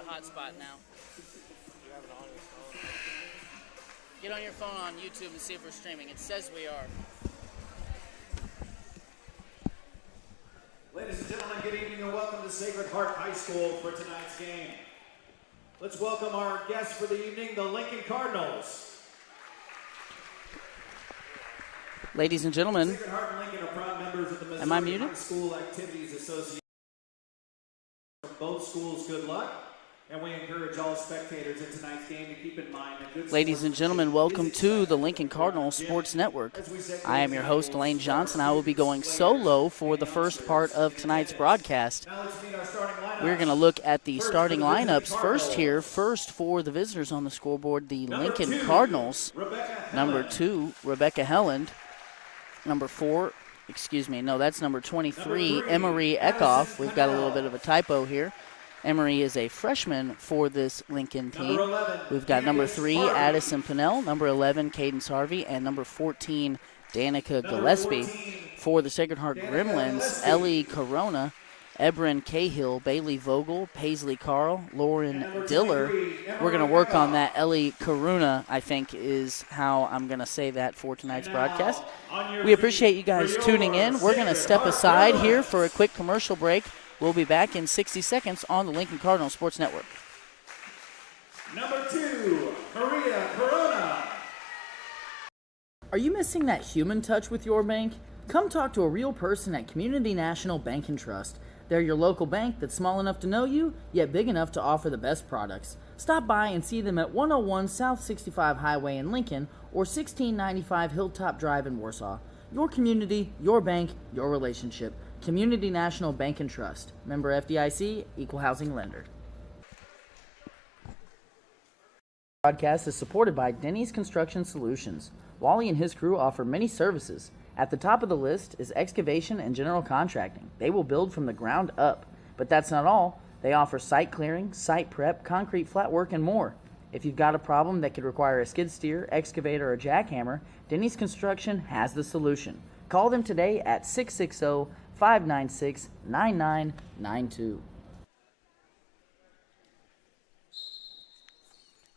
the hotspot now. Get on your phone on YouTube and see if we're streaming. It says we are. Ladies and gentlemen, good evening and welcome to Sacred Heart High School for tonight's game. Let's welcome our guests for the evening, the Lincoln Cardinals. Ladies and gentlemen, Sacred Heart and Lincoln are proud members of the am I Missouri muted? High School Activities Association. From both schools, good luck. And we encourage all spectators in tonight's game to keep in mind that good Ladies and gentlemen, welcome to the Lincoln Cardinals Sports Network. I am your host, Elaine Johnson. I will be going solo for the first part of tonight's broadcast. We're going to look at the starting lineups first here. First for the visitors on the scoreboard, the Lincoln Cardinals. Number 2, Rebecca Helland. Number 4, that's number 23, Emery Eckhoff. We've got a little bit of a typo here. Emery is a freshman for this Lincoln team. We've got number 3, Addison Pinnell, number 11, Cadence Harvey, and number 14, Danica Gillespie. For the Sacred Heart Gremlins, Ellie Corona, Ebrin Cahill, Bailey Vogel, Paisley Carl, Lauren Diller. We're going to work on that. Ellie Corona, I think, is how I'm going to say that for tonight's broadcast. We appreciate you guys tuning in. We're going to step aside here for a quick commercial break. We'll be back in 60 seconds on the Lincoln Cardinals Sports Network. Number 2, Maria Corona. Are you missing that human touch with your bank? Come talk to a real person at Community National Bank and Trust. They're your local bank that's small enough to know you, yet big enough to offer the best products. Stop by and see them at 101 South 65 Highway in Lincoln or 1695 Hilltop Drive in Warsaw. Your community, your bank, your relationship. Community National Bank and Trust. Member FDIC, Equal Housing Lender. Broadcast is supported by Denny's Construction Solutions. Wally and his crew offer many services. At the top of the list is excavation and general contracting. They will build from the ground up. But that's not all. They offer site clearing, site prep, concrete flat work, and more. If you've got a problem that could require a skid steer, excavator, or jackhammer, Denny's Construction has the solution. Call them today at 660-596-9992.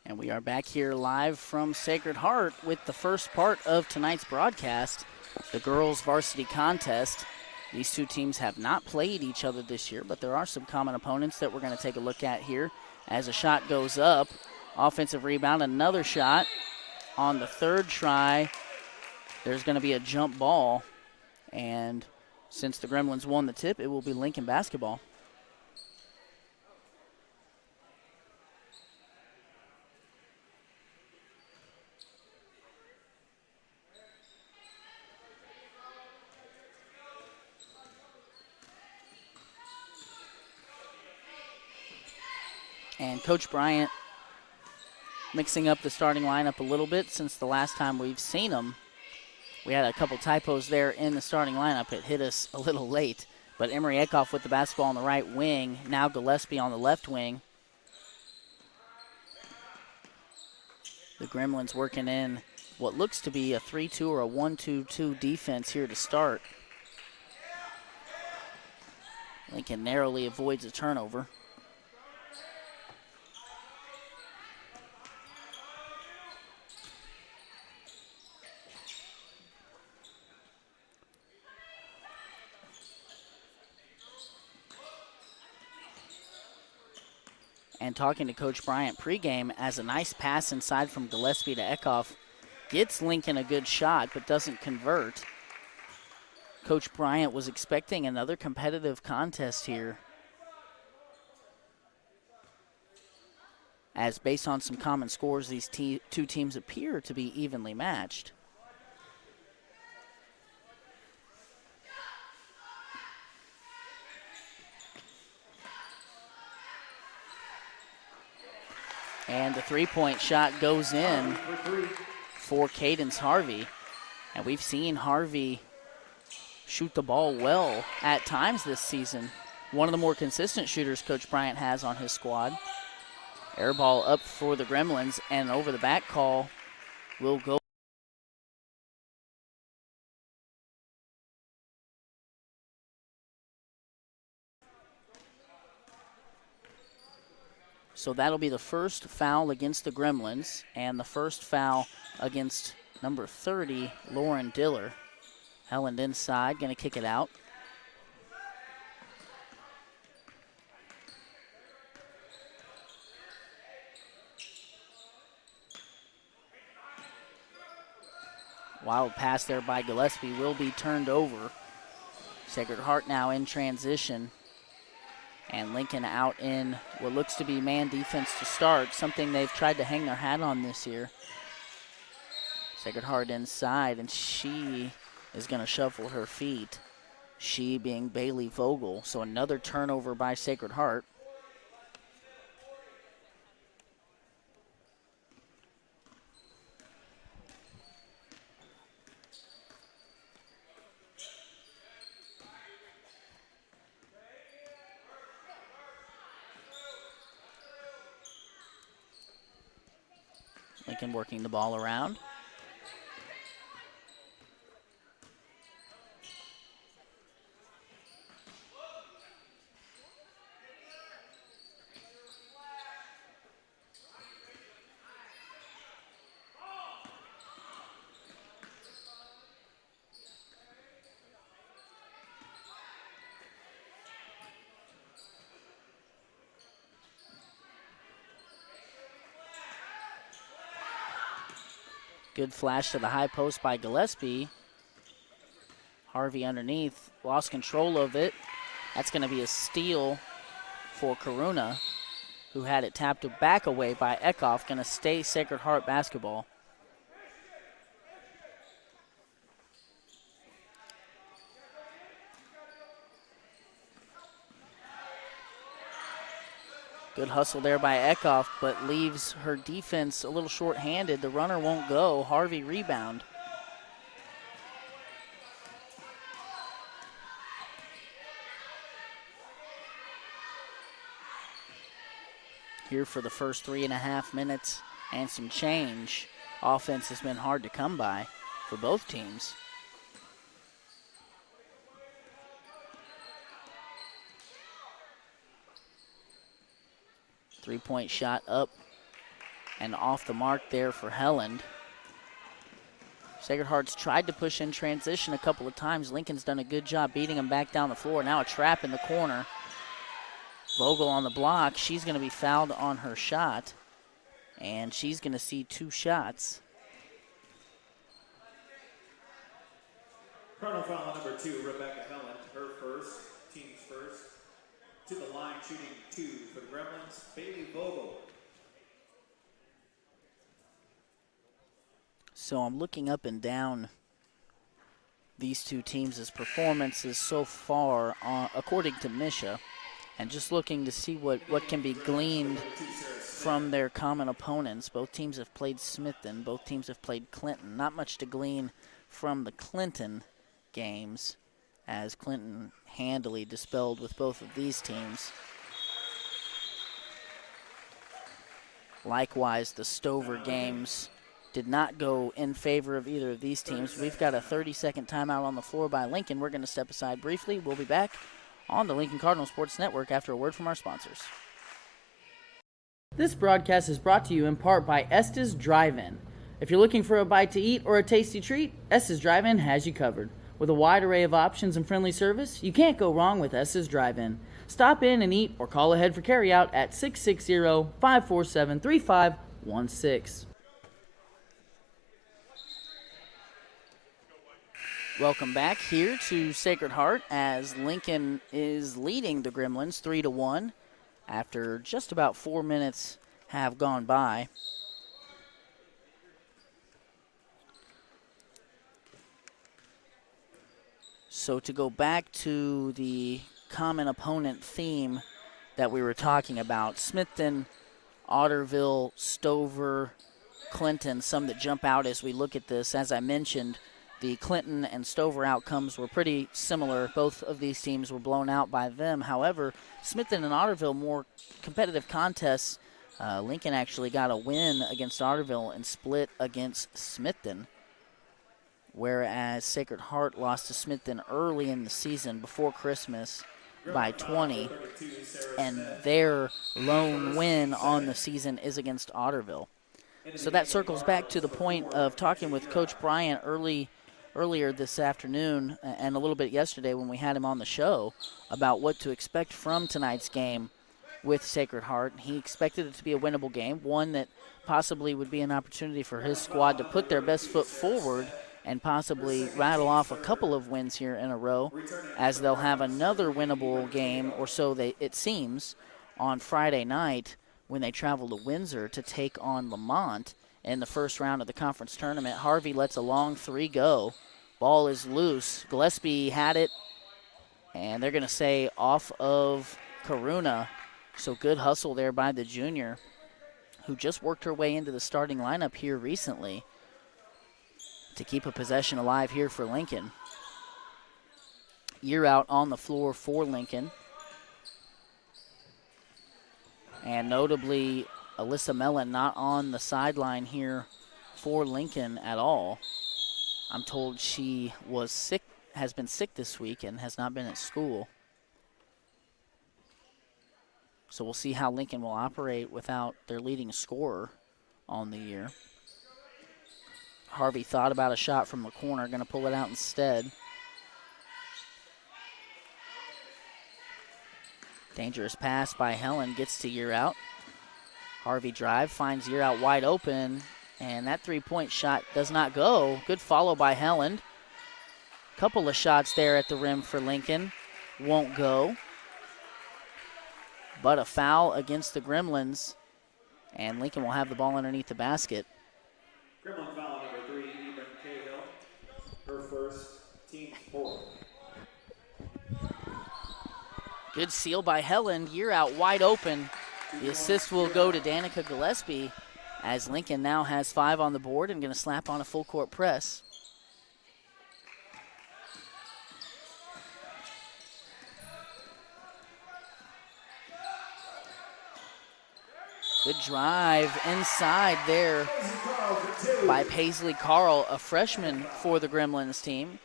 And we are back here live from Sacred Heart with the first part of tonight's broadcast, the girls' varsity contest. These two teams have not played each other this year, but there are some common opponents that we're going to take a look at here as a shot goes up. Offensive rebound, another shot on the third try. There's going to be a jump ball, and since the Gremlins won the tip, it will be Lincoln basketball. And Coach Bryant mixing up the starting lineup a little bit since the last time we've seen him. We had a couple typos there in the starting lineup. It hit us a little late. But Emery Eckhoff with the basketball on the right wing. Now Gillespie on the left wing. The Gremlins working in what looks to be a 3-2 or a 1-2-2 defense here to start. Lincoln narrowly avoids a turnover. And talking to Coach Bryant pregame, as a nice pass inside from Gillespie to Eckhoff gets Lincoln a good shot but doesn't convert. Coach Bryant was expecting another competitive contest here, as based on some common scores, these two teams appear to be evenly matched. And the three-point shot goes in for Cadence Harvey. And we've seen Harvey shoot the ball well at times this season. One of the more consistent shooters Coach Bryant has on his squad. Air ball up for the Gremlins, and over the back call will go. So that'll be the first foul against the Gremlins and the first foul against number 30, Lauren Diller. Helen inside, going to kick it out. Wild pass there by Gillespie will be turned over. Sacred Heart now in transition. And Lincoln out in what looks to be man defense to start, something they've tried to hang their hat on this year. Sacred Heart inside, and she is going to shuffle her feet. She being Bailey Vogel. So another turnover by Sacred Heart. Lincoln working the ball around. Good flash to the high post by Gillespie. Harvey underneath, lost control of it. That's going to be a steal for Coruna, who had it tapped back away by Eckhoff. Going to stay Sacred Heart basketball. Good hustle there by Eckhoff, but leaves her defense a little short-handed. The runner won't go. Harvey rebound. Here for the first 3.5 minutes and some change. Offense has been hard to come by for both teams. Three-point shot up and off the mark there for Helland. Sacred Heart's tried to push in transition a couple of times. Lincoln's done a good job beating them back down the floor. Now a trap in the corner. Vogel on the block. She's going to be fouled on her shot, and she's going to see 2 shots. Cardinal foul number 2, Rebecca Helland, her first, team's first. To the line, shooting 2 for the Gremlins, Bailey Vogel. So I'm looking up and down these two teams' performances so far, according to Misha, and just looking to see what can be gleaned from their common opponents. Both teams have played Smithton. Both teams have played Clinton. Not much to glean from the Clinton games, as Clinton handily dispelled with both of these teams. Likewise, the Stover games did not go in favor of either of these teams. We've got a 30-second timeout on the floor by Lincoln. We're going to step aside briefly. We'll be back on the Lincoln Cardinals Sports Network after a word from our sponsors. This broadcast is brought to you in part by Estes Drive-In. If you're looking for a bite to eat or a tasty treat, Estes Drive-In has you covered. With a wide array of options and friendly service, you can't go wrong with Estes Drive-In. Stop in and eat or call ahead for carryout at 660-547-3516. Welcome back here to Sacred Heart as Lincoln is leading the Gremlins 3-1 after just about 4 minutes have gone by. So to go back to the common opponent theme that we were talking about, Smithton, Otterville, Stover, Clinton, some that jump out as we look at this. As I mentioned, the Clinton and Stover outcomes were pretty similar. Both of these teams were blown out by them. However, Smithton and Otterville, more competitive contests. Lincoln actually got a win against Otterville and split against Smithton, whereas Sacred Heart lost to Smithton early in the season before Christmas by 20, and their lone win on the season is against Otterville. So that circles back to the point of talking with Coach Bryant earlier this afternoon and a little bit yesterday when we had him on the show about what to expect from tonight's game with Sacred Heart. He expected it to be a winnable game, one that possibly would be an opportunity for his squad to put their best foot forward and possibly rattle off a couple of wins here in a row, as they'll have another winnable game, or so it seems, on Friday night when they travel to Windsor to take on Lamont in the first round of the conference tournament. Harvey lets a long three go. Ball is loose. Gillespie had it, and they're going to say off of Karuna. So good hustle there by the junior, who just worked her way into the starting lineup here recently to keep a possession alive here for Lincoln. Year out on the floor for Lincoln. And notably, Alyssa Mellon not on the sideline here for Lincoln at all. I'm told she was sick, has been sick this week and has not been at school. So we'll see how Lincoln will operate without their leading scorer on the year. Harvey thought about a shot from the corner, going to pull it out instead. Dangerous pass by Helen, gets to Year Out. Harvey drive, finds Year Out wide open, and that three-point shot does not go. Good follow by Helen. Couple of shots there at the rim for Lincoln, won't go. But a foul against the Gremlins, and Lincoln will have the ball underneath the basket. Gremlin foul number 3, Eben Cahill. Her first, team 4. Good seal by Helen. Year Out wide open. The assist will go to Danica Gillespie, as Lincoln now has 5 on the board and going to slap on a full court press. Good drive inside there by Paisley Carl, a freshman for the Gremlins team,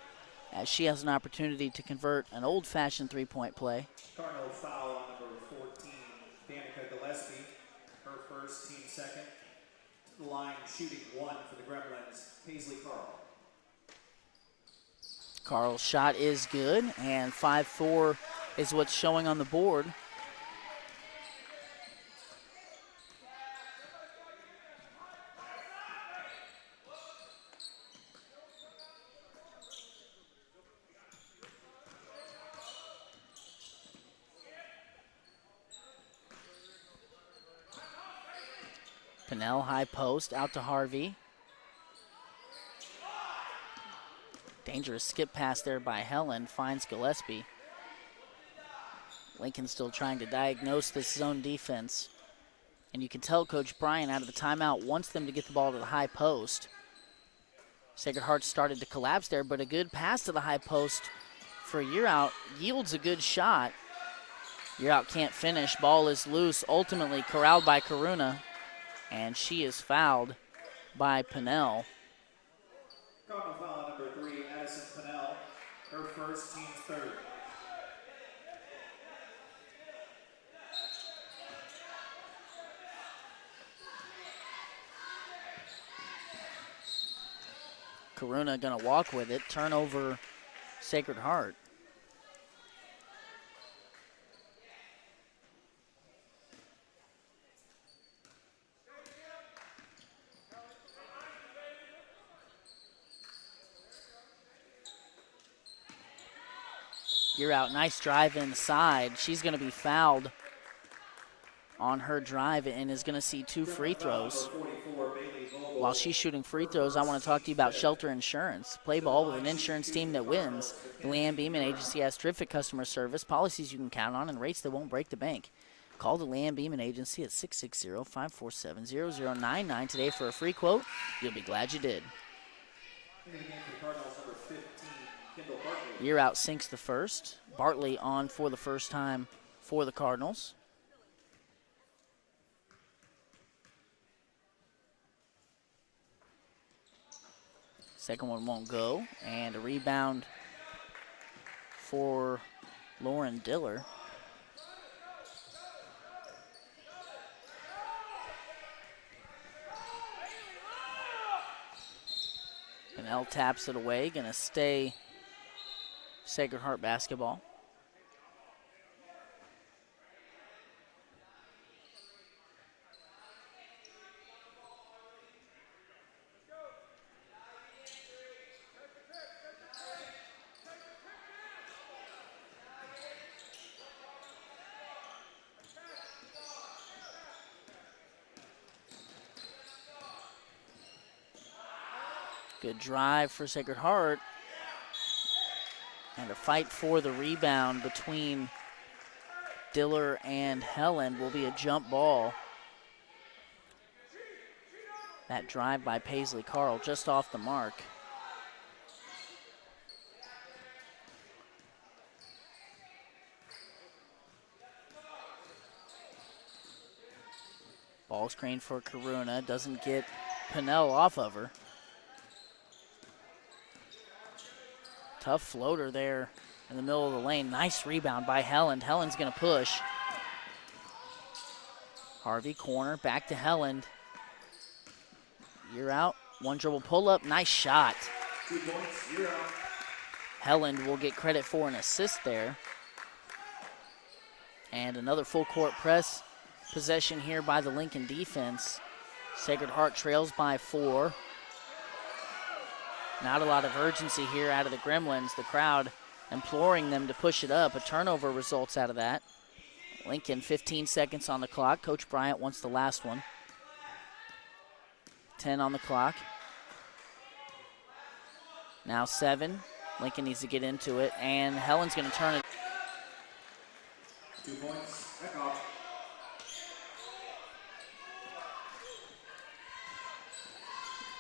as she has an opportunity to convert an old-fashioned three-point play. Cardinal foul on number 14, Danica Gillespie. Her first, team second. To the line, shooting 1 for the Gremlins, Paisley Carl. Carl's shot is good, and 5-4 is what's showing on the board. Pinnell, high post, out to Harvey. Dangerous skip pass there by Helen, finds Gillespie. Lincoln still trying to diagnose this zone defense. And you can tell Coach Bryant out of the timeout wants them to get the ball to the high post. Sacred Heart started to collapse there, but a good pass to the high post for Year Out yields a good shot. Year Out can't finish, ball is loose, ultimately corralled by Karuna, and she is fouled by Pinnell. Cardinal foul number 3, Addison Pinnell. Her first, team's third. Karuna gonna walk with it, turnover Sacred Heart. Year Out, nice drive inside. She's going to be fouled on her drive and is going to see 2 free throws. While she's shooting free throws, I want to talk to you about Shelter Insurance. Play ball with an insurance team that wins. The Leanne Beeman Agency has terrific customer service, policies you can count on, and rates that won't break the bank. Call the Leanne Beeman Agency at 660-547-0099 today for a free quote. You'll be glad you did. Year Out sinks the first. Bartley on for the first time for the Cardinals. Second one won't go. And a rebound for Lauren Diller. And L taps it away, gonna stay Sacred Heart basketball. Good drive for Sacred Heart. And a fight for the rebound between Diller and Helen will be a jump ball. That drive by Paisley Carl just off the mark. Ball screen for Karuna. Doesn't get Pinnell off of her. Tough floater there in the middle of the lane. Nice rebound by Helen. Helen's going to push. Harvey corner. Back to Helen. You're out. One dribble pull up. Nice shot. 2 points, you're out. Helen will get credit for an assist there. And another full court press possession here by the Lincoln defense. Sacred Heart trails by 4. Not a lot of urgency here out of the Gremlins. The crowd imploring them to push it up. A turnover results out of that. Lincoln 15 seconds on the clock. Coach Bryant wants the last one. 10 on the clock. Now 7. Lincoln needs to get into it, and Helen's going to turn it. 2 points, back off.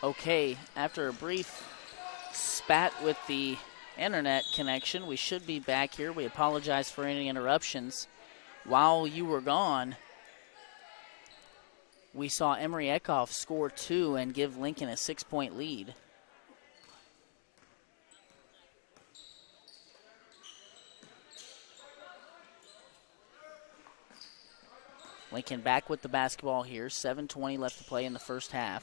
Okay, after a brief spat with the internet connection, we should be back here. We apologize for any interruptions. While you were gone, we saw Emery Eckhoff score 2 and give Lincoln a 6-point lead. Lincoln back with the basketball here. 7:20 left to play in the first half.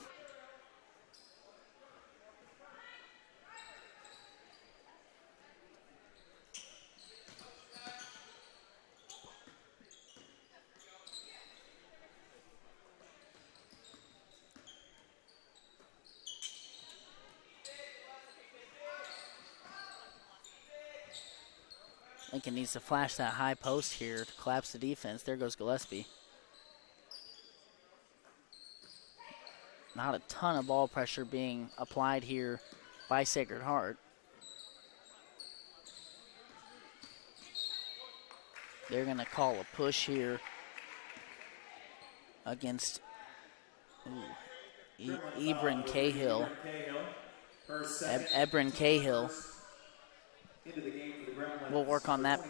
Lincoln needs to flash that high post here to collapse the defense. There goes Gillespie. Not a ton of ball pressure being applied here by Sacred Heart. They're going to call a push here against Ebron Cahill. Ebron Cahill. We'll work on that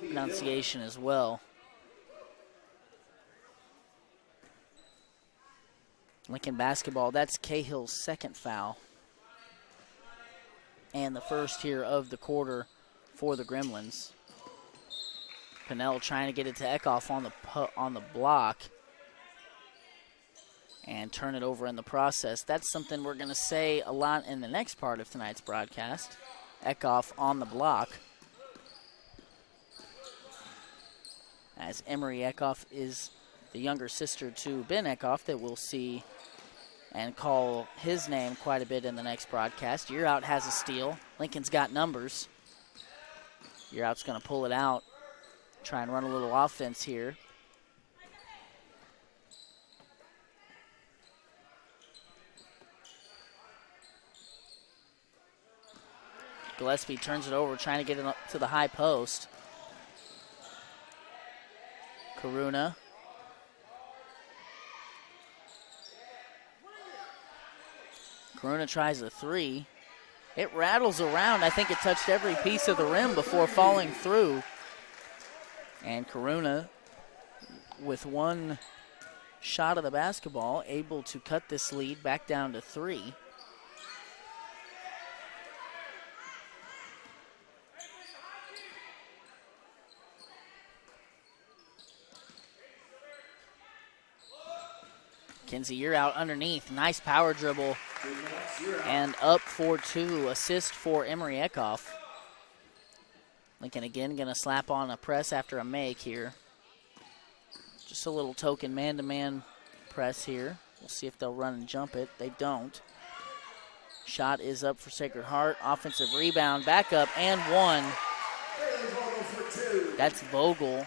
pronunciation as well. Lincoln basketball, that's Cahill's second foul. And the first here of the quarter for the Gremlins. Pinnell trying to get it to Eckhoff on the block and turn it over in the process. That's something we're going to say a lot in the next part of tonight's broadcast. Eckhoff on the block. As Emery Eckhoff is the younger sister to Ben Eckhoff that we'll see and call his name quite a bit in the next broadcast. Year Out has a steal. Lincoln's got numbers. Year Out's going to pull it out, try and run a little offense here. Gillespie turns it over, trying to get it up to the high post. Karuna. Karuna tries a 3. It rattles around. I think it touched every piece of the rim before falling through. And Karuna, with one shot of the basketball, able to cut this lead back down to 3. Kinsey, you're out underneath. Nice power dribble. And up for 2. Assist for Emery Eckhoff. Lincoln again going to slap on a press after a make here. Just a little token man-to-man press here. We'll see if they'll run and jump it. They don't. Shot is up for Sacred Heart. Offensive rebound, back up, and 1. That's Vogel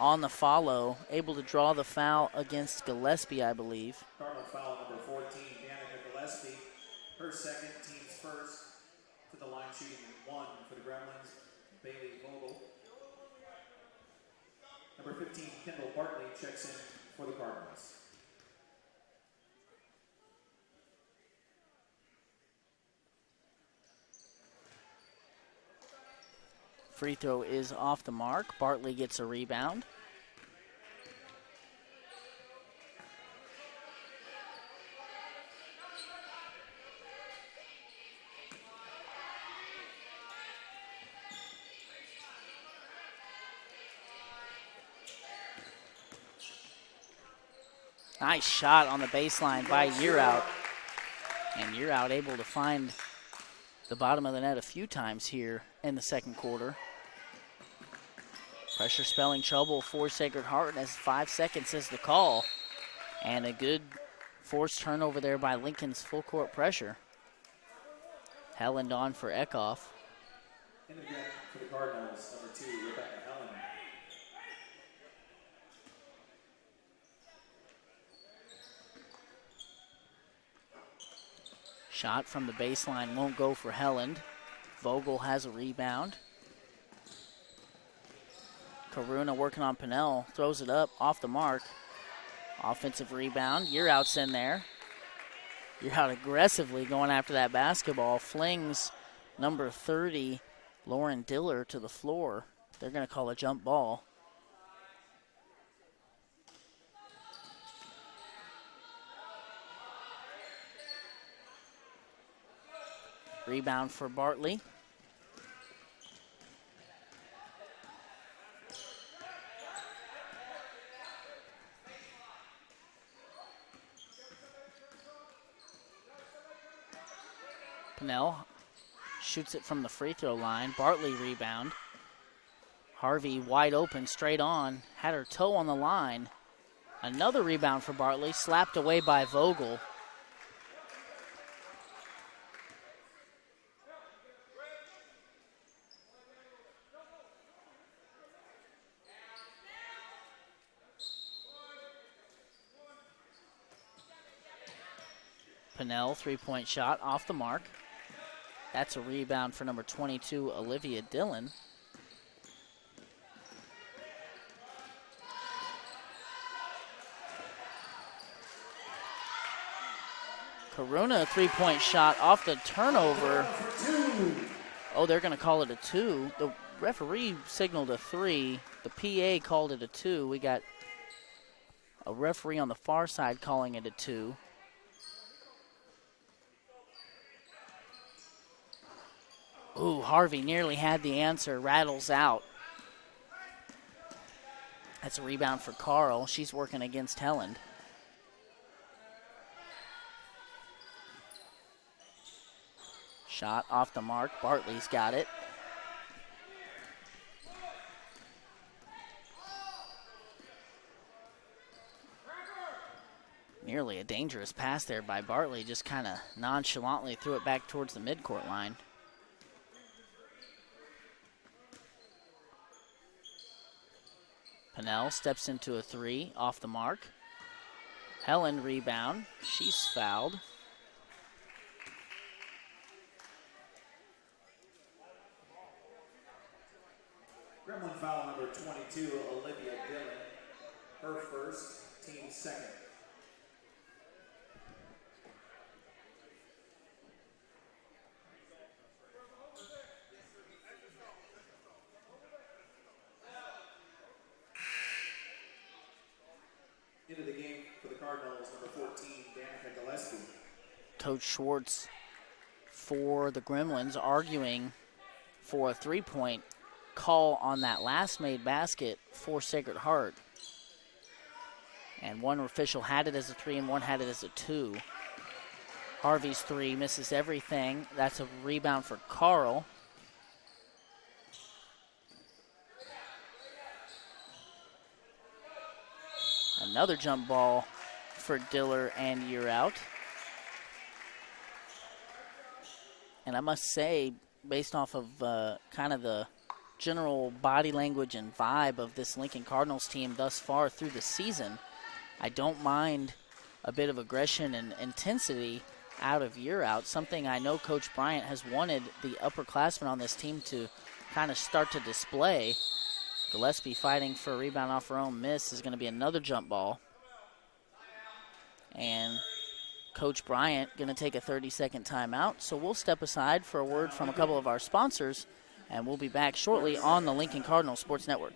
on the follow, able to draw the foul against Gillespie, I believe. Cardinal foul number 14, Danica Gillespie. Her second, team's first. To the line shooting 1 for the Gremlins, Bailey Vogel. Number 15, Kendall Bartley checks in for the Cardinals. Free throw is off the mark. Bartley gets a rebound. Nice shot on the baseline by Yearout. And Yearout able to find the bottom of the net a few times here in the second quarter. Pressure spelling trouble for Sacred Heart as 5 seconds is the call. And a good forced turnover there by Lincoln's full court pressure. Helland on for Eckhoff. And again for the Cardinals, number 2, Rebecca Helen. Shot from the baseline won't go for Helland. Vogel has a rebound. Karuna working on Pinnell, throws it up off the mark. Offensive rebound, Yearout's in there. Yearout aggressively going after that basketball, flings number 30, Lauren Diller, to the floor. They're going to call a jump ball. Rebound for Bartley. Pinnell shoots it from the free throw line. Bartley rebound. Harvey wide open, straight on. Had her toe on the line. Another rebound for Bartley, slapped away by Vogel. Pinnell, three-point shot off the mark. That's a rebound for number 22, Olivia Dillon. Karuna, three-point shot off the turnover. Oh, they're going to call it a 2. The referee signaled a 3. The PA called it a 2. We got a referee on the far side calling it a 2. Ooh, Harvey nearly had the answer, rattles out. That's a rebound for Carl. She's working against Helland. Shot off the mark. Bartley's got it. Nearly a dangerous pass there by Bartley. Just kind of nonchalantly threw it back towards the midcourt line. Pinnell steps into a 3 off the mark. Helen rebound. She's fouled. Gremlin foul number 22, Olivia Dillon. Her first, team second. Into the game for the Cardinals, number 14, Danica Gillespie. Coach Schwartz for the Gremlins arguing for a three-point call on that last made basket for Sacred Heart. And one official had it as a 3 and one had it as a 2. Harvey's 3 misses everything. That's a rebound for Carl. Another jump ball for Diller, and you're out. And I must say, based off of kind of the general body language and vibe of this Lincoln Cardinals team thus far through the season, I don't mind a bit of aggression and intensity out of year out, something I know Coach Bryant has wanted the upperclassmen on this team to kind of start to display. Gillespie fighting for a rebound off her own miss is going to be another jump ball. And Coach Bryant going to take a 30-second timeout. So we'll step aside for a word from a couple of our sponsors, and we'll be back shortly on the Lincoln Cardinals Sports Network.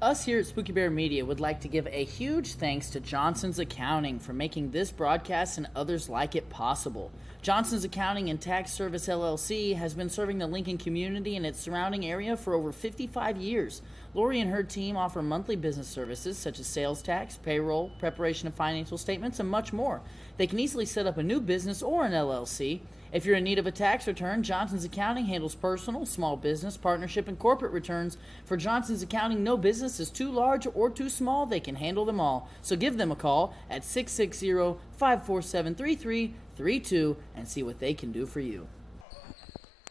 Us here at Spooky Bear Media would like to give a huge thanks to Johnson's Accounting for making this broadcast and others like it possible. Johnson's Accounting and Tax Service LLC has been serving the Lincoln community and its surrounding area for over 55 years. Lori and her team offer monthly business services such as sales tax, payroll, preparation of financial statements, and much more. They can easily set up a new business or an LLC. If you're in need of a tax return, Johnson's Accounting handles personal, small business, partnership, and corporate returns. For Johnson's Accounting, no business is too large or too small. They can handle them all. So give them a call at 660-547-3332 and see what they can do for you.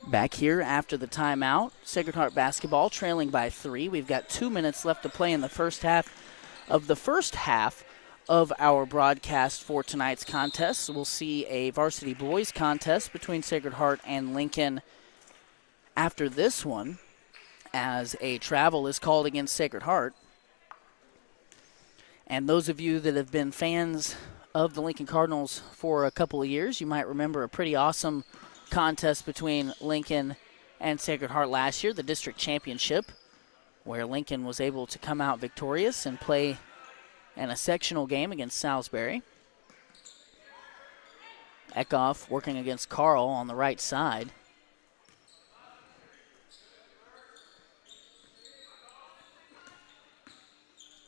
Back here after the timeout, Sacred Heart basketball trailing by 3. We've got 2 minutes left to play in the first half of our broadcast for tonight's contest. We'll see a varsity boys contest between Sacred Heart and Lincoln after this one, as a travel is called against Sacred Heart. And those of you that have been fans of the Lincoln Cardinals for a couple of years, you might remember a pretty awesome contest between Lincoln and Sacred Heart last year, the district championship, where Lincoln was able to come out victorious and play in a sectional game against Salisbury. Eckhoff working against Carl on the right side.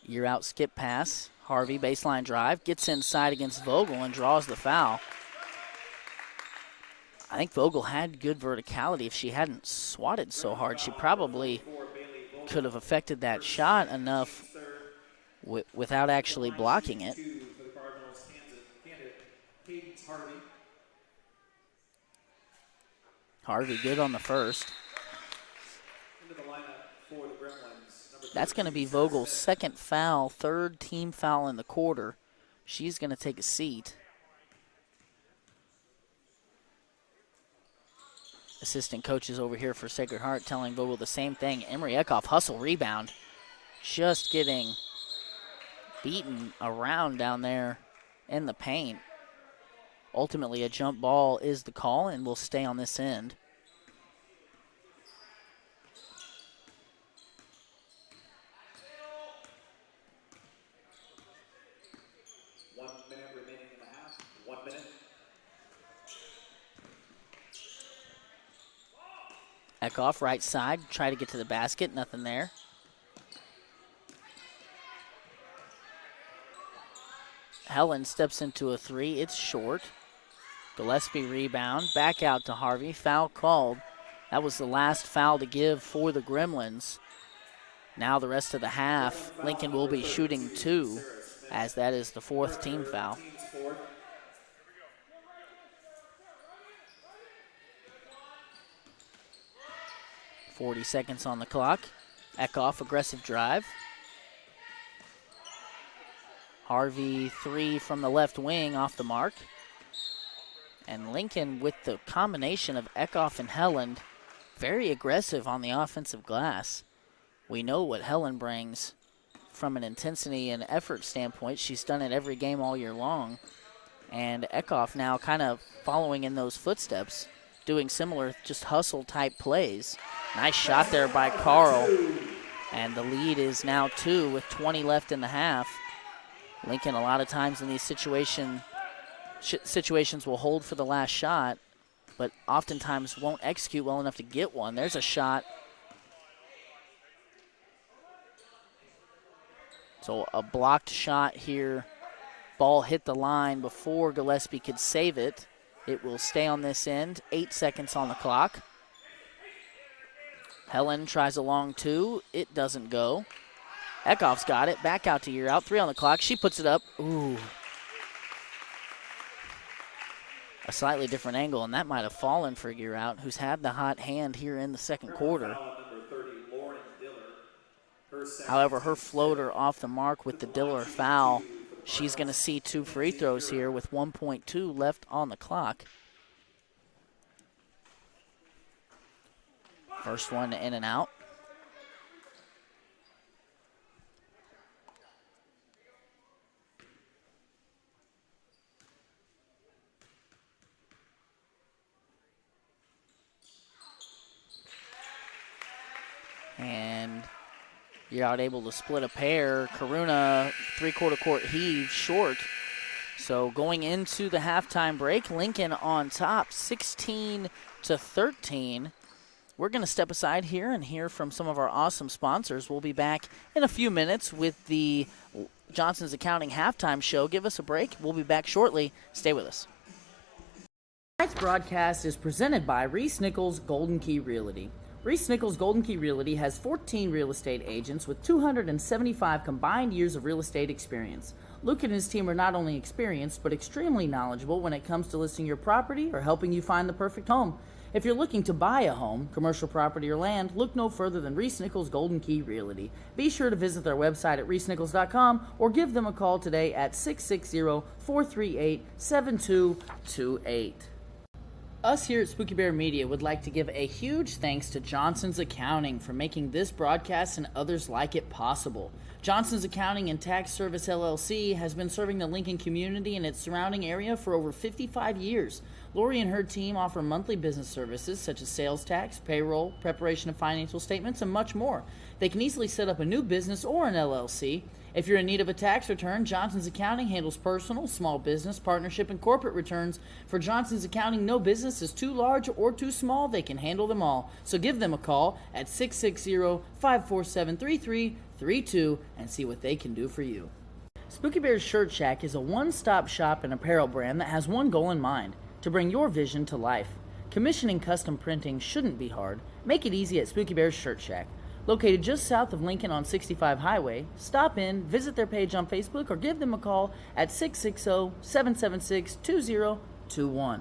Year out skip pass. Harvey baseline drive, gets inside against Vogel and draws the foul. I think Vogel had good verticality. If she hadn't swatted so hard, she probably could have affected that shot enough without actually blocking it. Harvey good on the first. That's going to be Vogel's second foul, third team foul in the quarter. She's going to take a seat. Assistant coaches over here for Sacred Heart telling Vogel the same thing. Emery Eckhoff hustle rebound. Just getting beaten around down there in the paint. Ultimately, a jump ball is the call and will stay on this end. Eckhoff, right side, try to get to the basket, nothing there. Helen steps into a 3, it's short. Gillespie rebound, back out to Harvey, foul called. That was the last foul to give for the Gremlins. Now the rest of the half, Lincoln will be shooting 2, as that is the 4th team foul. 40 seconds on the clock. Eckhoff, aggressive drive. Harvey, 3 from the left wing, off the mark. And Lincoln, with the combination of Eckhoff and Helen, very aggressive on the offensive glass. We know what Helen brings from an intensity and effort standpoint. She's done it every game all year long. And Eckhoff now kind of following in those footsteps, doing similar, just hustle-type plays. Nice shot there by Carl. And the lead is now 2 with 20 left in the half. Lincoln, a lot of times in these situations will hold for the last shot, but oftentimes won't execute well enough to get one. There's a shot. So a blocked shot here. Ball hit the line before Gillespie could save it. It will stay on this end. 8 seconds on the clock. Helen tries a long two. It doesn't go. Eckhoff's got it. Back out to year out. 3 on the clock. She puts it up. Ooh. A slightly different angle, and that might have fallen for year out, who's had the hot hand here in the second quarter. However, her floater off the mark with the Diller foul. She's going to see 2 free throws here with 1.2 left on the clock. First one in and out. And you're out able to split a pair. Karuna, 3/4 court heave, short. So going into the halftime break, Lincoln on top, 16-13. We're going to step aside here and hear from some of our awesome sponsors. We'll be back in a few minutes with the Johnson's Accounting halftime show. Give us a break. We'll be back shortly. Stay with us. Tonight's broadcast is presented by Reese Nichols Golden Key Realty. Reese Nichols Golden Key Realty has 14 real estate agents with 275 combined years of real estate experience. Luke and his team are not only experienced, but extremely knowledgeable when it comes to listing your property or helping you find the perfect home. If you're looking to buy a home, commercial property, or land, look no further than Reese Nichols Golden Key Realty. Be sure to visit their website at reesenichols.com or give them a call today at 660-438-7228. Us here at Spooky Bear Media would like to give a huge thanks to Johnson's Accounting for making this broadcast and others like it possible. Johnson's Accounting and Tax Service LLC has been serving the Lincoln community and its surrounding area for over 55 years. Lori and her team offer monthly business services such as sales tax, payroll, preparation of financial statements, and much more. They can easily set up a new business or an LLC. If you're in need of a tax return, Johnson's Accounting handles personal, small business, partnership, and corporate returns. For Johnson's Accounting, no business is too large or too small. They can handle them all. So give them a call at 660-547-3332 and see what they can do for you. Spooky Bear's Shirt Shack is a one-stop shop and apparel brand that has one goal in mind: to bring your vision to life. Commissioning custom printing shouldn't be hard. Make it easy at Spooky Bear's Shirt Shack. Located just south of Lincoln on 65 Highway, stop in, visit their page on Facebook, or give them a call at 660-776-2021.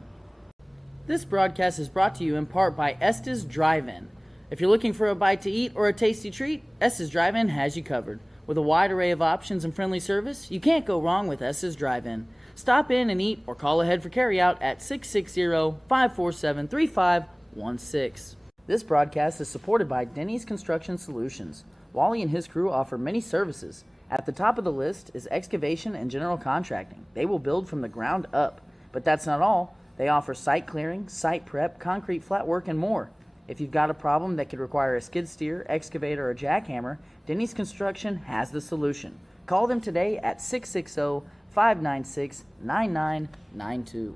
This broadcast is brought to you in part by Estes Drive-In. If you're looking for a bite to eat or a tasty treat, Estes Drive-In has you covered. With a wide array of options and friendly service, you can't go wrong with Estes Drive-In. Stop in and eat or call ahead for carryout at 660-547-3516. This broadcast is supported by Denny's Construction Solutions. Wally and his crew offer many services. At the top of the list is excavation and general contracting. They will build from the ground up. But that's not all. They offer site clearing, site prep, concrete flat work, and more. If you've got a problem that could require a skid steer, excavator, or jackhammer, Denny's Construction has the solution. Call them today at 660-596-9992.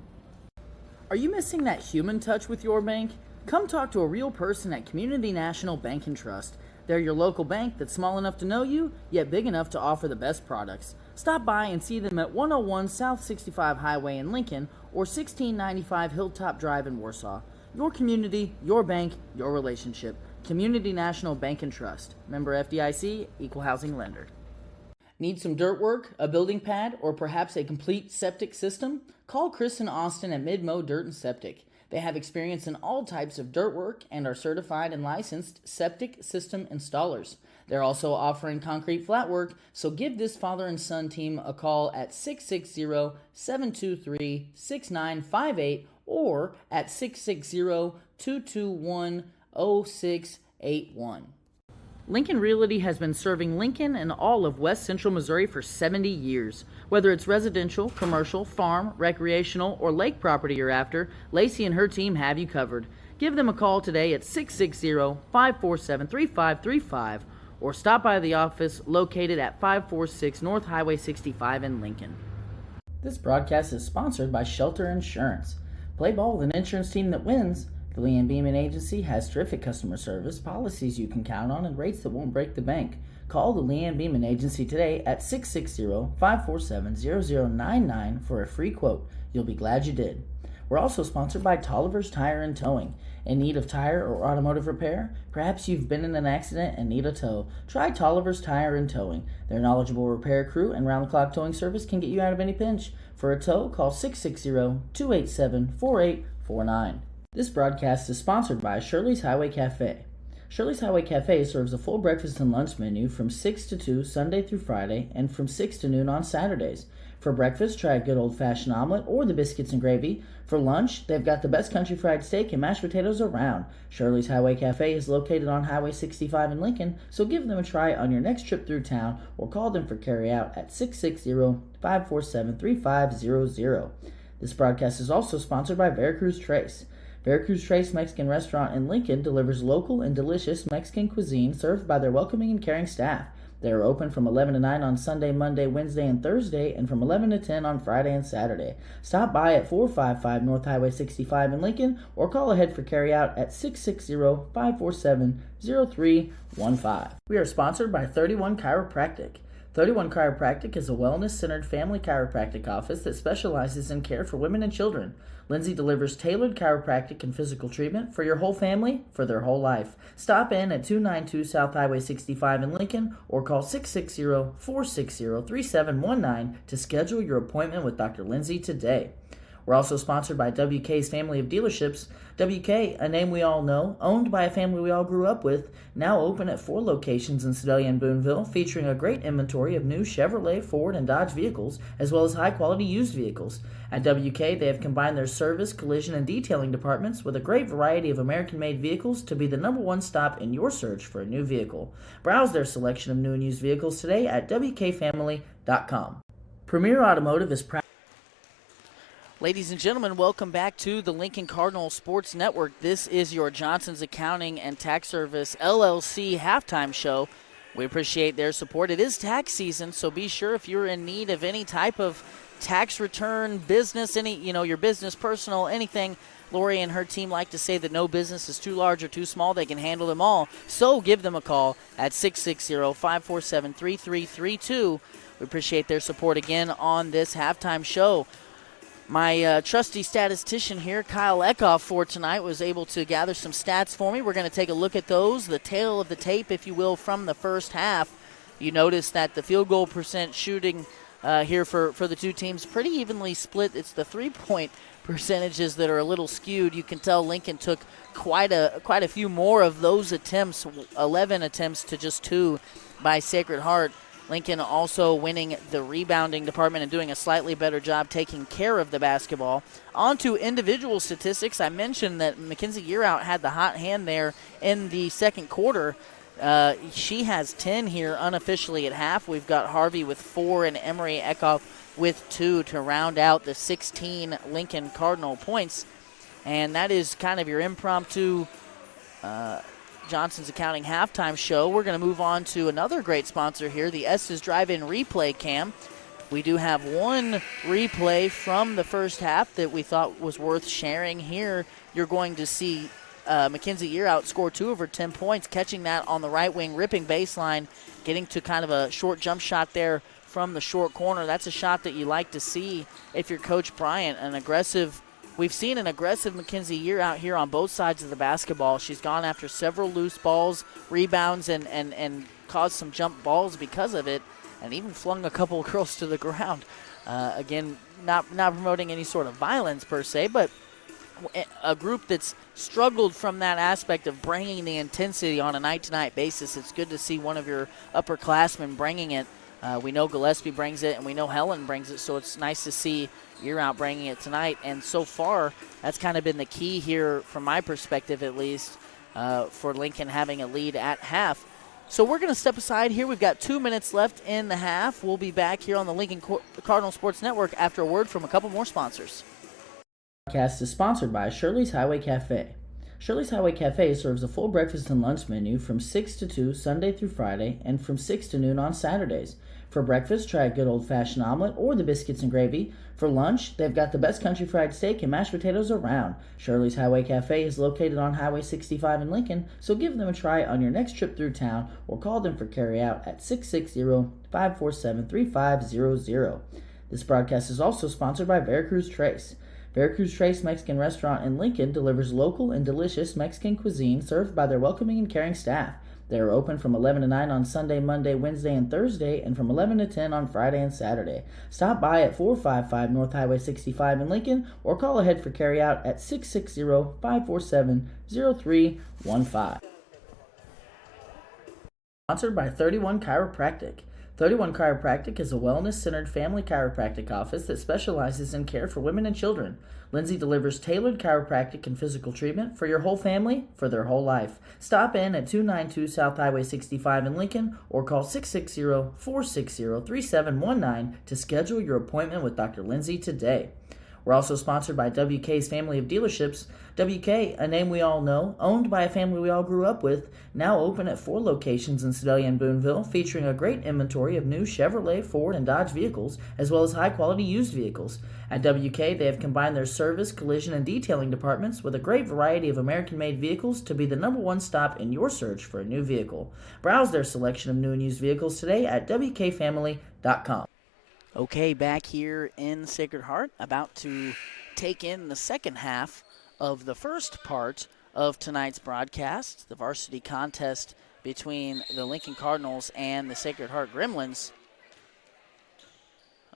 Are you missing that human touch with your bank? Come talk to a real person at Community National Bank and Trust. They're your local bank that's small enough to know you, yet big enough to offer the best products. Stop by and see them at 101 South 65 Highway in Lincoln or 1695 Hilltop Drive in Warsaw. Your community, your bank, your relationship. Community National Bank and Trust. Member FDIC, Equal Housing Lender. Need some dirt work, a building pad, or perhaps a complete septic system? Call Chris and Austin at Midmo Dirt and Septic. They have experience in all types of dirt work and are certified and licensed septic system installers. They're also offering concrete flat work, so give this father and son team a call at 660-723-6958 or at 660-221-0681. Lincoln Realty has been serving Lincoln and all of West Central Missouri for 70 years. Whether it's residential, commercial, farm, recreational, or lake property you're after, Lacey and her team have you covered. Give them a call today at 660-547-3535 or stop by the office located at 546 North Highway 65 in Lincoln. This broadcast is sponsored by Shelter Insurance. Play ball with an insurance team that wins. The Lee and Beeman Agency has terrific customer service, policies you can count on, and rates that won't break the bank. Call the Leanne Beeman Agency today at 660-547-0099 for a free quote. You'll be glad you did. We're also sponsored by Tolliver's Tire and Towing. In need of tire or automotive repair? Perhaps you've been in an accident and need a tow. Try Tolliver's Tire and Towing. Their knowledgeable repair crew and round-the-clock towing service can get you out of any pinch. For a tow, call 660-287-4849. This broadcast is sponsored by Shirley's Highway Cafe. Shirley's Highway Cafe serves a full breakfast and lunch menu from 6 to 2 Sunday through Friday and from 6 to noon on Saturdays. For breakfast, try a good old-fashioned omelet or the biscuits and gravy. For lunch, they've got the best country fried steak and mashed potatoes around. Shirley's Highway Cafe is located on Highway 65 in Lincoln, so give them a try on your next trip through town or call them for carryout at 660-547-3500. This broadcast is also sponsored by Veracruz Trace. Veracruz Trace Mexican Restaurant in Lincoln delivers local and delicious Mexican cuisine served by their welcoming and caring staff. They are open from 11 to 9 on Sunday, Monday, Wednesday, and Thursday, and from 11 to 10 on Friday and Saturday. Stop by at 455 North Highway 65 in Lincoln, or call ahead for carryout at 660-547-0315. We are sponsored by 31 Chiropractic. 31 Chiropractic is a wellness-centered family chiropractic office that specializes in care for women and children. Lindsay delivers tailored chiropractic and physical treatment for your whole family for their whole life. Stop in at 292 South Highway 65 in Lincoln or call 660-460-3719 to schedule your appointment with Dr. Lindsay today. We're also sponsored by WK's family of dealerships. WK, a name we all know, owned by a family we all grew up with, now open at 4 locations in Sedalia and Boonville, featuring a great inventory of new Chevrolet, Ford, and Dodge vehicles, as well as high-quality used vehicles. At WK, they have combined their service, collision, and detailing departments with a great variety of American-made vehicles to be the #1 stop in your search for a new vehicle. Browse their selection of new and used vehicles today at WKFamily.com. Premier Automotive is proud. Ladies and gentlemen, welcome back to the Lincoln Cardinals Sports Network. This is your Johnson's Accounting and Tax Service LLC halftime show. We appreciate their support. It is tax season, so be sure if you're in need of any type of tax return, business, your business, personal, anything. Lori and her team like to say that no business is too large or too small. They can handle them all. So give them a call at 660-547-3332. We appreciate their support again on this halftime show. My trusty statistician here, Kyle Eckhoff, for tonight was able to gather some stats for me. We're going to take a look at those, the tail of the tape, if you will, from the first half. You notice that the field goal percent shooting here for the two teams pretty evenly split. It's the three-point percentages that are a little skewed. You can tell Lincoln took quite a few more of those attempts, 11 attempts to just 2 by Sacred Heart. Lincoln also winning the rebounding department and doing a slightly better job taking care of the basketball. On to individual statistics. I mentioned that Mackenzie Yearout had the hot hand there in the second quarter. She has 10 here unofficially at half. We've got Harvey with 4 and Emery Eckhoff with 2 to round out the 16 Lincoln Cardinal points. And that is kind of your impromptu Johnson's Accounting halftime show. We're going to move on to another great sponsor here, the Estes Drive-In Replay Cam. We do have one replay from the first half that we thought was worth sharing here. You're going to see Mackenzie Yearout score 2 of her 10 points, catching that on the right wing, ripping baseline, getting to kind of a short jump shot there from the short corner. That's a shot that you like to see if you're Coach Bryant, an aggressive. We've seen an aggressive Mackenzie Yearout here on both sides of the basketball. She's gone after several loose balls, rebounds, and caused some jump balls because of it, and even flung a couple of girls to the ground. Again, not promoting any sort of violence per se, but a group that's struggled from that aspect of bringing the intensity on a night-to-night basis. It's good to see one of your upperclassmen bringing it. We know Gillespie brings it, and we know Helen brings it, so it's nice to see Yearout bringing it tonight. And so far, that's kind of been the key here, from my perspective at least, for Lincoln having a lead at half. So we're going to step aside here. We've got 2 minutes left in the half. We'll be back here on the Lincoln Cardinal Sports Network after a word from a couple more sponsors. The podcast is sponsored by Shirley's Highway Cafe. Shirley's Highway Cafe serves a full breakfast and lunch menu from 6 to 2 Sunday through Friday and from 6 to noon on Saturdays. For breakfast, try a good old-fashioned omelet or the biscuits and gravy. For lunch, they've got the best country fried steak and mashed potatoes around. Shirley's Highway Cafe is located on Highway 65 in Lincoln, so give them a try on your next trip through town or call them for carryout at 660-547-3500. This broadcast is also sponsored by Veracruz Trace. Veracruz Trace Mexican Restaurant in Lincoln delivers local and delicious Mexican cuisine served by their welcoming and caring staff. They are open from 11 to 9 on Sunday, Monday, Wednesday, and Thursday, and from 11 to 10 on Friday and Saturday. Stop by at 455 North Highway 65 in Lincoln or call ahead for carryout at 660-547-0315. Sponsored by 31 Chiropractic. 31 Chiropractic is a wellness-centered family chiropractic office that specializes in care for women and children. Lindsay delivers tailored chiropractic and physical treatment for your whole family for their whole life. Stop in at 292 South Highway 65 in Lincoln or call 660-460-3719 to schedule your appointment with Dr. Lindsay today. We're also sponsored by WK's family of dealerships. WK, a name we all know, owned by a family we all grew up with, now open at 4 locations in Sedalia and Boonville, featuring a great inventory of new Chevrolet, Ford, and Dodge vehicles, as well as high-quality used vehicles. At WK, they have combined their service, collision, and detailing departments with a great variety of American-made vehicles to be the #1 stop in your search for a new vehicle. Browse their selection of new and used vehicles today at WKFamily.com. Okay, back here in Sacred Heart, about to take in the second half of the first part of tonight's broadcast, the varsity contest between the Lincoln Cardinals and the Sacred Heart Gremlins.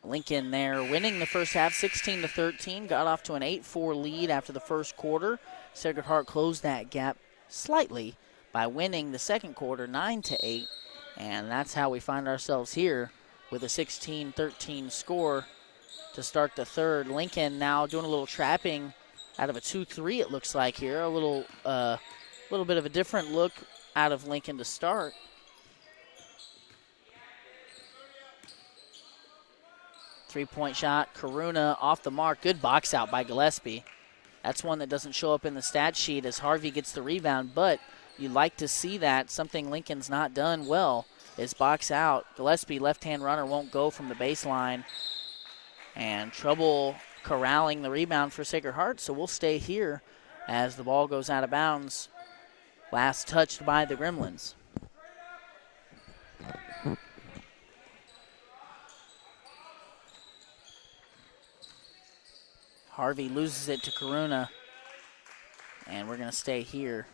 Lincoln there winning the first half 16-13, got off to an 8-4 lead after the first quarter. Sacred Heart closed that gap slightly by winning the second quarter 9-8, and that's how we find ourselves here with a 16-13 score to start the third. Lincoln now doing a little trapping out of a 2-3, it looks like here. A little bit of a different look out of Lincoln to start. Three-point shot, Karuna off the mark. Good box out by Gillespie. That's one that doesn't show up in the stat sheet as Harvey gets the rebound, but you'd like to see that. Something Lincoln's not done well is box out. Gillespie, left-hand runner, won't go from the baseline. And trouble corralling the rebound for Sacred Heart, so we'll stay here as the ball goes out of bounds. Last touched by the Gremlins. Harvey loses it to Karuna, and we're going to stay here.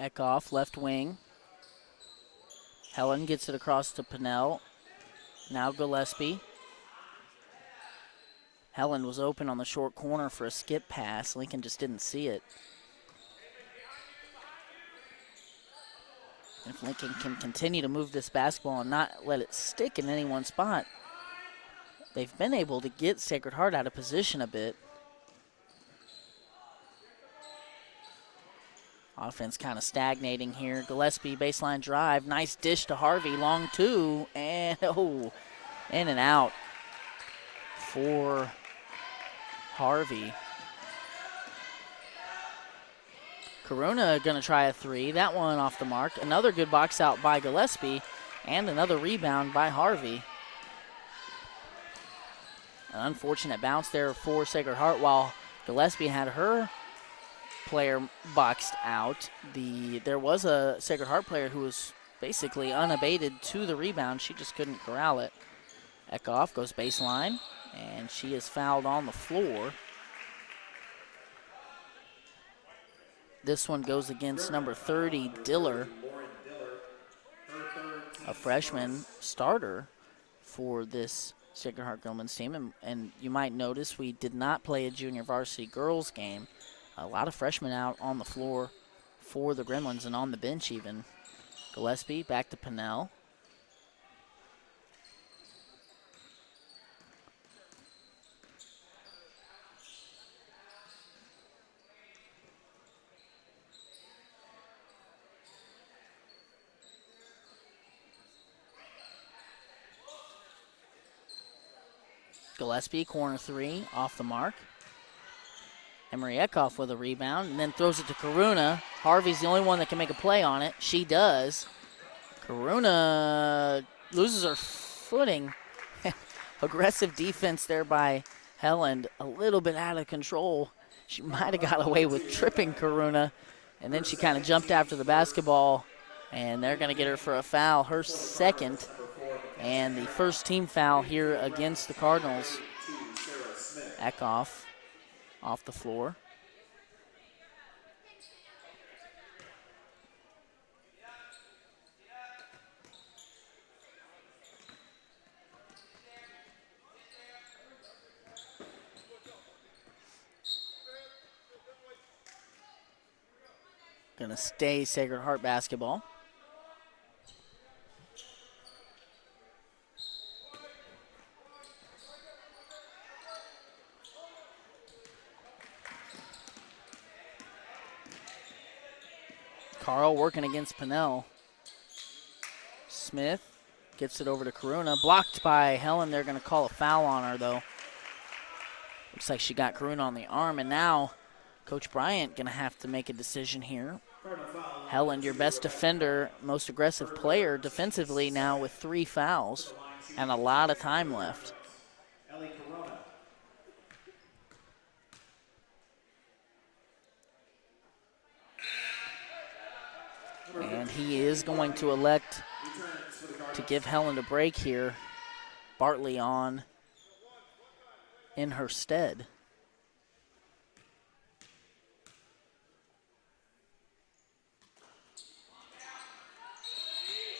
Eckhoff, left wing. Helen gets it across to Pinnell. Now Gillespie. Helen was open on the short corner for a skip pass. Lincoln just didn't see it. If Lincoln can continue to move this basketball and not let it stick in any one spot, they've been able to get Sacred Heart out of position a bit. Offense kind of stagnating here. Gillespie, baseline drive. Nice dish to Harvey. Long two. And, in and out for Harvey. Karuna going to try a three. That one off the mark. Another good box out by Gillespie. And another rebound by Harvey. An unfortunate bounce there for Sacred Heart while Gillespie had her player boxed out. There was a Sacred Heart player who was basically unabated to the rebound. She just couldn't corral it. Eckhoff goes baseline, and she is fouled on the floor. This one goes against number 30, Diller, a freshman starter for this Sacred Heart Gremlins team. And you might notice we did not play a junior varsity girls game. A lot of freshmen out on the floor for the Gremlins and on the bench even. Gillespie back to Pinnell. Gillespie, corner three, off the mark. Emery Eckhoff with a rebound and then throws it to Karuna. Harvey's the only one that can make a play on it. She does. Karuna loses her footing. Aggressive defense there by Helen. A little bit out of control. She might have got away with tripping Karuna. And then she kind of jumped after the basketball. And they're going to get her for a foul. Her second. And the first team foul here against the Cardinals. Eckhoff off the floor. Gonna stay Sacred Heart basketball. Carl working against Pinnell. Smith gets it over to Karuna. Blocked by Helen. They're going to call a foul on her, though. Looks like she got Karuna on the arm. And now Coach Bryant going to have to make a decision here. Helen, your best defender, most aggressive player defensively now with 3 fouls and a lot of time left. And he is going to elect to give Helen a break here. Bartley on in her stead.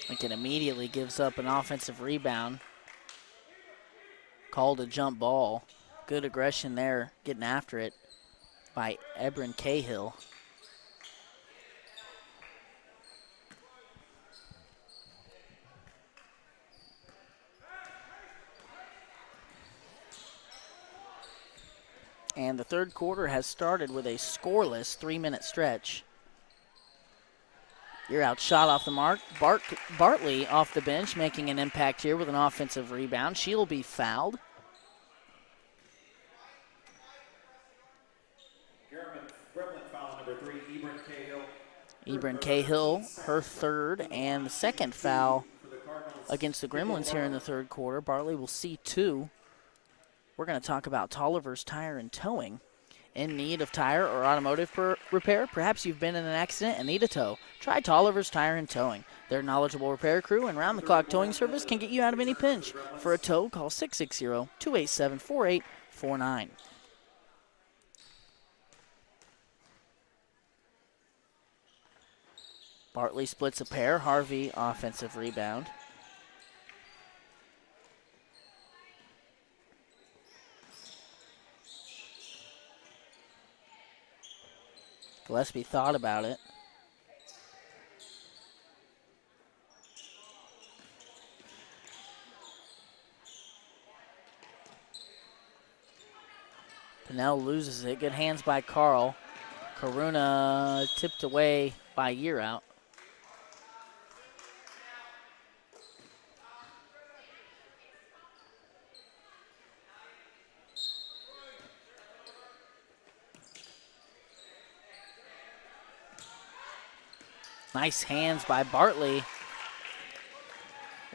Lincoln immediately gives up an offensive rebound. Called a jump ball. Good aggression there, getting after it by Ebron Cahill. And the third quarter has started with a scoreless 3-minute stretch. You're out, shot off the mark. Bartley off the bench, making an impact here with an offensive rebound. She'll be fouled. Gremlin foul number 3, Ebron Cahill. Ebron Cahill, her third and the second foul against the Gremlins here in the third quarter. Bartley will see 2. We're going to talk about Tolliver's Tire and Towing. In need of tire or automotive repair? Perhaps you've been in an accident and need a tow. Try Tolliver's Tire and Towing. Their knowledgeable repair crew and round-the-clock towing service can get you out of any pinch. For a tow, call 660-287-4849. Bartley splits a pair. Harvey, offensive rebound. Gillespie thought about it. Pinnell loses it. Good hands by Carl. Karuna tipped away by Year Out. Nice hands by Bartley.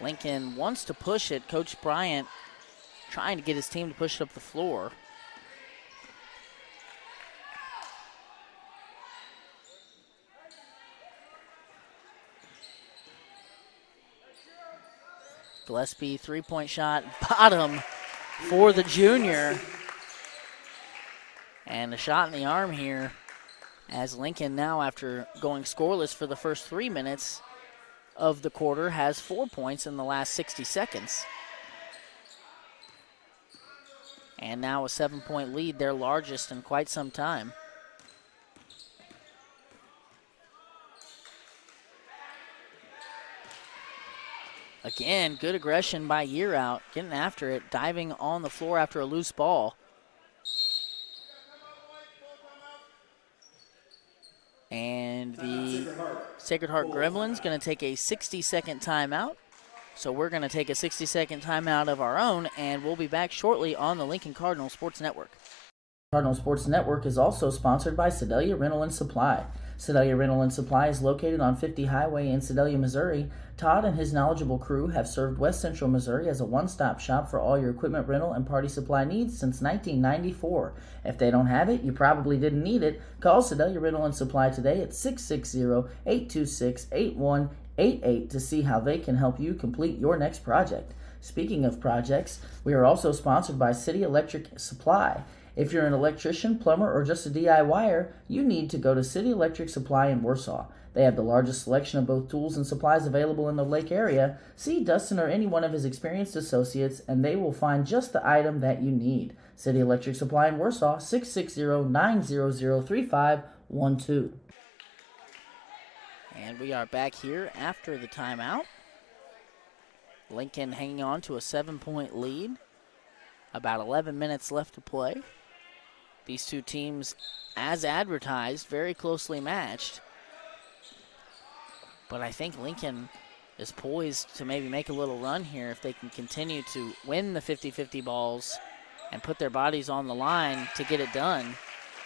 Lincoln wants to push it. Coach Bryant trying to get his team to push it up the floor. Gillespie, three-point shot, bottom for the junior. And a shot in the arm here, as Lincoln now, after going scoreless for the first 3 minutes of the quarter, has 4 points in the last 60 seconds. And now a 7-point lead, their largest in quite some time. Again, good aggression by Year Out, getting after it, diving on the floor after a loose ball. And the Sacred Heart Gremlins going to take a 60-second timeout. So we're going to take a 60-second timeout of our own, and we'll be back shortly on the Lincoln Cardinals Sports Network. Cardinal Sports Network is also sponsored by Sedalia Rental and Supply. Sedalia Rental and Supply is located on 50 Highway in Sedalia, Missouri. Todd and his knowledgeable crew have served West Central Missouri as a one-stop shop for all your equipment rental and party supply needs since 1994. If they don't have it, you probably didn't need it. Call Sedalia Rental and Supply today at 660-826-8188 to see how they can help you complete your next project. Speaking of projects, we are also sponsored by City Electric Supply. If you're an electrician, plumber, or just a DIYer, you need to go to City Electric Supply in Warsaw. They have the largest selection of both tools and supplies available in the Lake area. See Dustin or any one of his experienced associates, and they will find just the item that you need. City Electric Supply in Warsaw, 660-900-3512. And we are back here after the timeout. Lincoln hanging on to a 7-point lead. About 11 minutes left to play. These two teams, as advertised, very closely matched. But I think Lincoln is poised to maybe make a little run here if they can continue to win the 50-50 balls and put their bodies on the line to get it done.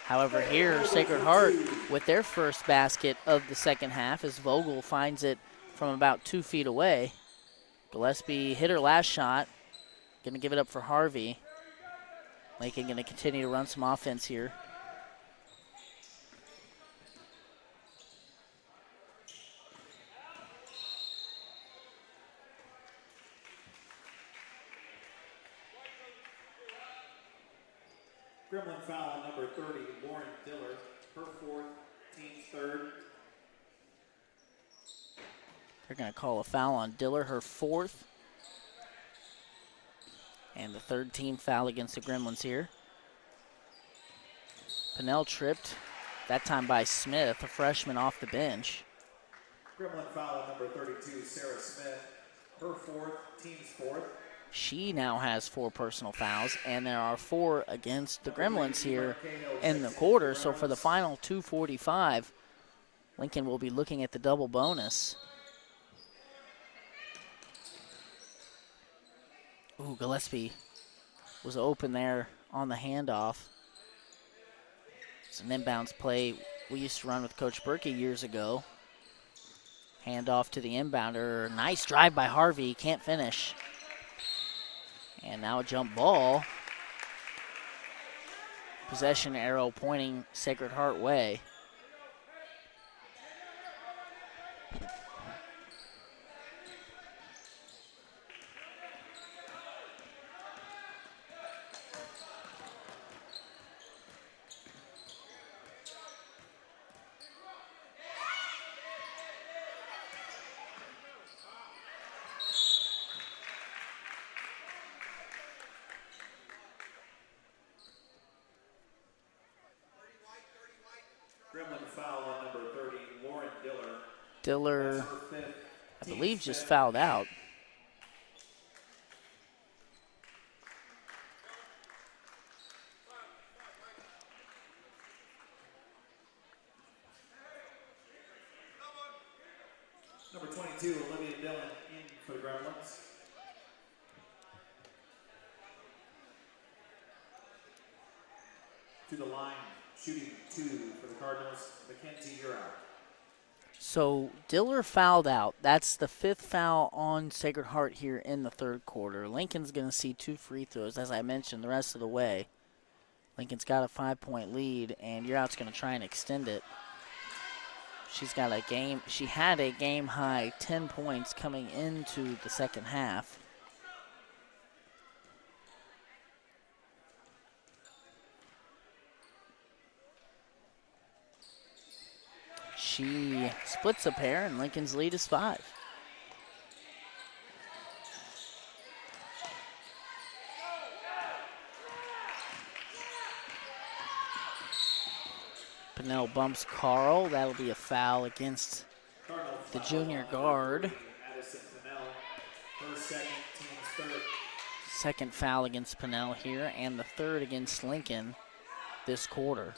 However, here, Sacred Heart with their first basket of the second half as Vogel finds it from about 2 feet away. Gillespie hit her last shot. Going to give it up for Harvey. Lincoln going to continue to run some offense here. Gremlin foul on number 30, Lauren Diller. Her fourth, team's third. They're going to call a foul on Diller, her fourth. And the third team foul against the Gremlins here. Pinnell tripped, that time by Smith, a freshman off the bench. Gremlin foul on number 32, Sarah Smith. Her fourth, team's fourth. She now has 4 personal fouls, and there are 4 against the Gremlins here in the quarter. So for the final 2:45, Lincoln will be looking at the double bonus. Ooh, Gillespie was open there on the handoff. It's an inbounds play we used to run with Coach Berkey years ago. Handoff to the inbounder. Nice drive by Harvey. Can't finish. And now a jump ball. Possession arrow pointing Sacred Heart way. Gremlin foul on number 30, Lauren Diller. Diller, Her fifth, I believe, team's just fifth. fouled out. Number 22, Olivia Dillon, in for the Gremlins. To the line, shooting 2 for the Cardinals. Mackenzie, you're out. So Diller fouled out. That's the 5th foul on Sacred Heart here in the third quarter. Lincoln's going to see 2 free throws, as I mentioned, the rest of the way. Lincoln's got a 5-point lead, and You're Out's going to try and extend it. She had a game high 10 points coming into the second half. She splits a pair, and Lincoln's lead is 5. Pinnell bumps Carl. That'll be a foul against the junior guard. Addison Pinnell, her second, team's third. Second foul against Pinnell here, and the third against Lincoln this quarter.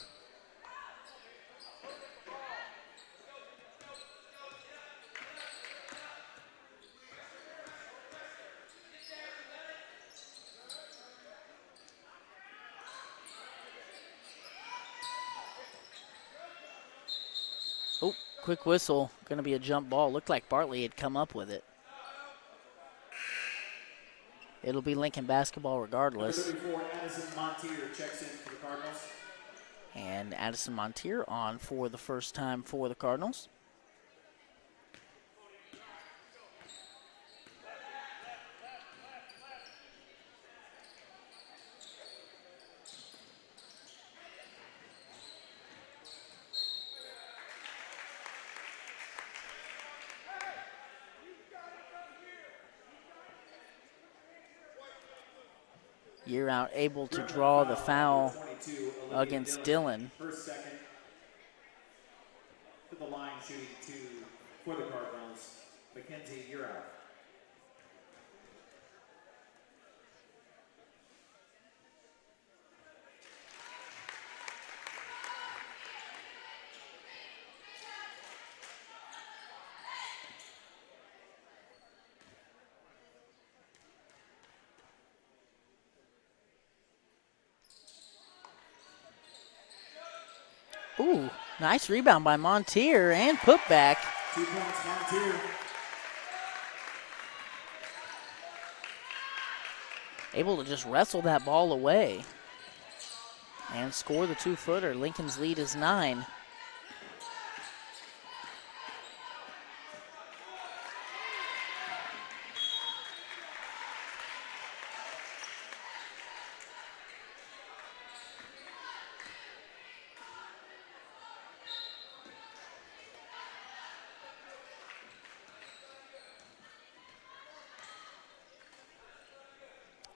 Quick whistle, going to be a jump ball. Looked like Bartley had come up with it. It'll be Lincoln basketball regardless. Number 34, Addison Montier checks in for the Cardinals. And Addison Montier on for the first time for the Cardinals. Year out able to draw the foul against Dillon. First, second. To the line shooting 2 for the Cardinals. Mackenzie, you're out. Ooh, nice rebound by Montier and put back. 2 points, Montier. Able to just wrestle that ball away and score the 2-footer. Lincoln's lead is 9.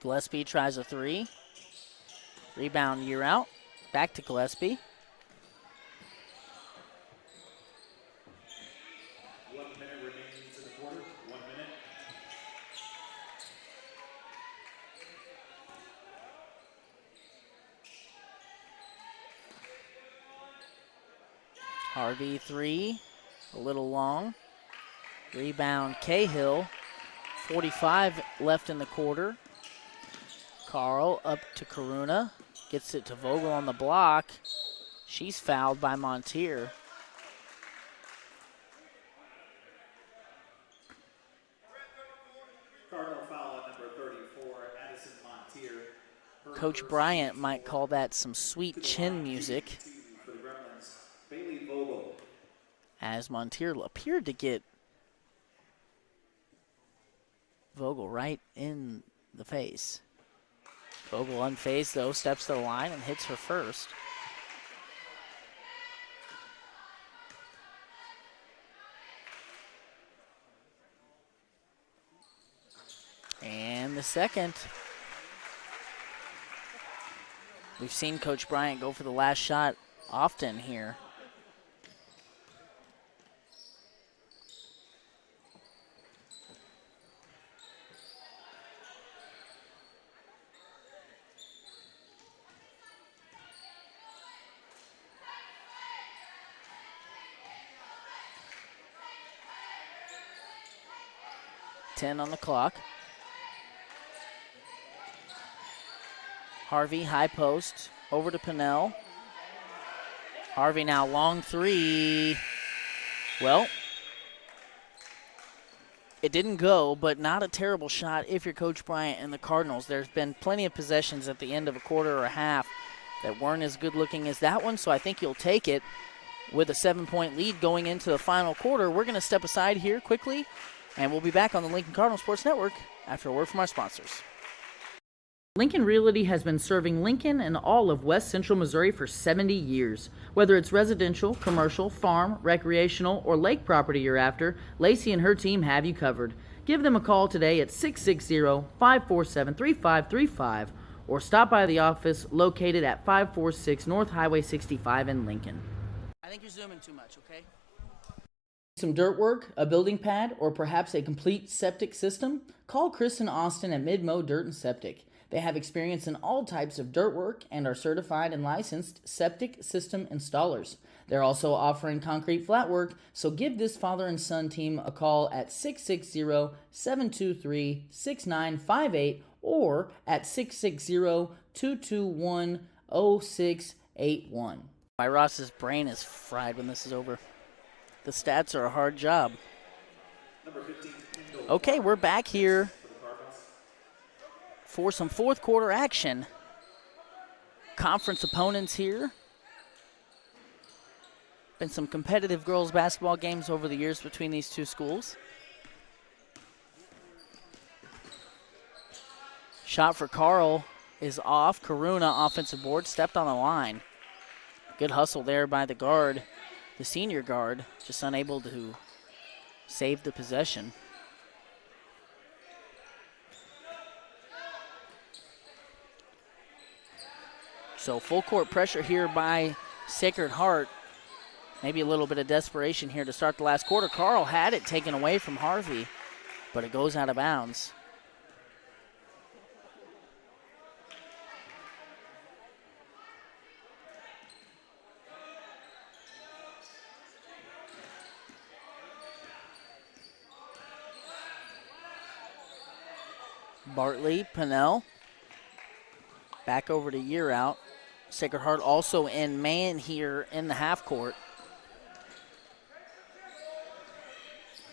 Gillespie tries a 3. Rebound Year out. Back to Gillespie. 1 minute remains in the quarter. 1 minute. Harvey 3, a little long. Rebound Cahill. 45 left in the quarter. Carl up to Karuna. Gets it to Vogel on the block. She's fouled by Montier. Cardinal foul on number 34, Addison Montier. Coach Bryant might call that some sweet chin music, For the Gremlins, Bailey Vogel. as Montier appeared to get Vogel right in the face. Vogel unfazed, though, steps to the line and hits her first. And the second. We've seen Coach Bryant go for the last shot often here. On the clock. Harvey, high post, over to Pinnell. Harvey now long 3. Well, it didn't go, but not a terrible shot if you're Coach Bryant and the Cardinals. There's been plenty of possessions at the end of a quarter or a half that weren't as good looking as that one, so I think you'll take it with a 7-point lead going into the final quarter. We're going to step aside here quickly, and we'll be back on the Lincoln Cardinals Sports Network after a word from our sponsors. Lincoln Realty has been serving Lincoln and all of West Central Missouri for 70 years. Whether it's residential, commercial, farm, recreational, or lake property you're after, Lacey and her team have you covered. Give them a call today at 660-547-3535 or stop by the office located at 546 North Highway 65 in Lincoln. I think you're zooming too much, okay? Some dirt work, a building pad, or perhaps a complete septic system? Call Chris and Austin at Midmo Dirt and Septic. They have experience in all types of dirt work and are certified and licensed septic system installers. They're also offering concrete flat work, so give this father and son team a call at 660-723-6958 or at 660-221-0681. My Ross's brain is fried when this is over. The stats are a hard job. Number 15, Kendall Okay, we're back here for the Cardinals. for some fourth quarter action. Conference opponents here. Been some competitive girls basketball games over the years between these two schools. Shot for Carl is off. Karuna, offensive board, stepped on the line. Good hustle there by the guard, the senior guard, just unable to save the possession. So full court pressure here by Sacred Heart. Maybe a little bit of desperation here to start the last quarter. Carl had it taken away from Harvey, but it goes out of bounds. Bartley, Pinnell, back over to Year Out. Sacred Heart also in man here in the half court.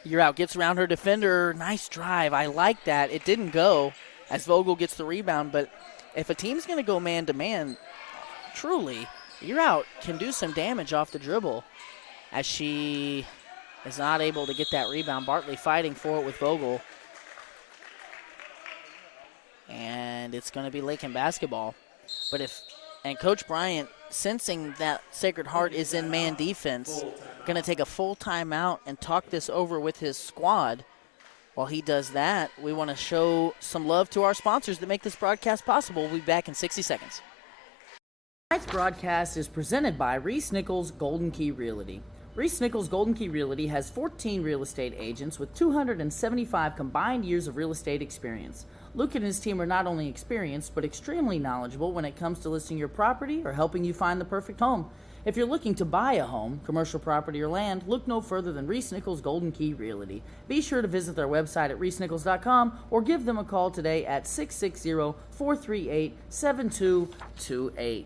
Year Out gets around her defender. Nice drive. I like that. It didn't go as Vogel gets the rebound, but if a team's going to go man-to-man, truly, Year Out can do some damage off the dribble as she is not able to get that rebound. Bartley fighting for it with Vogel. And it's going to be Lincoln basketball. And Coach Bryant, sensing that Sacred Heart is in man defense, going to take a full timeout and talk this over with his squad. While he does that, we want to show some love to our sponsors that make this broadcast possible. We'll be back in 60 seconds. Tonight's broadcast is presented by Reese Nichols Golden Key Realty. Reese Nichols Golden Key Realty has 14 real estate agents with 275 combined years of real estate experience. Luke and his team are not only experienced, but extremely knowledgeable when it comes to listing your property or helping you find the perfect home. If you're looking to buy a home, commercial property, or land, look no further than Reese Nichols Golden Key Realty. Be sure to visit their website at reesenichols.com or give them a call today at 660-438-7228.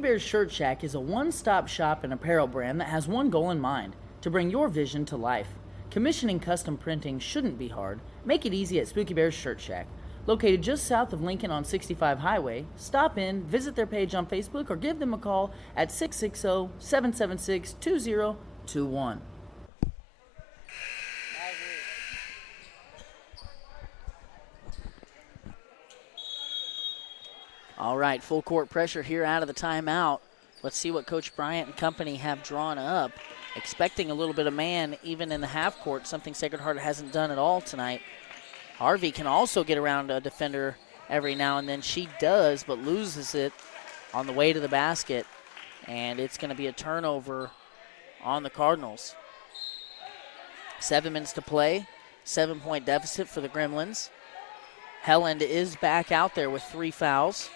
Bear's Shirt Shack is a one-stop shop and apparel brand that has one goal in mind: to bring your vision to life. Commissioning custom printing shouldn't be hard. Make it easy at Spooky Bear's Shirt Shack. Located just south of Lincoln on 65 Highway, stop in, visit their page on Facebook, or give them a call at 660-776-2021. All right, full court pressure here out of the timeout. Let's see what Coach Bryant and company have drawn up. Expecting a little bit of man even in the half court, something Sacred Heart hasn't done at all tonight. Harvey can also get around a defender every now and then. She does, but loses it on the way to the basket. And it's going to be a turnover on the Cardinals. 7 minutes to play, 7-point deficit for the Gremlins. Helland is back out there with 3 fouls.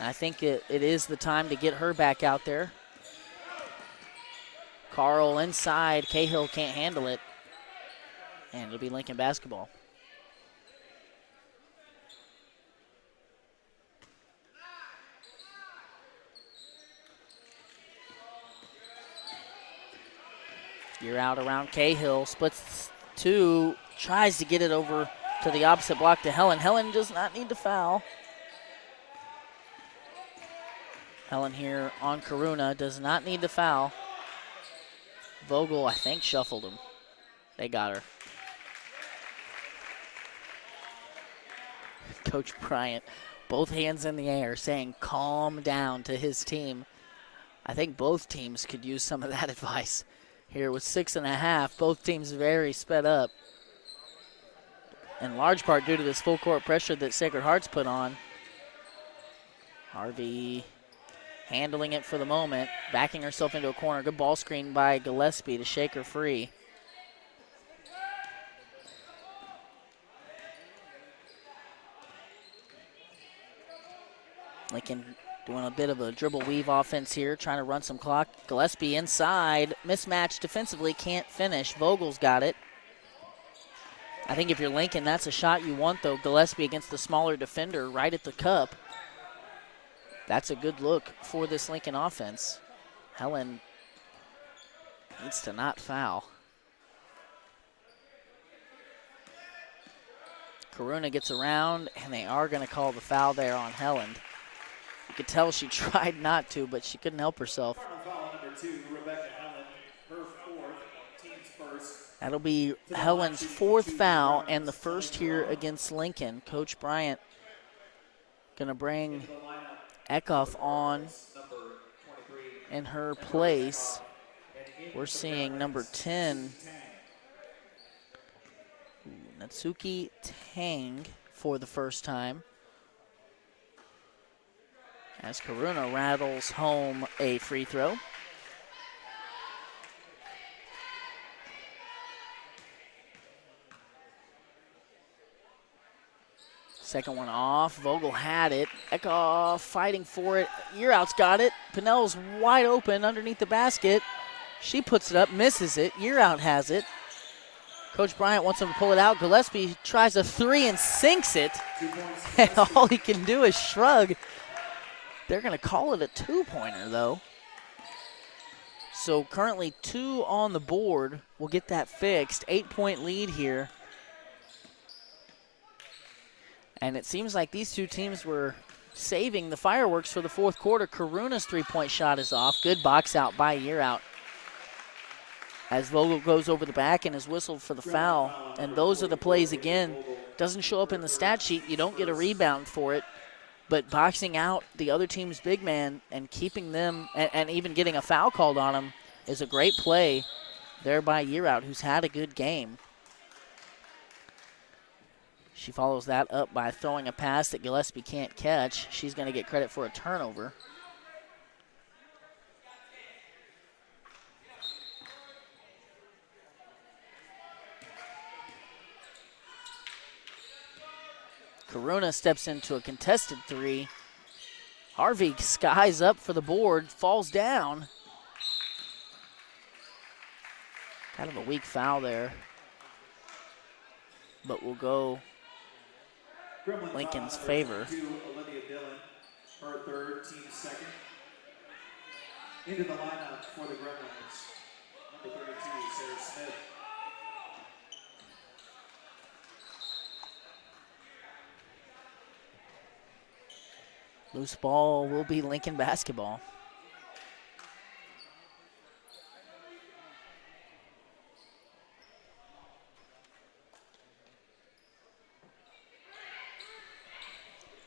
I think it is the time to get her back out there. Carl inside. Cahill can't handle it. And it'll be Lincoln basketball. You're out around Cahill. Splits 2. Tries to get it over to the opposite block to Helen. Helen does not need to foul. Helen here on Karuna does not need to foul. Vogel, I think, shuffled him. They got her. Coach Bryant, both hands in the air, saying calm down to his team. I think both teams could use some of that advice here with 6.5. Both teams very sped up. In large part due to this full court pressure that Sacred Heart's put on. Harvey handling it for the moment, backing herself into a corner. Good ball screen by Gillespie to shake her free. Lincoln doing a bit of a dribble weave offense here, trying to run some clock. Gillespie inside, mismatched defensively, can't finish. Vogel's got it. I think if you're Lincoln, that's a shot you want, though. Gillespie against the smaller defender right at the cup. That's a good look for this Lincoln offense. Helen Needs to not foul. Karuna gets around, and they are going to call the foul there on Helland. You could tell she tried not to, but she couldn't help herself. Foul number 2, Rebecca Helen, her 4th, team's first. That'll be Helen's 4th foul and the first here against Lincoln. Coach Bryant going to bring Eckhoff on in her place. We're seeing number 10, Natsuki Tang, for the first time, as Karuna rattles home a free throw. Second one off. Vogel had it. Eckhoff fighting for it. Yearout's got it. Pinnell's wide open underneath the basket. She puts it up, misses it. Yearout has it. Coach Bryant wants him to pull it out. Gillespie tries a three and sinks it. And all he can do is shrug. They're going to call it a two-pointer, though. So currently 2 on the board. We'll get that fixed. 8-point lead here. And it seems like these two teams were saving the fireworks for the fourth quarter. Karuna's three-point shot is off. Good box out by Yearout, as Vogel goes over the back and is whistled for the foul. And those are the plays again. Doesn't show up in the stat sheet. You don't get a rebound for it. But boxing out the other team's big man and keeping them, and even getting a foul called on him, is a great play there by Yearout, who's had a good game. She follows that up by throwing a pass that Gillespie can't catch. She's going to get credit for a turnover. Karuna steps into a contested three. Harvey skies up for the board, falls down. Kind of a weak foul there, but we'll go Lincoln's favor. Olivia Dillon, her 3rd, team 2nd. Into the lineup for the Gremlins, number 32, Sarah Smith. Loose ball will be Lincoln basketball.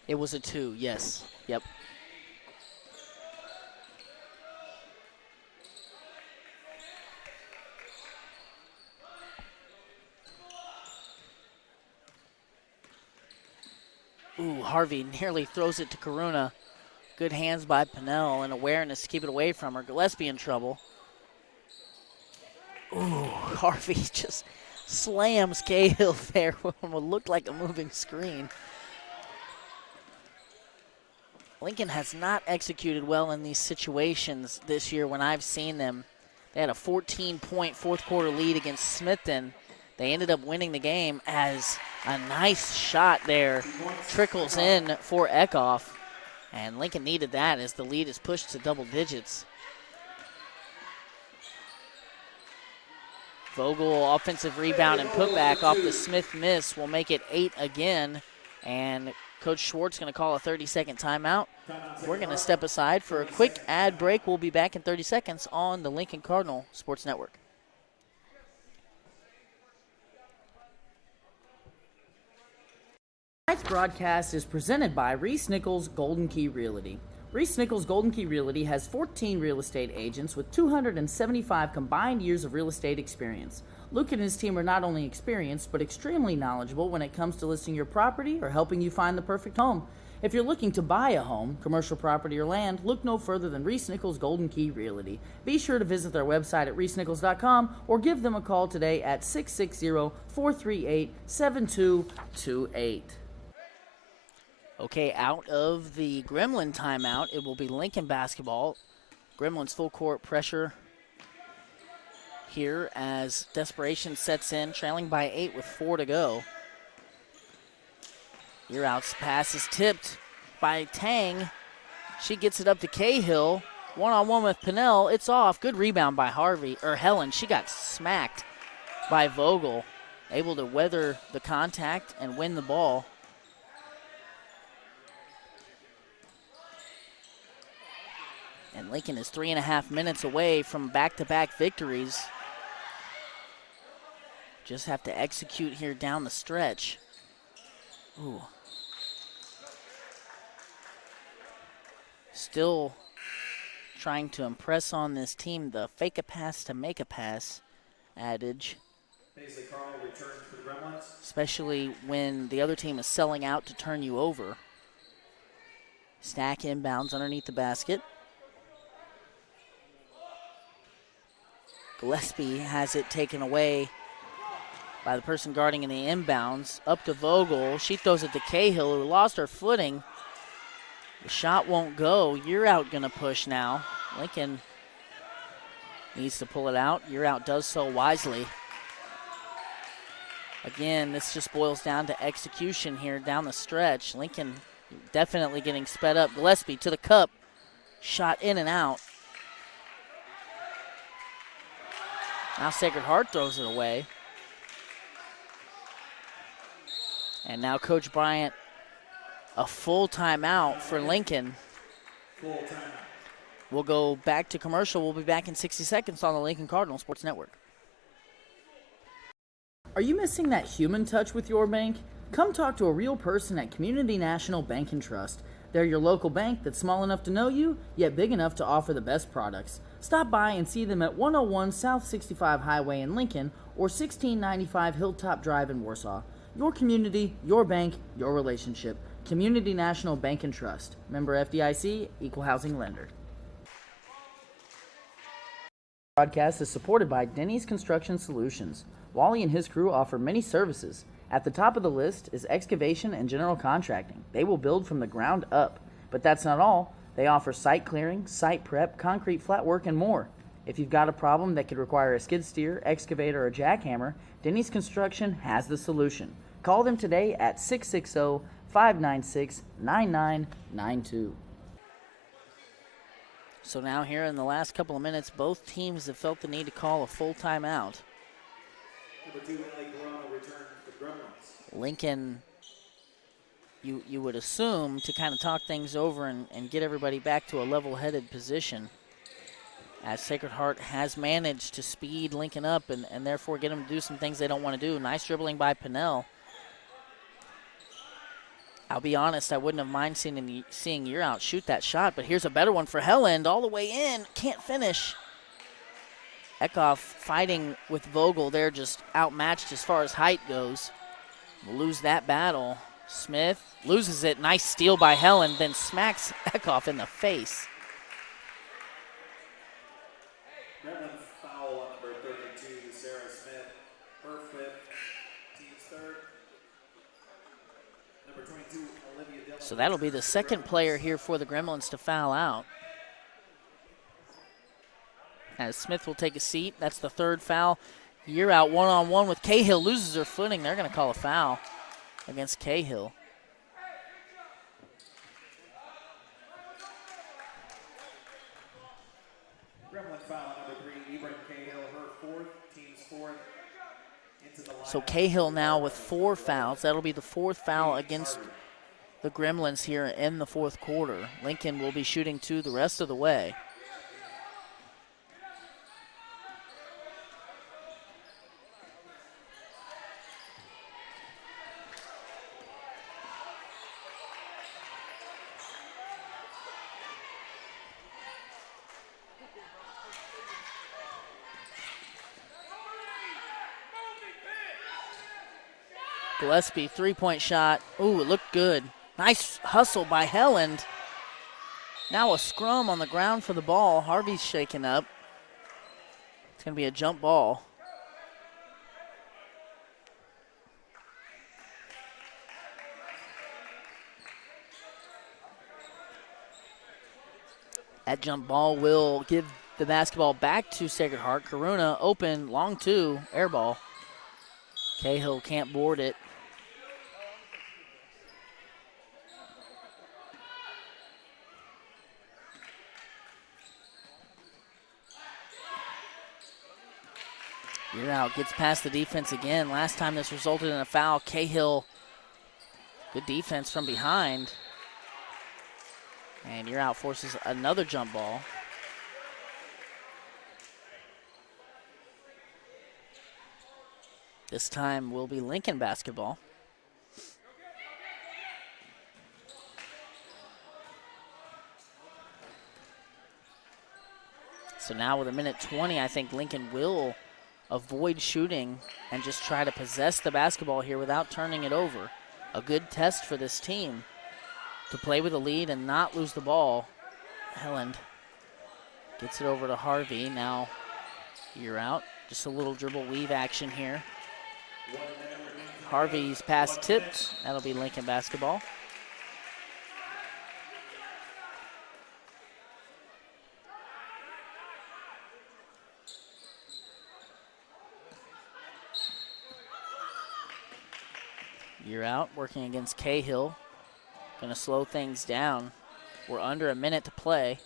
It was a 2, yes. Yep. Ooh, Harvey nearly throws it to Karuna. Good hands by Pinnell and awareness to keep it away from her. Gillespie in trouble. Ooh, Harvey just slams Cahill there on what looked like a moving screen. Lincoln has not executed well in these situations this year when I've seen them. They had a 14-point fourth quarter lead against Smithton. They ended up winning the game as a nice shot there trickles in for Eckhoff. And Lincoln needed that as the lead is pushed to double digits. Vogel, offensive rebound and putback off the Smith miss will make it 8 again. And Coach Schwartz going to call a 30-second timeout. We're going to step aside for a quick ad break. We'll be back in 30 seconds on the Lincoln Cardinal Sports Network. Tonight's broadcast is presented by Reese Nichols Golden Key Realty. Reese Nichols Golden Key Realty has 14 real estate agents with 275 combined years of real estate experience. Luke and his team are not only experienced, but extremely knowledgeable when it comes to listing your property or helping you find the perfect home. If you're looking to buy a home, commercial property, or land, look no further than Reese Nichols Golden Key Realty. Be sure to visit their website at reesenichols.com or give them a call today at 660-438-7228. Okay, out of the Gremlin timeout, it will be Lincoln basketball. Gremlin's full court pressure here as desperation sets in, trailing by 8 with 4 to go. Yearout's pass is tipped by Tang. She gets it up to Cahill. One-on-one with Pinnell. It's off. Good rebound by Helen. She got smacked by Vogel. Able to weather the contact and win the ball. And Lincoln is 3.5 minutes away from back-to-back victories. Just have to execute here down the stretch. Ooh. Still trying to impress on this team the fake a pass to make a pass adage. Especially when the other team is selling out to turn you over. Stack inbounds underneath the basket. Gillespie has it taken away by the person guarding in the inbounds. Up to Vogel. She throws it to Cahill, who lost her footing. The shot won't go. You're out gonna push now. Lincoln needs to pull it out. You're out does so wisely. Again, this just boils down to execution here down the stretch. Lincoln definitely getting sped up. Gillespie to the cup. Shot in and out. Now Sacred Heart throws it away. And now Coach Bryant, a full timeout for Lincoln. Full timeout. We'll go back to commercial. We'll be back in 60 seconds on the Lincoln Cardinals Sports Network. Are you missing that human touch with your bank? Come talk to a real person at Community National Bank and Trust. They're your local bank that's small enough to know you, yet big enough to offer the best products. Stop by and see them at 101 South 65 Highway in Lincoln or 1695 Hilltop Drive in Warsaw. Your community, your bank, your relationship. Community National Bank and Trust. Member FDIC, Equal Housing Lender. Broadcast is supported by Denny's Construction Solutions. Wally and his crew offer many services. At the top of the list is excavation and general contracting. They will build from the ground up. But that's not all. They offer site clearing, site prep, concrete flat work, and more. If you've got a problem that could require a skid steer, excavator, or jackhammer, Denny's Construction has the solution. Call them today at 660-596-9992. So now here in the last couple of minutes, both teams have felt the need to call a full timeout. Number 2, return to the Gremlins. Lincoln, you would assume to kind of talk things over and get everybody back to a level-headed position, as Sacred Heart has managed to speed Lincoln up and therefore get them to do some things they don't want to do. Nice dribbling by Pinnell. I'll be honest, I wouldn't have mind seeing You're Out shoot that shot, but here's a better one for Helland, all the way in, can't finish. Eckhoff fighting with Vogel there, just outmatched as far as height goes. We'll lose that battle. Smith loses it, nice steal by Helland, then smacks Eckhoff in the face. Gremlins foul on number 32, Sarah Smith. Her fifth, team's third. Number 22, Olivia Dillon. So that'll be the second player here for the Gremlins to foul out. As Smith will take a seat, that's the third foul. You're Out one-on-one with Cahill, loses her footing. They're going to call a foul against Cahill. Gremlin foul number 3, Ibrahim Cahill, her fourth, team's fourth. So Cahill now with 4 fouls. That'll be the 4th foul against the Gremlins here in the 4th quarter. Lincoln will be shooting 2 the rest of the way. Gillespie, 3-point shot. Ooh, it looked good. Nice hustle by Helland. Now a scrum on the ground for the ball. Harvey's shaken up. It's going to be a jump ball. That jump ball will give the basketball back to Sacred Heart. Karuna open, long 2, air ball. Cahill can't board it. You're out. Gets past the defense again. Last time this resulted in a foul. Cahill, good defense from behind. And you're out forces another jump ball. This time will be Lincoln basketball. So now with 1:20, I think Lincoln will avoid shooting and just try to possess the basketball here without turning it over. A good test for this team to play with a lead and not lose the ball. Helland gets it over to Harvey. Now you're out. Just a little dribble weave action here. Harvey's pass tipped. That'll be Lincoln basketball. You're out, working against Cahill. Going to slow things down. We're under a minute to play.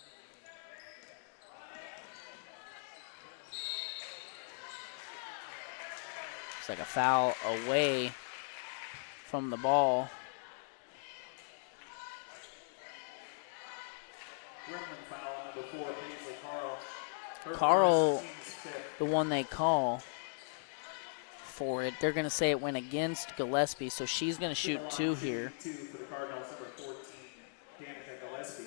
It's like a foul away from the ball. Carl, the one they call for it. They're going to say it went against Gillespie, so she's going to shoot 2 here. For the Cardinals, number 14, Danica Gillespie.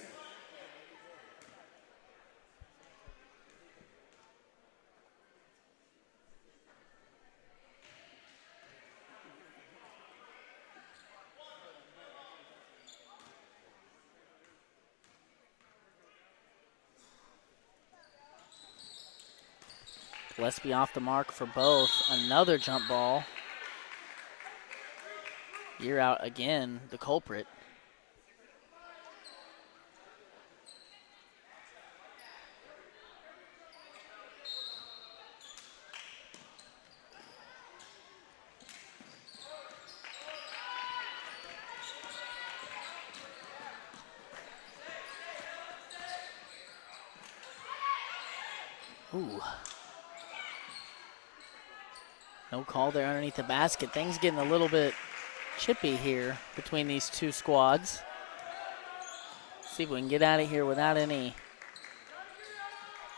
Gillespie off the mark for both. Another jump ball. You're out again, the culprit. Ooh. No call there underneath the basket. Things getting a little bit chippy here between these two squads. See if we can get out of here without any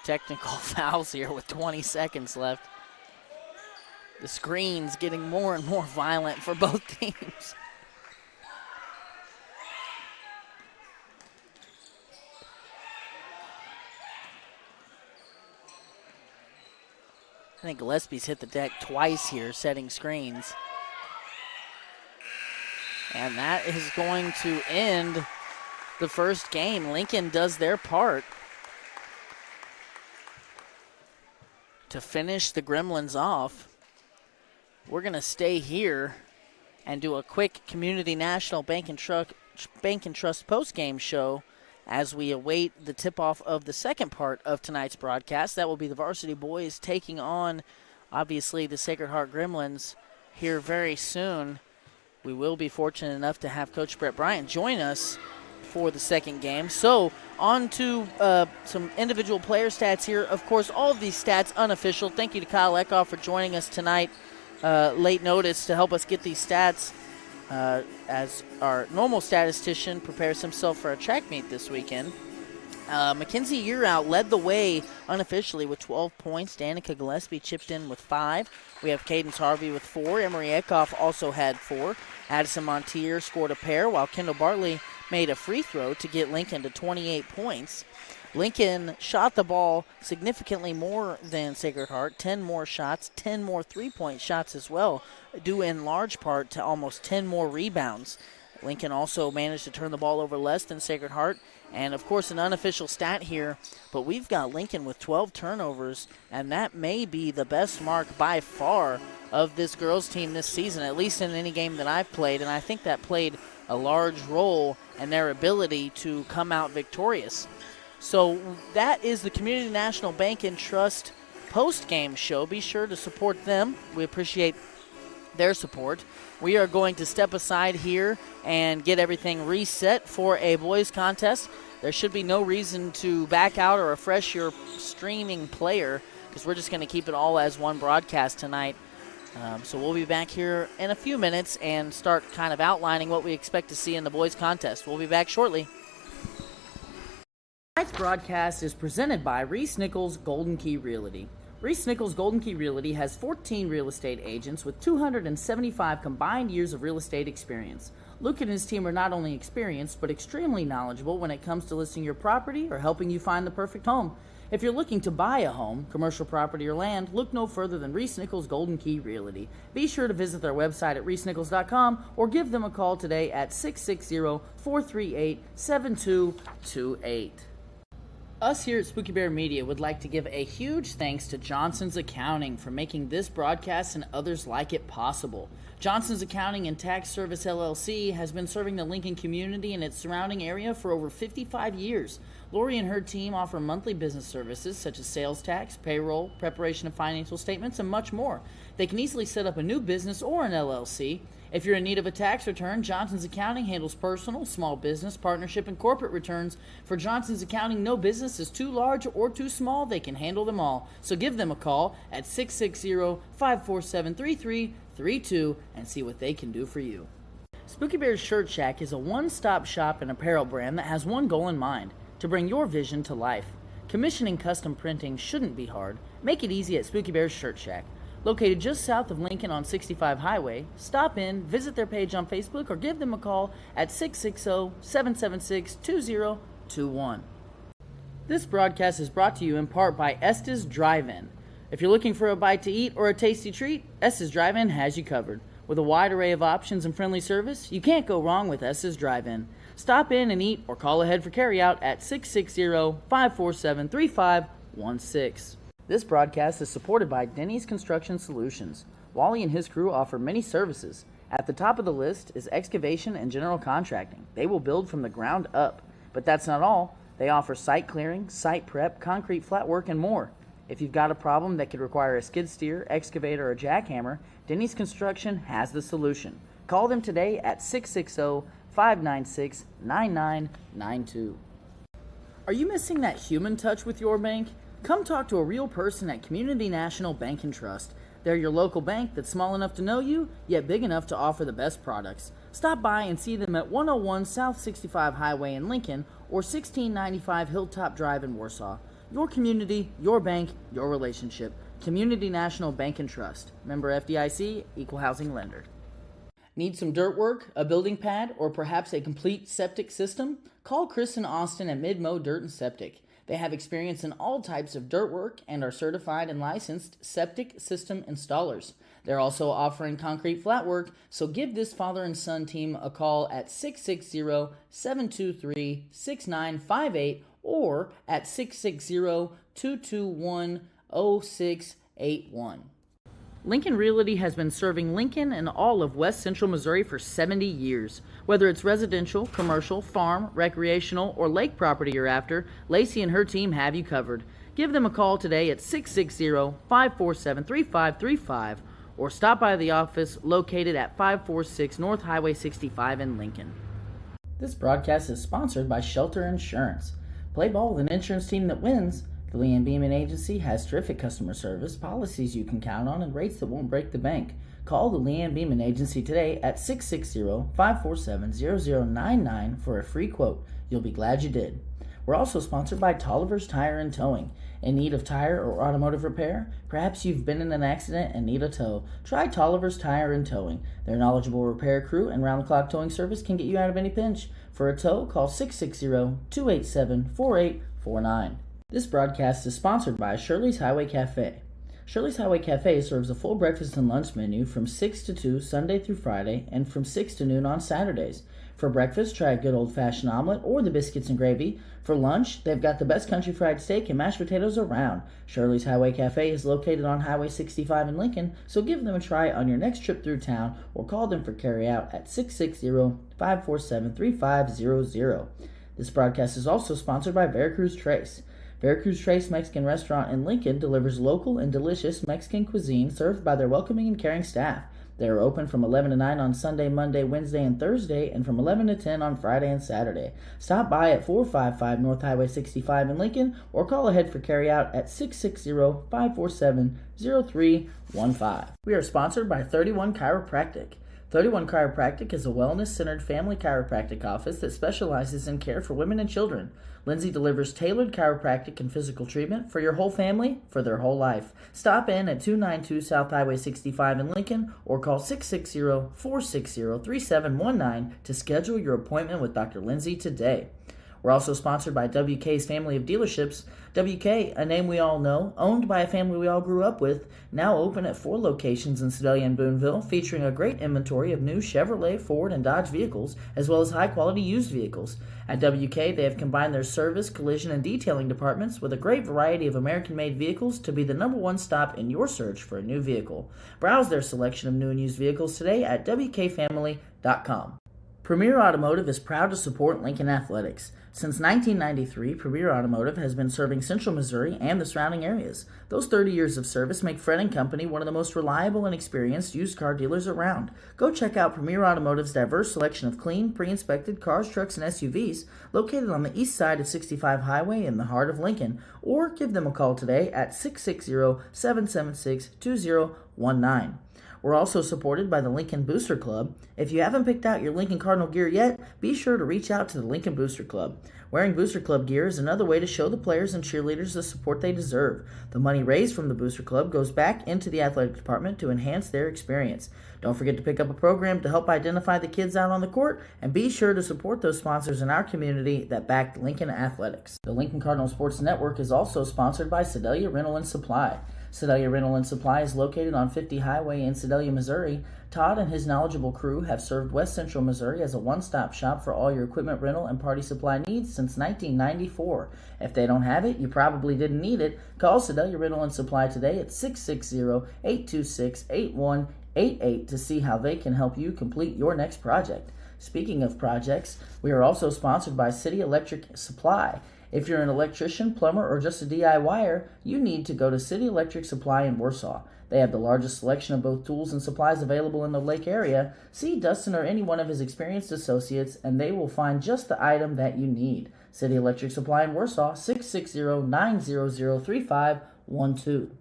technical fouls here with 20 seconds left. The screen's getting more and more violent for both teams. I think Gillespie's hit the deck twice here, setting screens. And that is going to end the first game. Lincoln does their part to finish the Gremlins off. We're going to stay here and do a quick Community National Bank and Trust post-game show as we await the tip-off of the second part of tonight's broadcast. That will be the varsity boys taking on, obviously, the Sacred Heart Gremlins here very soon. We will be fortunate enough to have Coach Brett Bryant join us for the second game. So on to some individual player stats here. Of course, all of these stats unofficial. Thank you to Kyle Eckhoff for joining us tonight, late notice, to help us get these stats as our normal statistician prepares himself for a track meet this weekend. Mackenzie Yearout led the way unofficially with 12 points. Danica Gillespie chipped in with 5. We have Cadence Harvey with 4. Emery Eckhoff also had 4. Addison Montier scored a pair, while Kendall Bartley made a free throw to get Lincoln to 28 points. Lincoln shot the ball significantly more than Sacred Heart, 10 more shots, 10 more three-point shots as well, due in large part to almost 10 more rebounds. Lincoln also managed to turn the ball over less than Sacred Heart. And, of course, an unofficial stat here, but we've got Lincoln with 12 turnovers, and that may be the best mark by far of this girls' team this season, at least in any game that I've played, and I think that played a large role in their ability to come out victorious. So that is the Community National Bank and Trust post-game show. Be sure to support them. We appreciate their support. We are going to step aside here and get everything reset for a boys contest. There should be no reason to back out or refresh your streaming player, because we're just going to keep it all as one broadcast tonight. So we'll be back here in a few minutes and start kind of outlining what we expect to see in the boys' contest. We'll be back shortly. Tonight's broadcast is presented by Reese Nichols Golden Key Realty. Reese Nichols Golden Key Realty has 14 real estate agents with 275 combined years of real estate experience. Luke and his team are not only experienced, but extremely knowledgeable when it comes to listing your property or helping you find the perfect home. If you're looking to buy a home, commercial property, or land, look no further than Reese Nichols Golden Key Realty. Be sure to visit their website at reesenichols.com or give them a call today at 660-438-7228. Us here at Spooky Bear Media would like to give a huge thanks to Johnson's Accounting for making this broadcast and others like it possible. Johnson's Accounting and Tax Service LLC has been serving the Lincoln community and its surrounding area for over 55 years. Lori and her team offer monthly business services such as sales tax, payroll, preparation of financial statements, and much more. They can easily set up a new business or an LLC. If you're in need of a tax return, Johnson's Accounting handles personal, small business, partnership, and corporate returns. For Johnson's Accounting, no business is too large or too small. They can handle them all. So give them a call at 660-547-3332 and see what they can do for you. Spooky Bear's Shirt Shack is a one-stop shop and apparel brand that has one goal in mind: to bring your vision to life. Commissioning custom printing shouldn't be hard. Make it easy at Spooky Bear's Shirt Shack. Located just south of Lincoln on 65 Highway, stop in, visit their page on Facebook, or give them a call at 660-776-2021. This broadcast is brought to you in part by Estes Drive-In. If you're looking for a bite to eat or a tasty treat, Estes Drive-In has you covered. With a wide array of options and friendly service, you can't go wrong with Estes Drive-In. Stop in and eat or call ahead for carryout at 660-547-3516. This broadcast is supported by Denny's Construction Solutions. Wally and his crew offer many services. At the top of the list is excavation and general contracting. They will build from the ground up. But that's not all. They offer site clearing, site prep, concrete flat work, and more. If you've got a problem that could require a skid steer, excavator, or jackhammer, Denny's Construction has the solution. Call them today at 660-596-9992. Are you missing that human touch with your bank? Come talk to a real person at Community National Bank and Trust. They're your local bank that's small enough to know you, yet big enough to offer the best products. Stop by and see them at 101 South 65 Highway in Lincoln or 1695 Hilltop Drive in Warsaw. Your community, your bank, your relationship. Community National Bank and Trust. Member FDIC, Equal Housing Lender. Need some dirt work, a building pad, or perhaps a complete septic system? Call Chris and Austin at Midmo Dirt and Septic. They have experience in all types of dirt work and are certified and licensed septic system installers. They're also offering concrete flat work, so give this father and son team a call at 660-723-6958 or at 660-221-0681. Lincoln Realty has been serving Lincoln and all of West Central Missouri for 70 years. Whether it's residential, commercial, farm, recreational, or lake property you're after, Lacey and her team have you covered. Give them a call today at 660-547-3535 or stop by the office located at 546 North Highway 65 in Lincoln. This broadcast is sponsored by Shelter Insurance. Play ball with an insurance team that wins. The Lee and Beeman Agency has terrific customer service, policies you can count on, and rates that won't break the bank. Call the Lee and Beeman Agency today at 660-547-0099 for a free quote. You'll be glad you did. We're also sponsored by Tolliver's Tire and Towing. In need of tire or automotive repair? Perhaps you've been in an accident and need a tow. Try Tolliver's Tire and Towing. Their knowledgeable repair crew and round-the-clock towing service can get you out of any pinch. For a tow, call 660-287-4849. This broadcast is sponsored by Shirley's Highway Cafe. Shirley's Highway Cafe serves a full breakfast and lunch menu from 6 to 2 Sunday through Friday and from 6 to noon on Saturdays. For breakfast, try a good old-fashioned omelet or the biscuits and gravy. For lunch, they've got the best country fried steak and mashed potatoes around. Shirley's Highway Cafe is located on Highway 65 in Lincoln, so give them a try on your next trip through town or call them for carryout at 660-547-3500. This broadcast is also sponsored by Veracruz Trace. Veracruz Trace Mexican Restaurant in Lincoln delivers local and delicious Mexican cuisine served by their welcoming and caring staff. They are open from 11 to 9 on Sunday, Monday, Wednesday, and Thursday, and from 11 to 10 on Friday and Saturday. Stop by at 455 North Highway 65 in Lincoln or call ahead for carryout at 660-547-0315. We are sponsored by 31 Chiropractic. 31 Chiropractic is a wellness-centered family chiropractic office that specializes in care for women and children. Lindsay delivers tailored chiropractic and physical treatment for your whole family for their whole life. Stop in at 292 South Highway 65 in Lincoln or call 660-460-3719 to schedule your appointment with Dr. Lindsay today. We're also sponsored by WK's family of dealerships. WK, a name we all know, owned by a family we all grew up with, now open at 4 locations in Sedalia and Boonville, featuring a great inventory of new Chevrolet, Ford, and Dodge vehicles, as well as high-quality used vehicles. At WK, they have combined their service, collision, and detailing departments with a great variety of American-made vehicles to be the #1 stop in your search for a new vehicle. Browse their selection of new and used vehicles today at WKFamily.com. Premier Automotive is proud to support Lincoln Athletics. Since 1993, Premier Automotive has been serving Central Missouri and the surrounding areas. Those 30 years of service make Fred & Company one of the most reliable and experienced used car dealers around. Go check out Premier Automotive's diverse selection of clean, pre-inspected cars, trucks, and SUVs located on the east side of 65 Highway in the heart of Lincoln, or give them a call today at 660-776-2019. We're also supported by the Lincoln Booster Club. If you haven't picked out your Lincoln Cardinal gear yet, be sure to reach out to the Lincoln Booster Club. Wearing Booster Club gear is another way to show the players and cheerleaders the support they deserve. The money raised from the Booster Club goes back into the athletic department to enhance their experience. Don't forget to pick up a program to help identify the kids out on the court, and be sure to support those sponsors in our community that backed Lincoln Athletics. The Lincoln Cardinal Sports Network is also sponsored by Sedalia Rental and Supply. Sedalia Rental and Supply is located on 50 Highway in Sedalia, Missouri. Todd and his knowledgeable crew have served West Central Missouri as a one-stop shop for all your equipment rental and party supply needs since 1994. If they don't have it, you probably didn't need it. Call Sedalia Rental and Supply today at 660-826-8188 to see how they can help you complete your next project. Speaking of projects, we are also sponsored by City Electric Supply. If you're an electrician, plumber, or just a DIYer, you need to go to City Electric Supply in Warsaw. They have the largest selection of both tools and supplies available in the Lake area. See Dustin or any one of his experienced associates, and they will find just the item that you need. City Electric Supply in Warsaw, 660-900-3512.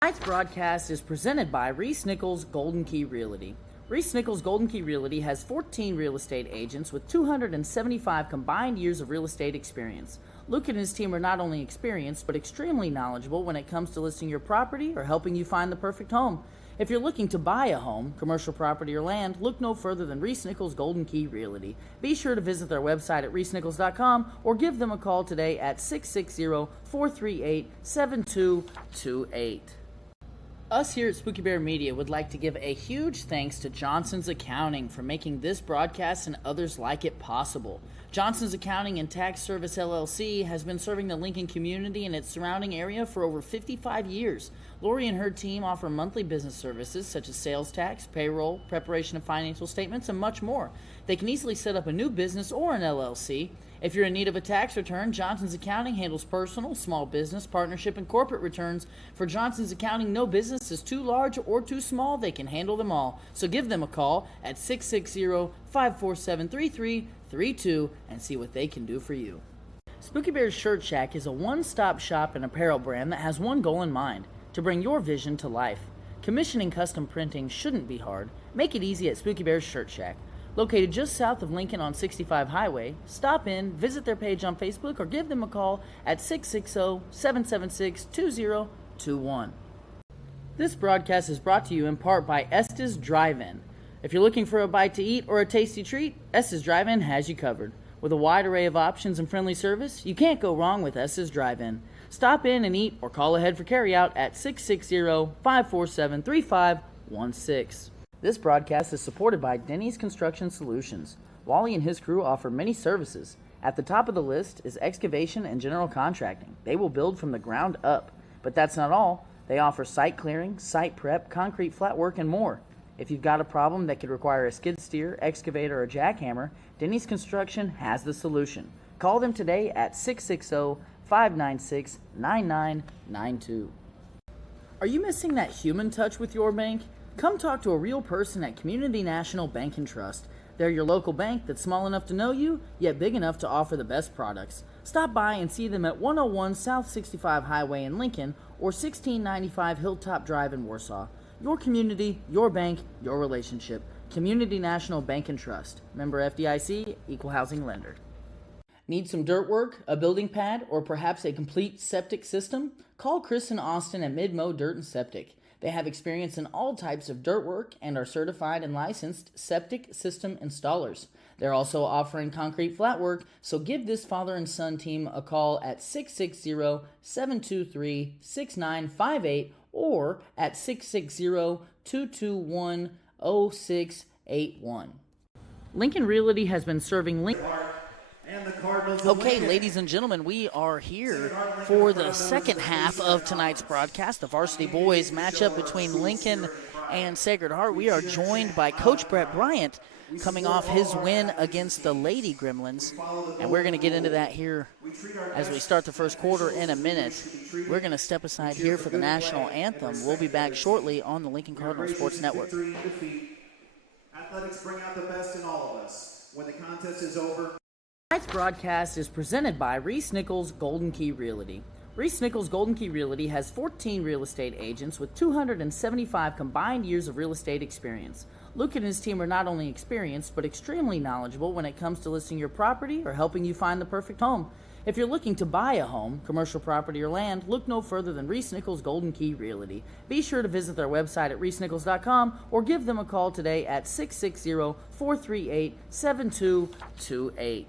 Tonight's broadcast is presented by Reese Nichols Golden Key Realty. Reese Nichols Golden Key Realty has 14 real estate agents with 275 combined years of real estate experience. Luke and his team are not only experienced, but extremely knowledgeable when it comes to listing your property or helping you find the perfect home. If you're looking to buy a home, commercial property, or land, look no further than Reese Nichols Golden Key Realty. Be sure to visit their website at reesenichols.com or give them a call today at 660-438-7228. Us here at Spooky Bear Media would like to give a huge thanks to Johnson's Accounting for making this broadcast and others like it possible. Johnson's Accounting and Tax Service LLC has been serving the Lincoln community and its surrounding area for over 55 years. Lori and her team offer monthly business services such as sales tax, payroll, preparation of financial statements, and much more. They can easily set up a new business or an LLC. If you're in need of a tax return, Johnson's Accounting handles personal, small business, partnership, and corporate returns. For Johnson's Accounting, no business is too large or too small. They can handle them all. So give them a call at 660-547-3332 and see what they can do for you. Spooky Bear's Shirt Shack is a one-stop shop and apparel brand that has one goal in mind: to bring your vision to life. Commissioning custom printing shouldn't be hard. Make it easy at Spooky Bear's Shirt Shack. Located just south of Lincoln on 65 Highway, stop in, visit their page on Facebook, or give them a call at 660-776-2021. This broadcast is brought to you in part by Estes Drive-In. If you're looking for a bite to eat or a tasty treat, Estes Drive-In has you covered. With a wide array of options and friendly service, you can't go wrong with Estes Drive-In. Stop in and eat or call ahead for carryout at 660-547-3516. This broadcast is supported by Denny's Construction Solutions. Wally and his crew offer many services. At the top of the list is excavation and general contracting. They will build from the ground up. But that's not all. They offer site clearing, site prep, concrete flat work, and more. If you've got a problem that could require a skid steer, excavator, or jackhammer, Denny's Construction has the solution. Call them today at 660-596-9992. Are you missing that human touch with your bank? Come talk to a real person at Community National Bank and Trust. They're your local bank that's small enough to know you, yet big enough to offer the best products. Stop by and see them at 101 South 65 Highway in Lincoln or 1695 Hilltop Drive in Warsaw. Your community, your bank, your relationship. Community National Bank and Trust. Member FDIC, Equal Housing Lender. Need some dirt work, a building pad, or perhaps a complete septic system? Call Chris and Austin at Mid-Mo Dirt and Septic. They have experience in all types of dirt work and are certified and licensed septic system installers. They're also offering concrete flat work, so give this father and son team a call at 660-723-6958 or at 660-221-0681. Lincoln Realty has been serving Lincoln. Okay, ladies and gentlemen, we are here for the second half of tonight's broadcast. The varsity boys matchup between Lincoln and Sacred Heart. We are joined by Coach Brett Bryant coming off his win against the Lady Gremlins. And we're going to get into that here as we start the first quarter in a minute. We're going to step aside here for the national anthem. We'll be back shortly on the Lincoln Cardinals Sports Network. Athletics bring out the best in all of us. When the contest is over. Tonight's broadcast is presented by Reese Nichols Golden Key Realty. Reese Nichols Golden Key Realty has 14 real estate agents with 275 combined years of real estate experience. Luke and his team are not only experienced, but extremely knowledgeable when it comes to listing your property or helping you find the perfect home. If you're looking to buy a home, commercial property, or land, look no further than Reese Nichols Golden Key Realty. Be sure to visit their website at reesenichols.com or give them a call today at 660-438-7228.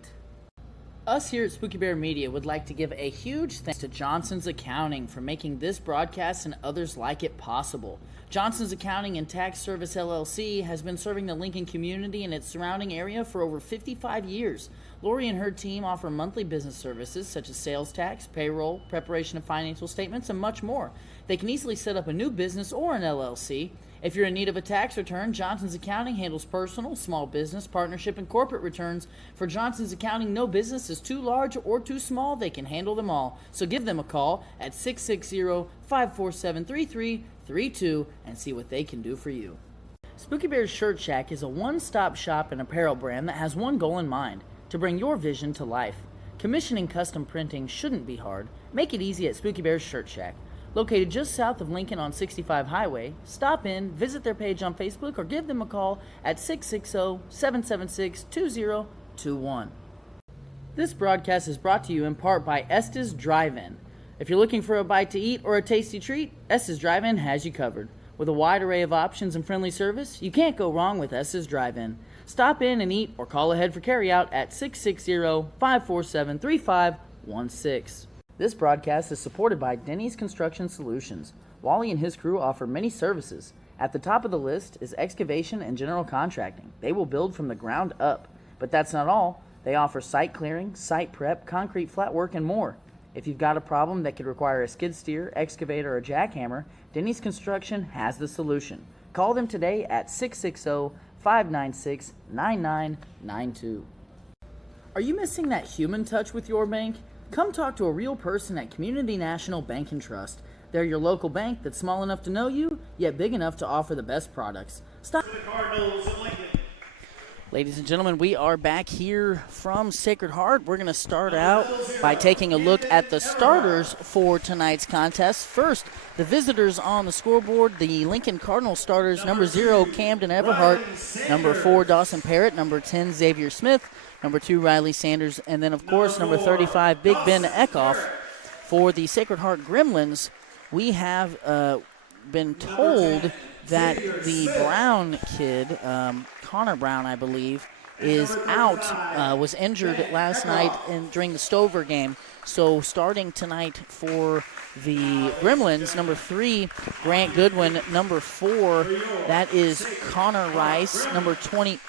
Us here at Spooky Bear Media would like to give a huge thanks to Johnson's Accounting for making this broadcast and others like it possible. Johnson's Accounting and Tax Service LLC has been serving the Lincoln community and its surrounding area for over 55 years. Lori and her team offer monthly business services such as sales tax, payroll, preparation of financial statements, and much more. They can easily set up a new business or an LLC. If you're in need of a tax return, Johnson's Accounting handles personal, small business, partnership, and corporate returns. For Johnson's Accounting, no business is too large or too small. They can handle them all. So give them a call at 660-547-3332 and see what they can do for you. Spooky Bear's Shirt Shack is a one-stop shop and apparel brand that has one goal in mind: to bring your vision to life. Commissioning custom printing shouldn't be hard. Make it easy at Spooky Bear's Shirt Shack. Located just south of Lincoln on 65 Highway, stop in, visit their page on Facebook, or give them a call at 660-776-2021. This broadcast is brought to you in part by Estes Drive-In. If you're looking for a bite to eat or a tasty treat, Estes Drive-In has you covered. With a wide array of options and friendly service, you can't go wrong with Estes Drive-In. Stop in and eat or call ahead for carryout at 660-547-3516. This broadcast is supported by Denny's Construction Solutions. Wally and his crew offer many services. At the top of the list is excavation and general contracting. They will build from the ground up. But that's not all. They offer site clearing, site prep, concrete flat work, and more. If you've got a problem that could require a skid steer, excavator, or jackhammer, Denny's Construction has the solution. Call them today at 660-596-9992. Are you missing that human touch with your bank? Come talk to a real person at Community National Bank and Trust. They're your local bank that's small enough to know you, yet big enough to offer the best products. Stop. The Cardinals in Lincoln. Ladies and gentlemen, we are back here from Sacred Heart. We're going to start out by taking a look at the starters for tonight's contest. First, the visitors on the scoreboard, the Lincoln Cardinals starters, number 0, Camden Everhart, number 4, Dawson Parrott, number 10, Xavier Smith, number 2, Riley Sanders, and then, of course, number 35, Big Ben Eckhoff. For the Sacred Heart Gremlins, we have been told that the Brown kid, Connor Brown, I believe, is out, was injured last night during the Stover game. So starting tonight for the Gremlins, number 3, Grant Goodwin. Number 4, that is Connor Rice. 20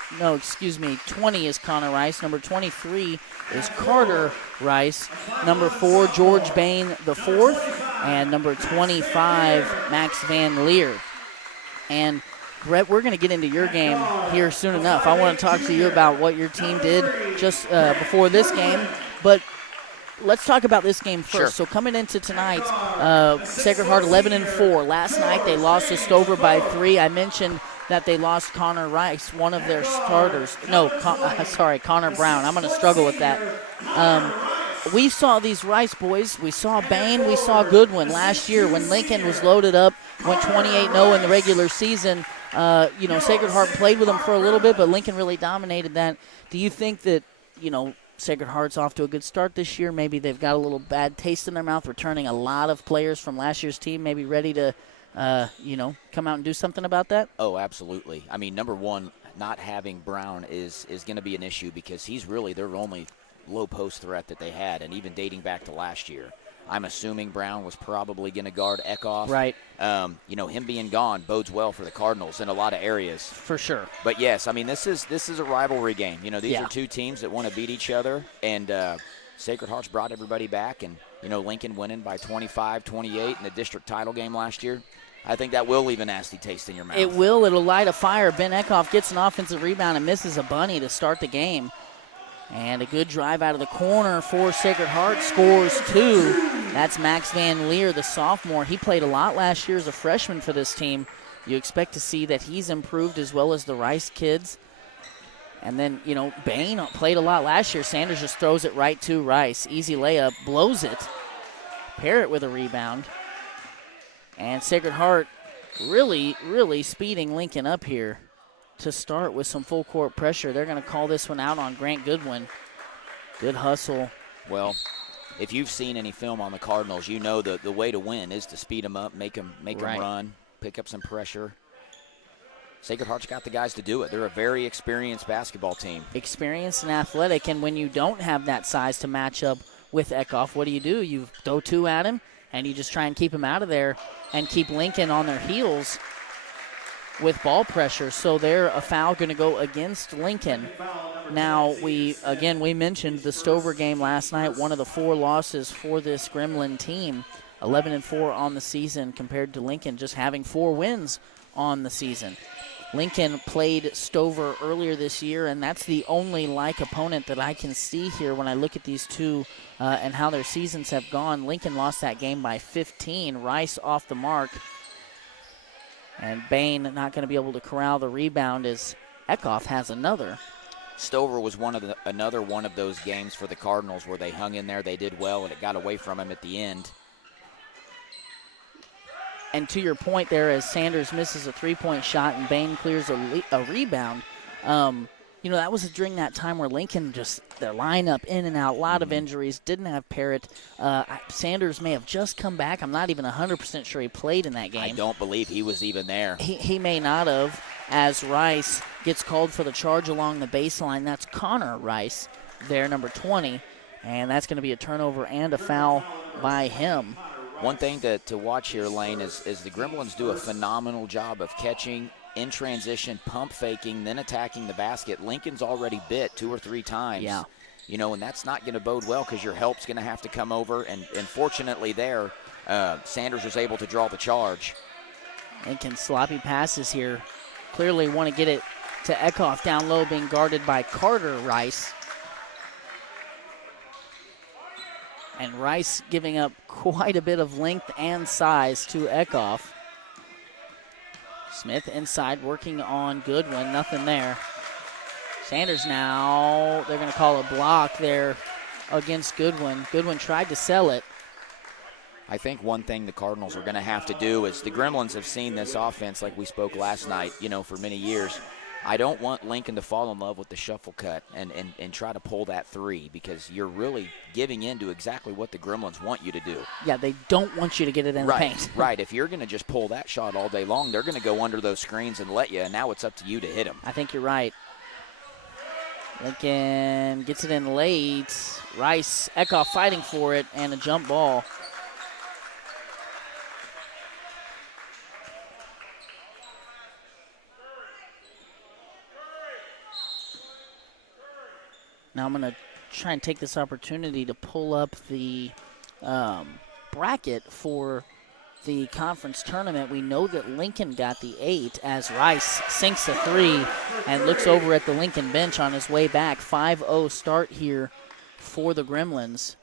is Connor Rice. Number 23 is Carter Rice. Number 4, George Bain the 4th. And number 25, Max Van Leer. And Brett, we're going to get into your game here soon enough. I want to talk to you about what your team did just before this game. But let's talk about this game first. Sure. So coming into tonight, Sacred Heart 11-4. Last night they lost to Stover by 3. I mentioned that they lost Connor Rice, one of their starters. No, Connor Brown. I'm going to struggle with that. We saw these Rice boys. We saw Bain. We saw Goodwin last year when Lincoln was loaded up, went 28-0 in the regular season. Sacred Heart played with them for a little bit, but Lincoln really dominated that. Do you think that, Sacred Heart's off to a good start this year? Maybe they've got a little bad taste in their mouth, returning a lot of players from last year's team, maybe ready to, come out and do something about that? Oh, absolutely. I mean, number one, not having Brown is going to be an issue because he's really their only low post threat that they had, and even dating back to last year. I'm assuming Brown was probably going to guard Eckhoff. Right. Him being gone bodes well for the Cardinals in a lot of areas. For sure. But, yes, I mean, this is a rivalry game. These are two teams that want to beat each other, and Sacred Heart's brought everybody back, and, Lincoln winning by 25-28 in the district title game last year. I think that will leave a nasty taste in your mouth. It will. It'll light a fire. Ben Eckhoff gets an offensive rebound and misses a bunny to start the game. And a good drive out of the corner for Sacred Heart, scores 2. That's Max Van Leer, the sophomore. He played a lot last year as a freshman for this team. You expect to see that he's improved as well as the Rice kids. And then, Bain played a lot last year. Sanders just throws it right to Rice. Easy layup, blows it. Parrott with a rebound. And Sacred Heart really, really speeding Lincoln up here to start with some full court pressure. They're going to call this one out on Grant Goodwin. Good hustle. Well, if you've seen any film on the Cardinals, you know the way to win is to speed them up, make them run, pick up some pressure. Sacred Heart's got the guys to do it. They're a very experienced basketball team. Experienced and athletic, and when you don't have that size to match up with Eckhoff, what do? You throw 2 at him, and you just try and keep him out of there and keep Lincoln on their heels with ball pressure. So they're a foul going to go against Lincoln. Now, we mentioned the Stover game last night, one of the 4 losses for this Gremlin team, 11-4 on the season compared to Lincoln just having 4 wins on the season. Lincoln played Stover earlier this year, and that's the only like opponent that I can see here when I look at these two and how their seasons have gone. Lincoln lost that game by 15. Rice off the mark. And Bain not going to be able to corral the rebound as Eckhoff has another. Stover was another one of those games for the Cardinals where they hung in there, they did well, and it got away from him at the end. And to your point there, as Sanders misses a three-point shot and Bain clears a rebound, that was during that time where Lincoln their lineup in and out, a lot of injuries, didn't have Parrott. Sanders may have just come back. I'm not even 100% sure he played in that game. I don't believe he was even there. He may not have, as Rice gets called for the charge along the baseline. That's Connor Rice there, number 20, and that's going to be a turnover and a foul by him. One thing to watch here, Lane, is the Gremlins do a phenomenal job of catching in transition, pump faking, then attacking the basket. Lincoln's already bit 2 or 3 times. Yeah. And that's not going to bode well because your help's going to have to come over. And fortunately there, Sanders was able to draw the charge. Lincoln sloppy passes here. Clearly want to get it to Eckhoff down low, being guarded by Carter Rice. And Rice giving up quite a bit of length and size to Eckhoff. Smith inside working on Goodwin. Nothing there. Sanders now, they're going to call a block there against Goodwin. Goodwin tried to sell it. I think one thing the Cardinals are going to have to do is the Gremlins have seen this offense like we spoke last night, for many years. I don't want Lincoln to fall in love with the shuffle cut and try to pull that 3 because you're really giving in to exactly what the Gremlins want you to do. Yeah, they don't want you to get it in the paint. Right. If you're going to just pull that shot all day long, they're going to go under those screens and let you, and now it's up to you to hit them. I think you're right. Lincoln gets it in late. Rice, Eckhoff fighting for it, and a jump ball. Now I'm going to try and take this opportunity to pull up the bracket for the conference tournament. We know that Lincoln got the 8 as Rice sinks a 3 and looks over at the Lincoln bench on his way back. 5-0 start here for the Gremlins.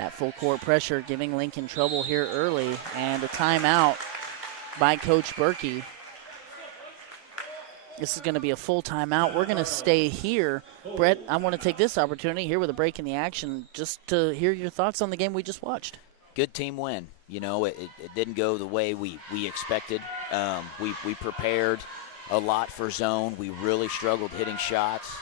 That full court pressure giving Lincoln trouble here early, and a timeout by Coach Berkey. This is going to be a full timeout. We're going to stay here. Brett, I want to take this opportunity here with a break in the action just to hear your thoughts on the game we just watched. Good team win. You know, it didn't go the way we expected. We prepared a lot for zone. We really struggled hitting shots.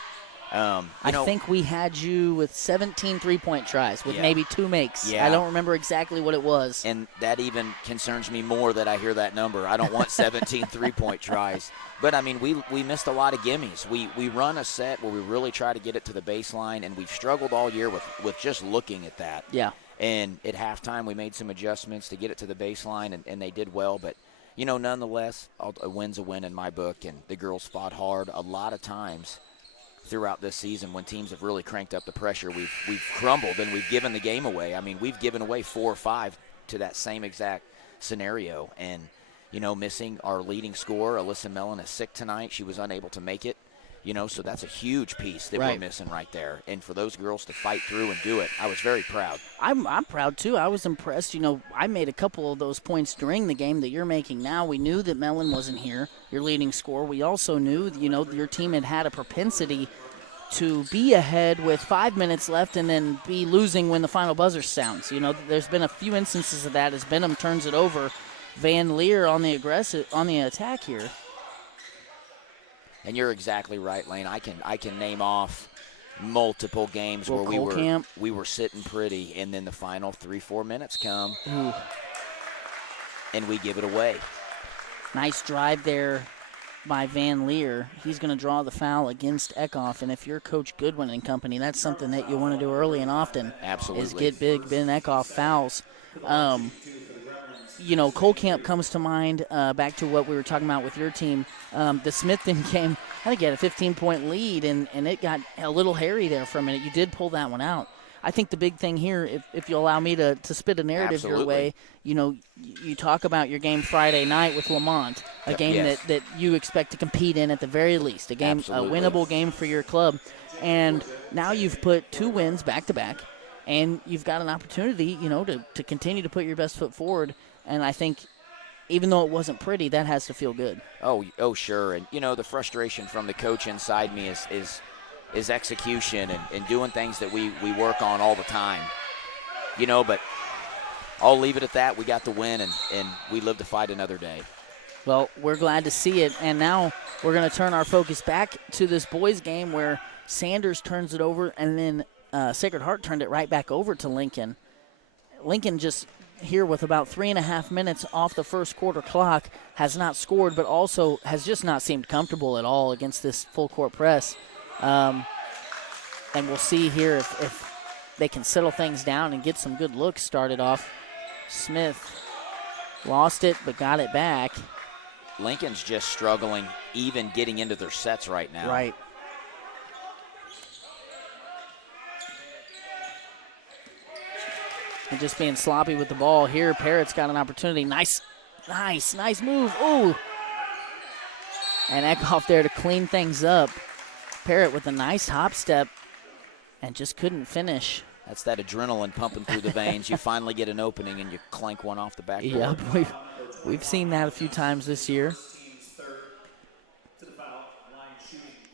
I think we had you with 17 three-point tries with maybe 2 makes. Yeah. I don't remember exactly what it was. And that even concerns me more that I hear that number. I don't want 17 three-point tries. But, I mean, we missed a lot of gimmies. We run a set where we really try to get it to the baseline, and we've struggled all year with just looking at that. Yeah. And at halftime we made some adjustments to get it to the baseline, and they did well. But, you know, nonetheless, a win's a win in my book, and the girls fought hard a lot of times throughout this season. When teams have really cranked up the pressure, we've crumbled and we've given the game away. I mean, we've given away 4 or 5 to that same exact scenario. And, you know, missing our leading scorer, Alyssa Mellon, is sick tonight. She was unable to make it, you know, so that's a huge piece that we're missing right there. And for those girls to fight through and do it, I was very proud. I'm proud, too. I was impressed. You know, I made a couple of those points during the game that you're making now. We knew that Mellon wasn't here, your leading scorer. We also knew, you know, your team had a propensity to be ahead with 5 minutes left and then be losing when the final buzzer sounds. You know, there's been a few instances of that as Benham turns it over. Van Leer on the attack here. And you're exactly right, Lane. I can name off multiple games where we were sitting pretty, and then the final 3-4 minutes come, and we give it away. Nice drive there by Van Leer. He's going to draw the foul against Eckhoff, and if you're Coach Goodwin and company, that's something that you want to do early and often. Absolutely. Is get big Ben Eckhoff fouls. You know, Colcamp comes to mind, back to what we were talking about with your team. The Smithton game, I think you had a 15-point lead, and it got a little hairy there for a minute. You did pull that one out. I think the big thing here, if you allow me to spit a narrative your way, you know, you talk about your game Friday night with Lamont, a game that you expect to compete in at the very least, a winnable game for your club. And now you've put 2 wins back-to-back, and you've got an opportunity, you know, to continue to put your best foot forward. And I think even though it wasn't pretty, that has to feel good. Oh, sure. And, you know, the frustration from the coach inside me is execution and doing things that we work on all the time. You know, but I'll leave it at that. We got the win, and we live to fight another day. Well, we're glad to see it. And now we're going to turn our focus back to this boys' game where Sanders turns it over, and then Sacred Heart turned it right back over to Lincoln. Lincoln just here with about 3.5 minutes off the first quarter clock has not scored, but also has just not seemed comfortable at all against this full court press. And we'll see here if they can settle things down and get some good looks started off. Smith lost it but got it back. Lincoln's just struggling even getting into their sets right now. Right. And just being sloppy with the ball here. Parrott's got an opportunity. Nice move. Ooh. And Eckhoff there to clean things up. Parrott with a nice hop step and just couldn't finish. That's that adrenaline pumping through the veins. You finally get an opening and you clank one off the backboard. Yeah, we've seen that a few times this year.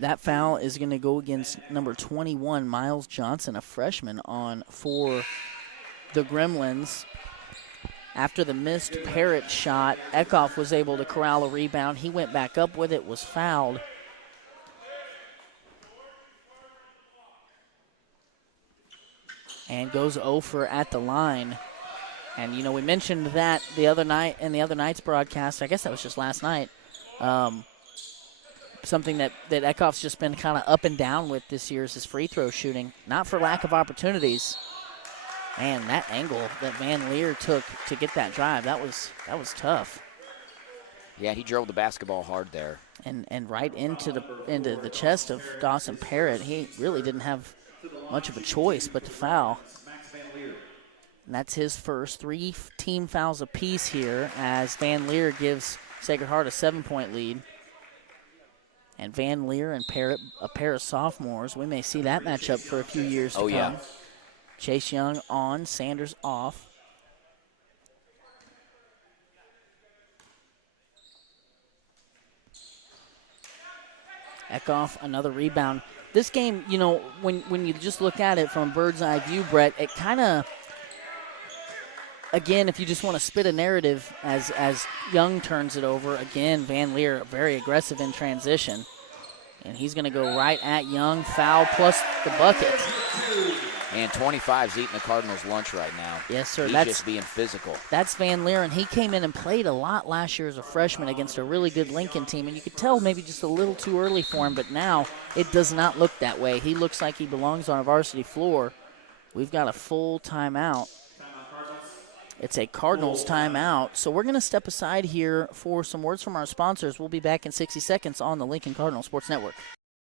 That foul is going to go against number 21, Miles Johnson, a freshman for the Gremlins. After the missed Parrott shot, Eckhoff was able to corral a rebound. He went back up with it, was fouled. And goes 0 for at the line. And, you know, we mentioned that the other night in the other night's broadcast. I guess that was just last night. Something that Eckhoff's just been kind of up and down with this year is his free throw shooting. Not for lack of opportunities. Man, that angle that Van Leer took to get that drive, that was tough. Yeah, he drove the basketball hard there. And right into the chest of Dawson Parrott. He really didn't have much of a choice but to foul. And that's his first 3 team fouls apiece here as Van Leer gives Sacred Heart a 7-point lead. And Van Leer and Parrott, a pair of sophomores, we may see that matchup for a few years to come. Yeah. Chase Young on, Sanders off. Eckhoff, another rebound. This game, you know, when you just look at it from a bird's eye view, Brett, it kind of, again, if you just want to spit a narrative as Young turns it over, again, Van Leer very aggressive in transition. And he's going to go right at Young, foul plus the bucket. And 25's eating the Cardinals' lunch right now. Yes, sir. He's just being physical. That's Van Leer, and he came in and played a lot last year as a freshman against a really good Lincoln team, and you could tell maybe just a little too early for him, but now it does not look that way. He looks like he belongs on a varsity floor. We've got a full timeout. It's a Cardinals timeout, so we're going to step aside here for some words from our sponsors. We'll be back in 60 seconds on the Lincoln Cardinals Sports Network.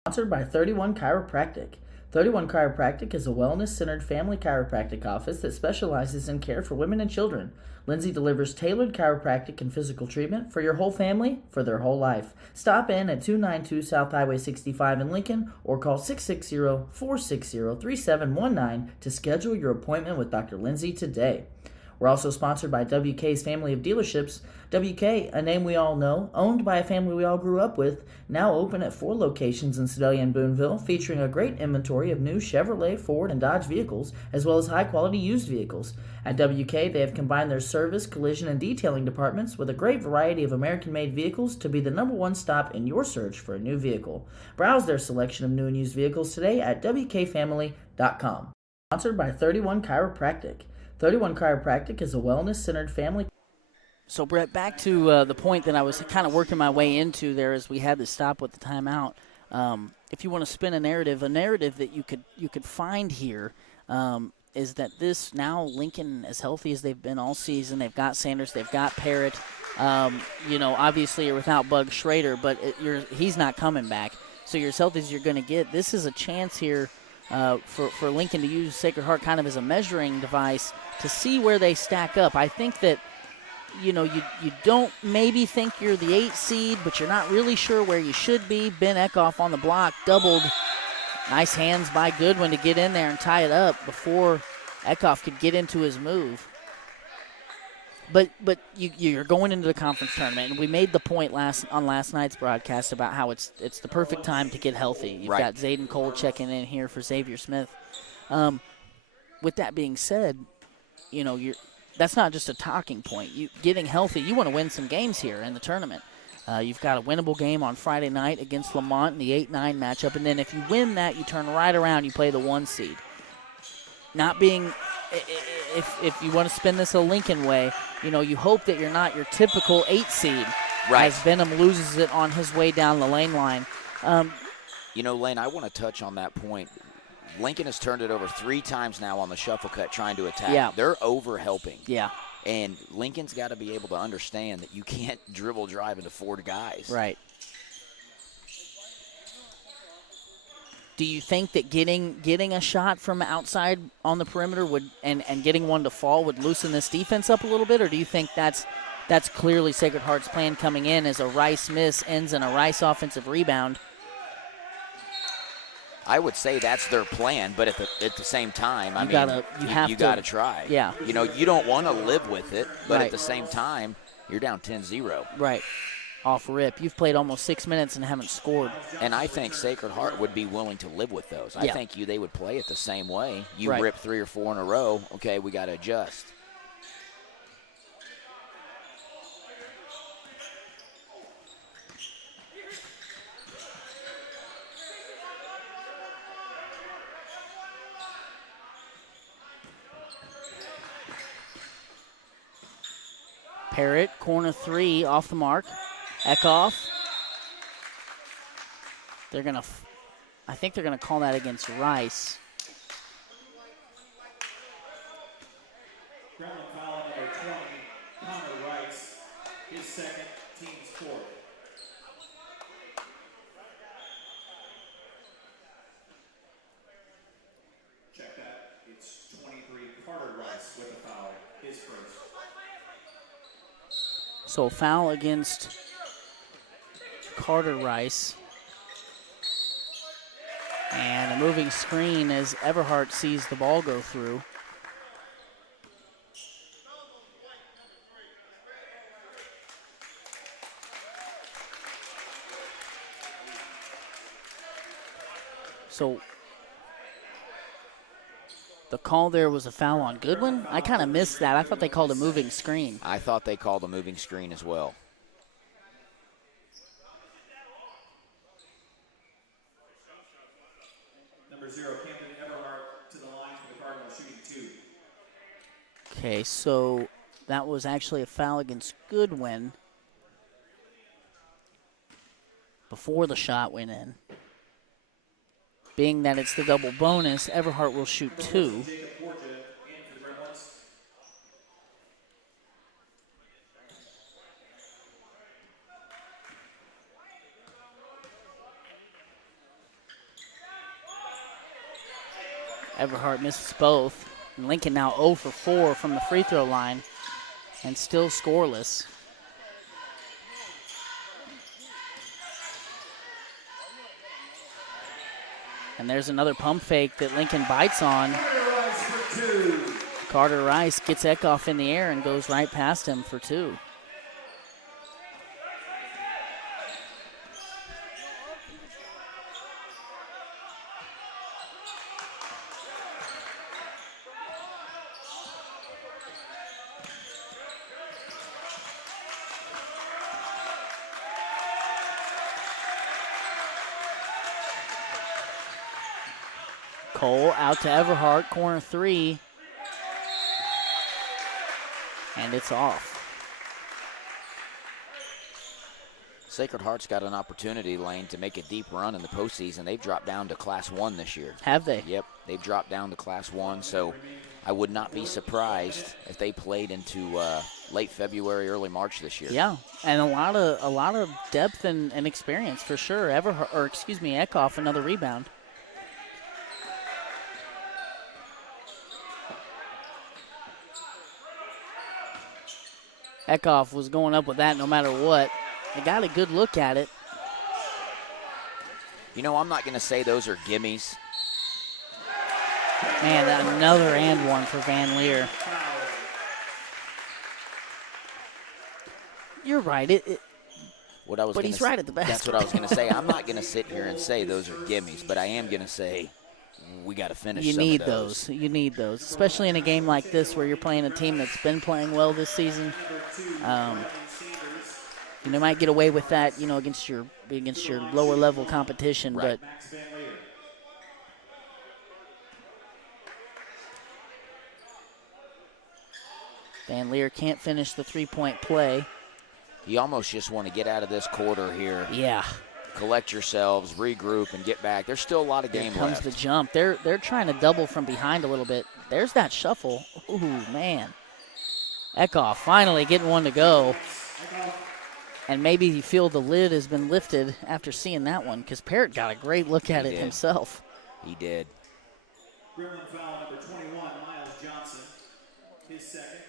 Sponsored by 31 Chiropractic. 31 Chiropractic is a wellness-centered family chiropractic office that specializes in care for women and children. Lindsay delivers tailored chiropractic and physical treatment for your whole family for their whole life. Stop in at 292 South Highway 65 in Lincoln or call 660-460-3719 to schedule your appointment with Dr. Lindsay today. We're also sponsored by WK's family of dealerships. WK, a name we all know, owned by a family we all grew up with, now open at 4 locations in Sedalia and Boonville, featuring a great inventory of new Chevrolet, Ford, and Dodge vehicles, as well as high-quality used vehicles. At WK, they have combined their service, collision, and detailing departments with a great variety of American-made vehicles to be the #1 stop in your search for a new vehicle. Browse their selection of new and used vehicles today at WKFamily.com. Sponsored by 31 Chiropractic. 31 Chiropractic is a wellness-centered family. So, Brett, back to the point that I was kind of working my way into there as we had to stop with the timeout. If you want to spin a narrative that you could find here is that this now Lincoln, as healthy as they've been all season, they've got Sanders, they've got Parrott. Obviously you're without Bug Schrader, but he's not coming back. So you're as healthy as you're going to get. This is a chance here for Lincoln to use Sacred Heart kind of as a measuring device to see where they stack up. I think that, you don't maybe think you're the 8 seed, but you're not really sure where you should be. Ben Eckhoff on the block, doubled. Nice hands by Goodwin to get in there and tie it up before Eckhoff could get into his move. But you're going into the conference tournament, and we made the point on last night's broadcast about how it's the perfect time to get healthy. You've got Zayden Cole checking in here for Xavier Smith. With that being said, that's not just a talking point. You getting healthy, you want to win some games here in the tournament. You've got a winnable game on Friday night against Lamont in the 8-9 matchup, and then if you win that, you turn right around, you play the 1 seed. Not being, if you want to spin this a Lincoln way, you hope that you're not your typical 8 seed. Right. As Benham loses it on his way down the lane line. Lane, I want to touch on that point. Lincoln has turned it over 3 times now on the shuffle cut trying to attack. Yeah. They're over-helping. Yeah. And Lincoln's got to be able to understand that you can't dribble drive into 4 guys. Right. Do you think that getting a shot from outside on the perimeter would and getting one to fall would loosen this defense up a little bit, or do you think that's clearly Sacred Heart's plan coming in as a Rice miss ends in a Rice offensive rebound? I would say that's their plan, but at the same time, you got to try. Yeah. You don't want to live with it, but Right. at the same time, you're down 10-0. Right. Off rip. You've played almost 6 minutes and haven't scored. And I think Sacred Heart would be willing to live with those. I think they would play it the same way. You Right. rip 3 or 4 in a row, okay, we got to adjust. Parrott, corner 3, off the mark. Eckhoff. I think they're gonna call that against Rice. Gremlin foul number 20, Connor Rice, his second, team's fourth. Check that. It's 23, Carter Rice with a foul, his first. So foul against Carter Rice. And a moving screen as Everhart sees the ball go through. So the call there was a foul on Goodwin. I kind of missed that. I thought they called a moving screen. I thought they called a moving screen as well. Number 0, Camden Everhart to the line for the Cardinals, shooting 2. Okay, so that was actually a foul against Goodwin before the shot went in. Being that it's the double bonus, Everhart will shoot 2. Everhart misses both. And Lincoln now 0 for 4 from the free throw line and still scoreless. And there's another pump fake that Lincoln bites on. Carter Rice gets Eckhoff in the air and goes right past him for 2. Cole out to Everhart, corner 3. And it's off. Sacred Heart's got an opportunity, Lane, to make a deep run in the postseason. They've dropped down to Class 1 this year. Have they? Yep, they've dropped down to Class 1, so I would not be surprised if they played into late February, early March this year. Yeah, and a lot of depth and experience for sure. Eckhoff, another rebound. Eckhoff was going up with that no matter what. They got a good look at it. You know, I'm not going to say those are gimmies. Man, another and one for Van Leer. You're right. But he's right at the basket. That's what I was going to say. I'm not going to sit here and say those are gimmies, but I am going to say we got to finish You some need of those. You need those, especially in a game like this where you're playing a team that's been playing well this season. You might get away with that, against your lower level competition, Right. but Van Leer can't finish the three-point play. You almost just want to get out of this quarter here. Yeah. Collect yourselves, regroup, and get back. There's still a lot of game Here comes left. the jump. They're trying to double from behind a little bit. There's that shuffle. Ooh, man. Eckhoff finally getting one to go. And maybe you feel the lid has been lifted after seeing that one, because Parrott got a great look at it himself. He did. Gremlin foul number 21, Miles Johnson. His second.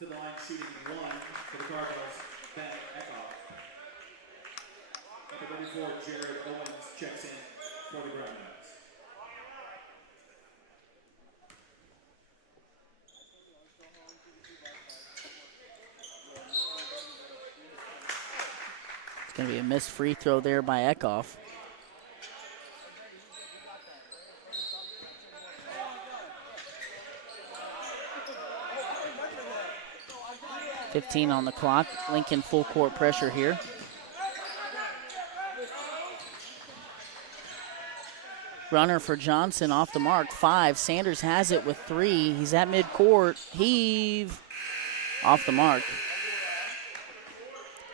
To the line shooting 1 for the Cardinals, Ben Eckhoff. Number 34, Jared Owens checks in for the Gremlins. It's going to be a missed free throw there by Eckhoff. .15 on the clock. Lincoln full court pressure here. Runner for Johnson off the mark. 5. Sanders has it with 3. He's at midcourt. Heave. Off the mark.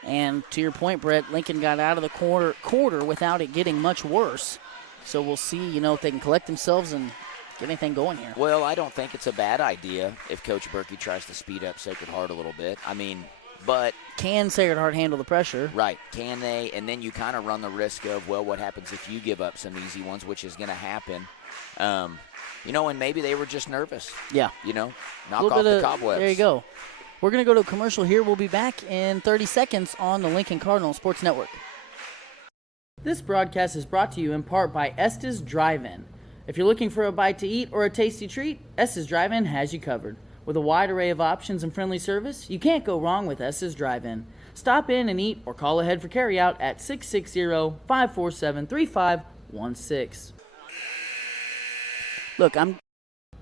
And to your point, Brett, Lincoln got out of the quarter without it getting much worse. So we'll see, if they can collect themselves and get anything going here. Well, I don't think it's a bad idea if Coach Berkey tries to speed up Sacred Heart a little bit. But can Sacred Heart handle the pressure? Right. Can they? And then you kind of run the risk of, what happens if you give up some easy ones, which is going to happen. And maybe they were just nervous. Yeah. Knock off the cobwebs. There you go. We're going to go to a commercial here. We'll be back in 30 seconds on the Lincoln Cardinals Sports Network. This broadcast is brought to you in part by Estes Drive-In. If you're looking for a bite to eat or a tasty treat, Estes Drive-In has you covered. With a wide array of options and friendly service, you can't go wrong with Estes Drive-In. Stop in and eat or call ahead for carryout at 660-547-3516. Look,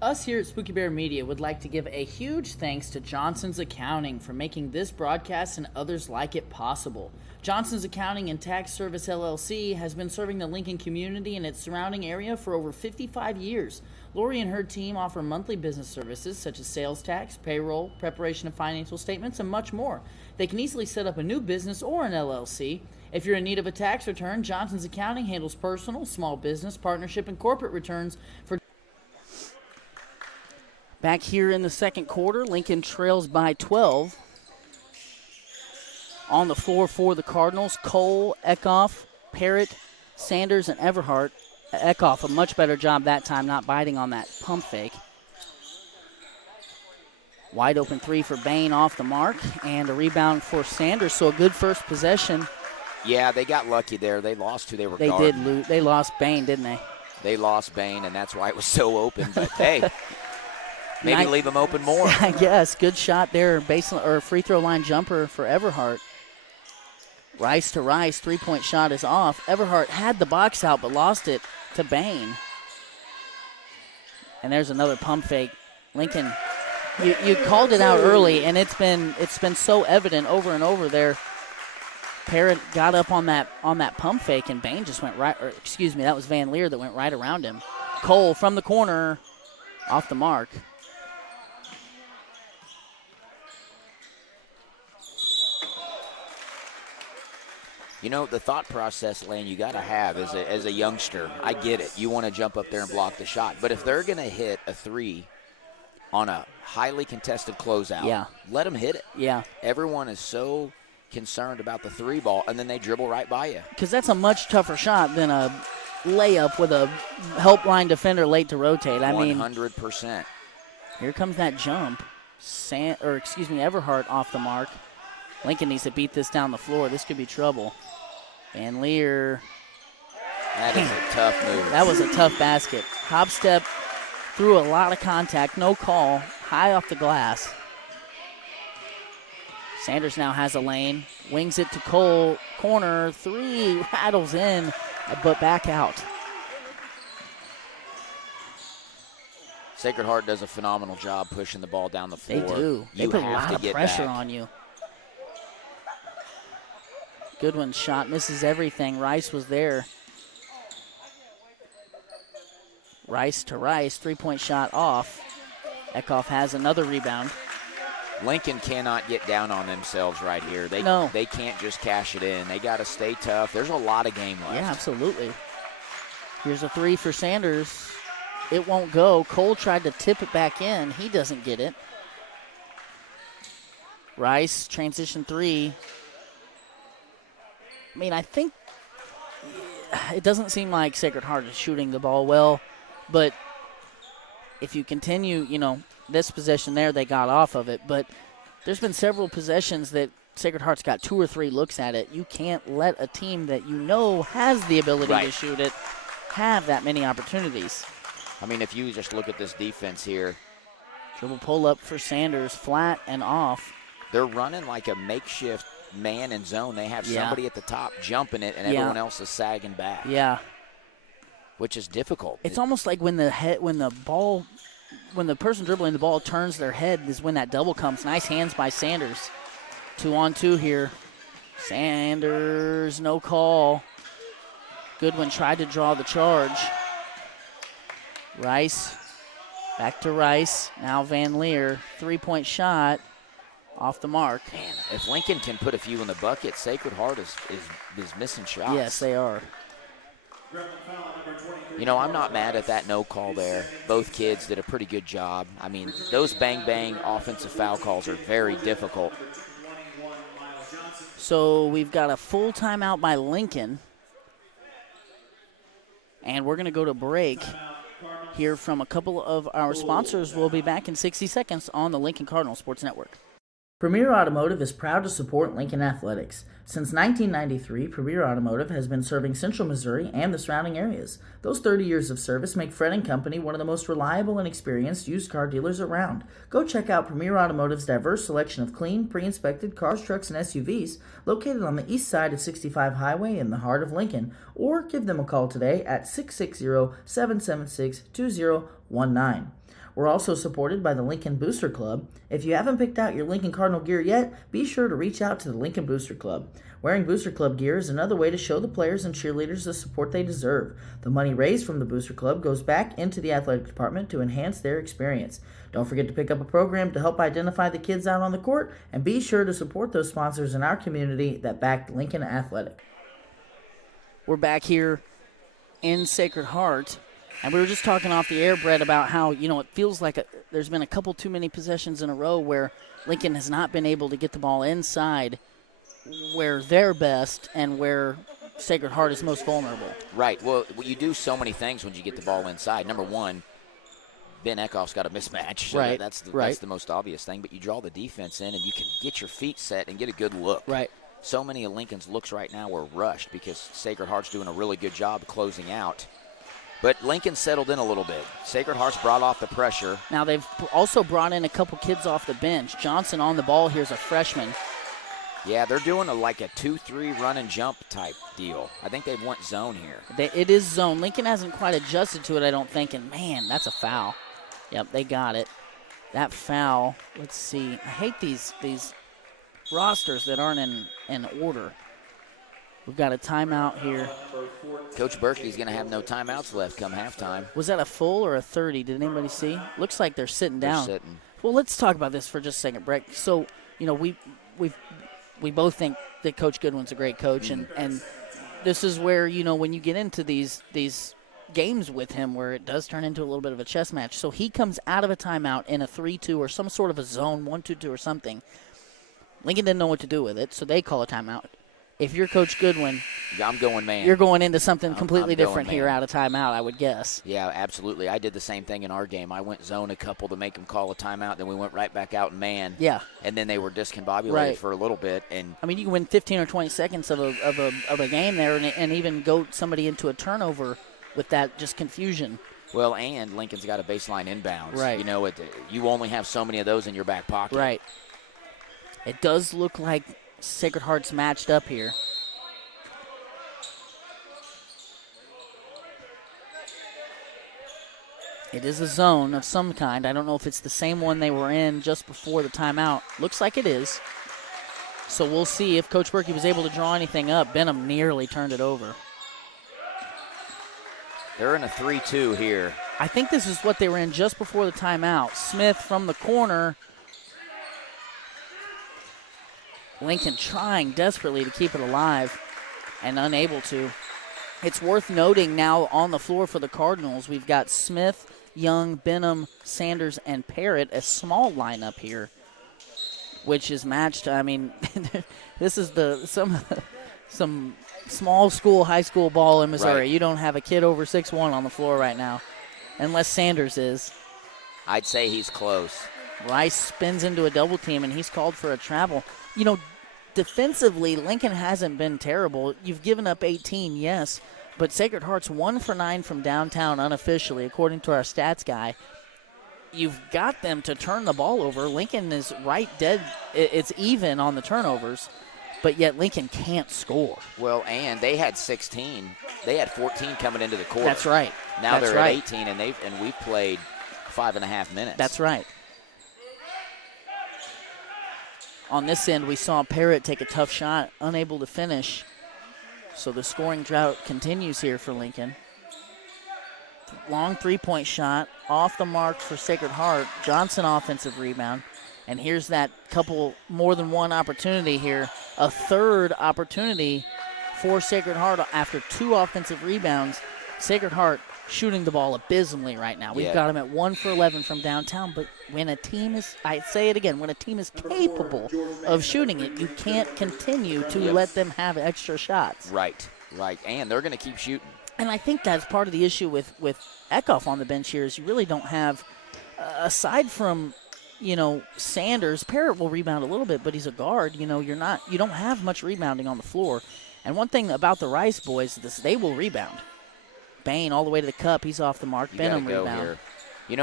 Us here at Spooky Bear Media would like to give a huge thanks to Johnson's Accounting for making this broadcast and others like it possible. Johnson's Accounting and Tax Service LLC has been serving the Lincoln community and its surrounding area for over 55 years. Lori and her team offer monthly business services such as sales tax, payroll, preparation of financial statements, and much more. They can easily set up a new business or an LLC. If you're in need of a tax return, Johnson's Accounting handles personal, small business, partnership, and corporate returns for. back here in the second quarter, Lincoln trails by 12. On the floor for the Cardinals, Cole, Eckhoff, Parrott, Sanders, and Everhart. Eckhoff, a much better job that time, not biting on that pump fake. Wide open three for Bain off the mark, and a rebound for Sanders, so a good first possession. Yeah, they got lucky there. They lost who they were They guarding. did lose. They lost Bain, didn't they? They lost Bain, and that's why it was so open. But, hey, maybe leave them open more. I guess. Good shot there, free throw line jumper for Everhart. Rice to Rice, three-point shot is off. Everhart had the box out but lost it to Bain. And there's another pump fake. Lincoln, you called it out early, and it's been so evident over and over there. Parrott got up on that pump fake, and Bain just went right. Or excuse me, that was Van Leer that went right around him. Cole from the corner, off the mark. You know, the thought process, Lane, you got to have as a youngster. I get it. You want to jump up there and block the shot. But if they're going to hit a three on a highly contested closeout, let them hit it. Yeah. Everyone is so concerned about the three ball, and then they dribble right by you. Because that's a much tougher shot than a layup with a help line defender late to rotate. I mean, 100%. Here comes that jump. Everhart off the mark. Lincoln needs to beat this down the floor. This could be trouble. Van Leer. That is a tough move. That was a tough basket. Hop step, through a lot of contact, no call, high off the glass. Sanders now has a lane, wings it to Cole, corner, three, rattles in, but back out. Sacred Heart does a phenomenal job pushing the ball down the floor. They do. They put a lot of pressure on you. Goodwin's shot misses everything. Rice was there. Rice to Rice, three-point shot off. Eckhoff has another rebound. Lincoln cannot get down on themselves right here. They can't just cash it in. They got to stay tough. There's a lot of game left. Yeah, absolutely. Here's a three for Sanders. It won't go. Cole tried to tip it back in. He doesn't get it. Rice, transition three. I mean, I think it doesn't seem like Sacred Heart is shooting the ball well, but if you continue, this possession there, they got off of it, but there's been several possessions that Sacred Heart's got 2 or 3 looks at it. You can't let a team that has the ability to shoot it have that many opportunities. I mean, if you just look at this defense here. Dribble pull up for Sanders, flat and off. They're running like a makeshift man and zone. They have somebody at the top jumping it, and everyone else is sagging back. Yeah. Which is difficult. It's almost like when the person dribbling the ball turns their head is when that double comes. Nice hands by Sanders. 2-on-2 here. Sanders, no call. Goodwin tried to draw the charge. Rice, back to Rice. Now Van Leer, three-point shot. Off the mark. Man, if Lincoln can put a few in the bucket, Sacred Heart is missing shots. Yes, they are. I'm not mad at that no call there. Both kids did a pretty good job. I mean, those bang-bang offensive foul calls are very difficult. So we've got a full timeout by Lincoln. And we're going to go to break. Hear from a couple of our sponsors. We'll be back in 60 seconds on the Lincoln Cardinals Sports Network. Premier Automotive is proud to support Lincoln Athletics. Since 1993, Premier Automotive has been serving Central Missouri and the surrounding areas. Those 30 years of service make Fred & Company one of the most reliable and experienced used car dealers around. Go check out Premier Automotive's diverse selection of clean, pre-inspected cars, trucks, and SUVs located on the east side of 65 Highway in the heart of Lincoln, or give them a call today at 660-776-2019. We're also supported by the Lincoln Booster Club. If you haven't picked out your Lincoln Cardinal gear yet, be sure to reach out to the Lincoln Booster Club. Wearing Booster Club gear is another way to show the players and cheerleaders the support they deserve. The money raised from the Booster Club goes back into the athletic department to enhance their experience. Don't forget to pick up a program to help identify the kids out on the court, and be sure to support those sponsors in our community that backed Lincoln Athletic. We're back here in Sacred Heart. And we were just talking off the air, Brett, about how, it feels like there's been a couple too many possessions in a row where Lincoln has not been able to get the ball inside where they're best and where Sacred Heart is most vulnerable. Right. Well, you do so many things when you get the ball inside. Number one, Ben Eckhoff's got a mismatch. So right. That's right. the most obvious thing. But you draw the defense in, and you can get your feet set and get a good look. Right. So many of Lincoln's looks right now were rushed because Sacred Heart's doing a really good job closing out. But Lincoln settled in a little bit. Sacred Heart's brought off the pressure. Now they've also brought in a couple kids off the bench. Johnson on the ball here is a freshman. Yeah, they're doing like a 2-3 run and jump type deal. I think they want zone here. It is zone. Lincoln hasn't quite adjusted to it, I don't think. And, man, that's a foul. Yep, they got it. That foul, let's see. I hate these rosters that aren't in order. We've got a timeout here. Coach Berkey's going to have no timeouts left come halftime. Was that a full or a 30? Did anybody see? Looks like they're sitting down. They're sitting. Well, let's talk about this for just a second, Brett. So, we both think that Coach Goodwin's a great coach, and this is where, when you get into these games with him where it does turn into a little bit of a chess match. So he comes out of a timeout in a 3-2 or some sort of a zone, 1-2-2 or something. Lincoln didn't know what to do with it, so they call a timeout. If you're Coach Goodwin, I'm going man. You're going into something completely I'm going different man. here out of timeout, I would guess. Yeah, absolutely. I did the same thing in our game. I went zone a couple to make them call a timeout, then we went right back out and man. Yeah. And then they were discombobulated Right. for a little bit. And I mean, you can win 15 or 20 seconds of a game there and even goat somebody into a turnover with that just confusion. Well, and Lincoln's got a baseline inbounds. Right. You only have so many of those in your back pocket. Right. It does look like Sacred Heart's matched up here. It is a zone of some kind. I don't know if it's the same one they were in just before the timeout. Looks like it is. So we'll see if Coach Berkey was able to draw anything up. Benham nearly turned it over. They're in a 3-2 here. I think this is what they were in just before the timeout. Smith from the corner. Lincoln trying desperately to keep it alive and unable to. It's worth noting now on the floor for the Cardinals, we've got Smith, Young, Benham, Sanders, and Parrott, a small lineup here, which is matched. I mean, this is some small school, high school ball in Missouri. Right. You don't have a kid over 6'1" on the floor right now, unless Sanders is. I'd say he's close. Rice spins into a double team, and he's called for a travel. Defensively, Lincoln hasn't been terrible. You've given up 18, yes, but Sacred Heart's 1 for 9 from downtown unofficially, according to our stats guy. You've got them to turn the ball over. Lincoln is right dead. It's even on the turnovers, but yet Lincoln can't score. Well, and they had 16. They had 14 coming into the quarter. That's right. Now That's they're right. at 18, and we've played 5.5 minutes. That's right. On this end, we saw Parrott take a tough shot, unable to finish. So the scoring drought continues here for Lincoln. Long three-point shot, off the mark for Sacred Heart. Johnson offensive rebound. And here's that couple, more than one opportunity here. A third opportunity for Sacred Heart after 2 offensive rebounds. Sacred Heart shooting the ball abysmally right now. We've got them at 1 for 11 from downtown, but when a team is, I say it again, when a team is capable of shooting it, you can't continue to let them have extra shots. Right. And they're going to keep shooting. And I think that's part of the issue with Eckhoff on the bench here is you really don't have, aside from Sanders, Parrott will rebound a little bit, but he's a guard. You don't have much rebounding on the floor. And one thing about the Rice boys is they will rebound. Bain all the way to the cup. He's off the mark. Benham rebound. Here.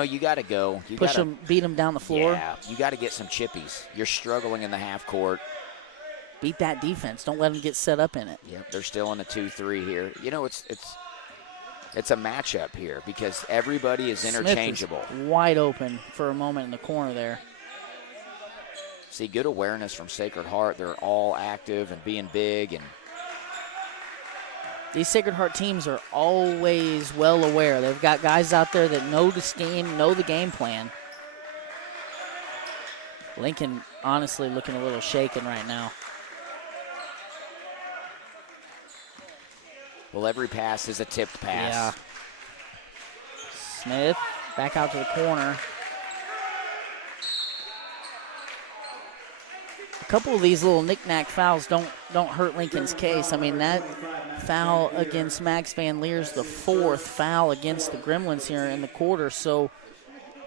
You got to go. Push him, beat him down the floor. Yeah, you got to get some chippies. You're struggling in the half court. Beat that defense. Don't let them get set up in it. Yep, they're still in a 2-3 here. It's a matchup here because everybody is interchangeable. Smith is wide open for a moment in the corner there. See, good awareness from Sacred Heart. They're all active and being big. And these Sacred Heart teams are always well aware. They've got guys out there that know the scheme, know the game plan. Lincoln honestly looking a little shaken right now. Well, every pass is a tipped pass. Yeah. Smith back out to the corner. A couple of these little knick-knack fouls don't hurt Lincoln's case. I mean, that foul against Max Van Leer's the 4th foul against the Gremlins here in the quarter. So,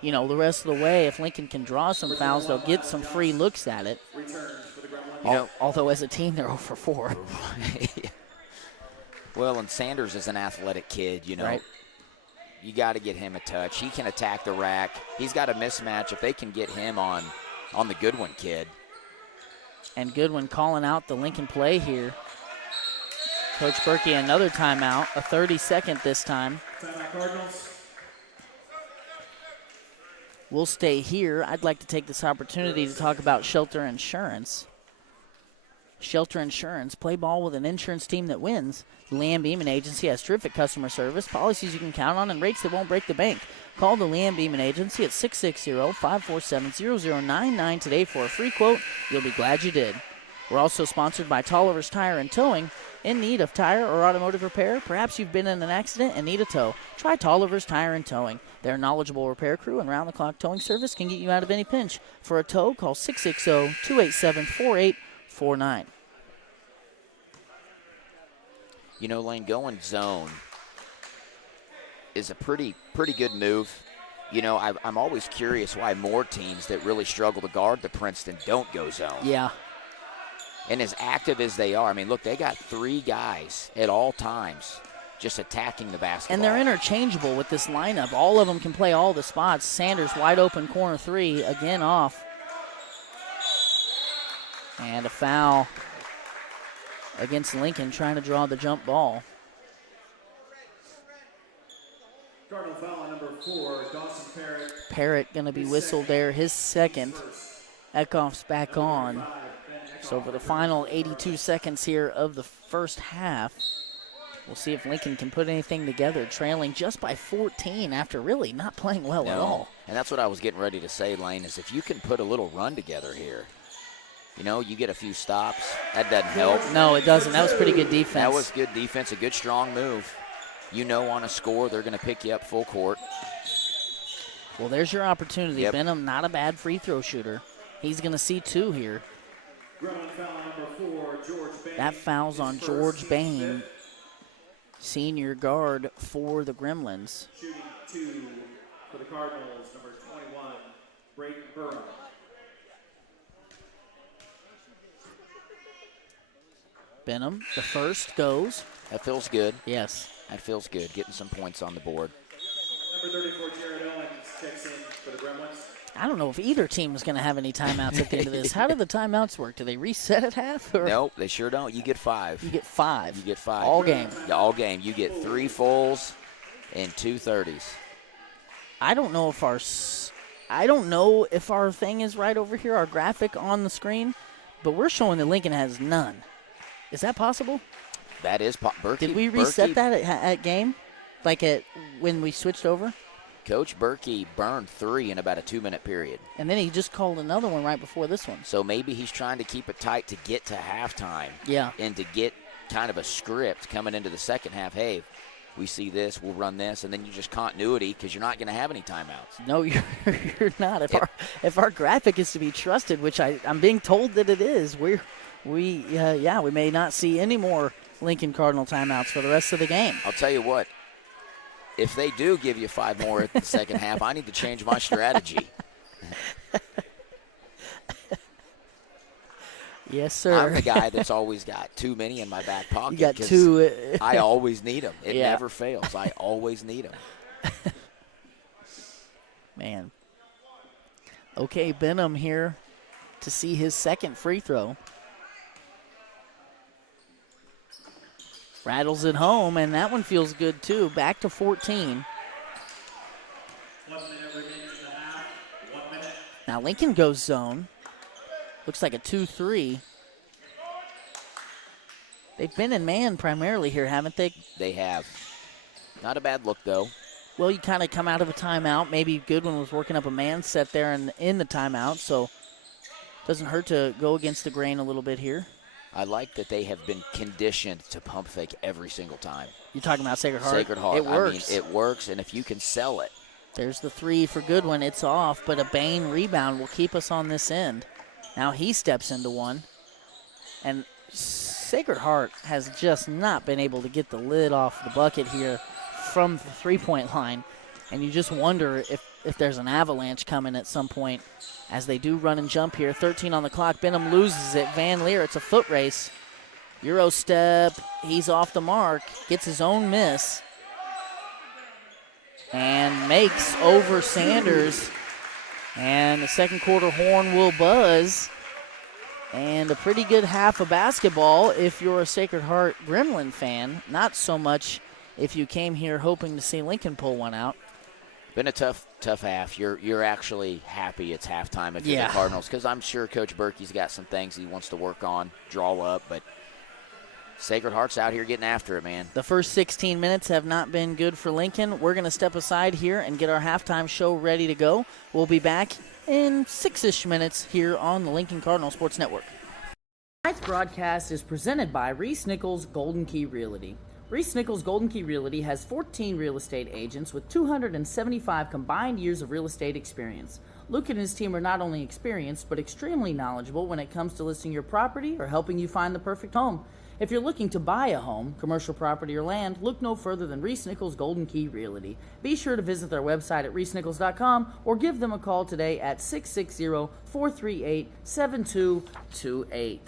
the rest of the way, if Lincoln can draw some fouls, they'll get some free looks at it. Although as a team, they're 0 for 4. Well, and Sanders is an athletic kid, Right. You got to get him a touch. He can attack the rack. He's got a mismatch if they can get him on the Goodwin kid. And Goodwin calling out the Lincoln play here. Coach Berkey, another timeout, a 30-second this time. Timeout Cardinals. We'll stay here. I'd like to take this opportunity to talk about Shelter Insurance. Shelter Insurance. Play ball with an insurance team that wins. The Leanne Beeman Agency has terrific customer service, policies you can count on, and rates that won't break the bank. Call the Leanne Beeman Agency at 660-547-0099 today for a free quote. You'll be glad you did. We're also sponsored by Tolliver's Tire and Towing. In need of tire or automotive repair? Perhaps you've been in an accident and need a tow. Try Tolliver's Tire and Towing. Their knowledgeable repair crew and round-the-clock towing service can get you out of any pinch. For a tow, call 660-287-4849. Lane, going zone is a pretty good move. I'm always curious why more teams that really struggle to guard the Princeton don't go zone. Yeah. And as active as they are, look, they got 3 guys at all times just attacking the basketball. And they're interchangeable with this lineup. All of them can play all the spots. Sanders wide open, corner 3, again off. And a foul against Lincoln, trying to draw the jump ball. Cardinal foul on number 4, Dawson Parrott. Parrott going to be whistled there, his second. Eckhoff's back on. So for the final 82 seconds here of the first half, we'll see if Lincoln can put anything together, trailing just by 14 after really not playing well at all. And that's what I was getting ready to say, Lane, is if you can put a little run together here, you get a few stops. That doesn't help. No, it doesn't. That was pretty good defense. That was good defense, a good strong move. On a score, they're going to pick you up full court. Well, there's your opportunity. Yep. Benham, not a bad free throw shooter. He's going to see 2 here. That foul's on George Bain, senior guard for the Gremlins. Shooting 2 for the Cardinals, number 21, Brayton Burrow. Benham, the first goes. That feels good. Yes. That feels good, getting some points on the board. Number 34, Jared Owens, checks in for the Gremlins. I don't know if either team is going to have any timeouts at the end of this. How do the timeouts work? Do they reset at half? Or? Nope, they sure don't. You get 5. You get 5. You get 5. All game. Yeah, all game. You get 3 fulls and 2 30s. I don't know if our thing is right over here, our graphic on the screen, but we're showing that Lincoln has none. Is that possible? That is Berkey. Did we reset that at game? Like when we switched over? Coach Berkey burned 3 in about a 2-minute period. And then he just called another one right before this one. So maybe he's trying to keep it tight to get to halftime. Yeah. And to get kind of a script coming into the second half. Hey, we see this, we'll run this, and then you just continuity because you're not going to have any timeouts. No, you're not. If our graphic is to be trusted, which I'm being told that it is, we may not see any more Lincoln Cardinal timeouts for the rest of the game. I'll tell you what. If they do give you 5 more at the second half, I need to change my strategy. Yes, sir. I'm the guy that's always got too many in my back pocket. You got 'cause two. I always need them. It Yeah. never fails. I always need them. Man. Okay, Benham here to see his second free throw. Rattles it home, and that one feels good too. Back to 14. 1 minute remaining in the half. 1 minute. Now Lincoln goes zone. Looks like a 2-3. They've been in man primarily here, haven't they? They have. Not a bad look, though. Well, you kind of come out of a timeout. Maybe Goodwin was working up a man set there in the timeout, so doesn't hurt to go against the grain a little bit here. I like that they have been conditioned to pump fake every single time. You're talking about Sacred Heart? Sacred Heart. It works. I mean, it works, and if you can sell it. There's the three for Goodwin. It's off, but a Bain rebound will keep us on this end. Now he steps into one, and Sacred Heart has just not been able to get the lid off the bucket here from the three-point line, and you just wonder if there's an avalanche coming at some point as they do run and jump here. 13 on the clock. Benham loses it. Van Leer, it's a foot race. Euro step. He's off the mark. Gets his own miss. And makes over Sanders. And the second quarter horn will buzz. And a pretty good half of basketball if you're a Sacred Heart Gremlin fan. Not so much if you came here hoping to see Lincoln pull one out. Been a tough half. You're actually happy it's halftime if you're the Cardinals, because I'm sure Coach Berkey's got some things he wants to work on, draw up, but Sacred Heart's out here getting after it, man. The first 16 minutes have not been good for Lincoln. We're going to step aside here and get our halftime show ready to go. We'll be back in 6-ish minutes here on the Lincoln Cardinal Sports Network. Tonight's broadcast is presented by Reese Nichols Golden Key Realty. Reese Nichols Golden Key Realty has 14 real estate agents with 275 combined years of real estate experience. Luke and his team are not only experienced, but extremely knowledgeable when it comes to listing your property or helping you find the perfect home. If you're looking to buy a home, commercial property, or land, look no further than Reese Nichols Golden Key Realty. Be sure to visit their website at reesenichols.com or give them a call today at 660-438-7228.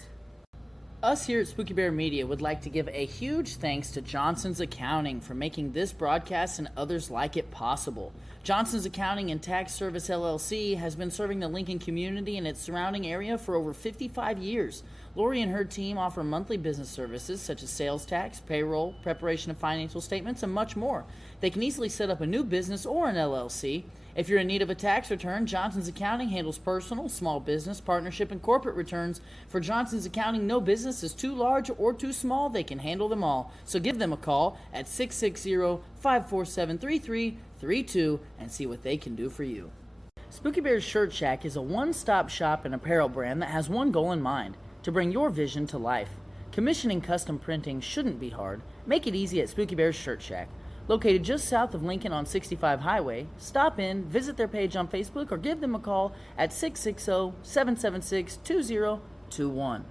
Us here at Spooky Bear Media would like to give a huge thanks to Johnson's Accounting for making this broadcast and others like it possible. Johnson's Accounting and Tax Service LLC has been serving the Lincoln community and its surrounding area for over 55 years. Lori and her team offer monthly business services such as sales tax, payroll, preparation of financial statements, and much more. They can easily set up a new business or an LLC. If you're in need of a tax return, Johnson's Accounting handles personal, small business, partnership, and corporate returns. For Johnson's Accounting, no business is too large or too small. They can handle them all. So give them a call at 660-547-3332 and see what they can do for you. Spooky Bear's Shirt Shack is a one-stop shop and apparel brand that has one goal in mind: to bring your vision to life. Commissioning custom printing shouldn't be hard. Make it easy at Spooky Bear's Shirt Shack. Located just south of Lincoln on 65 Highway, stop in, visit their page on Facebook, or give them a call at 660-776-2021.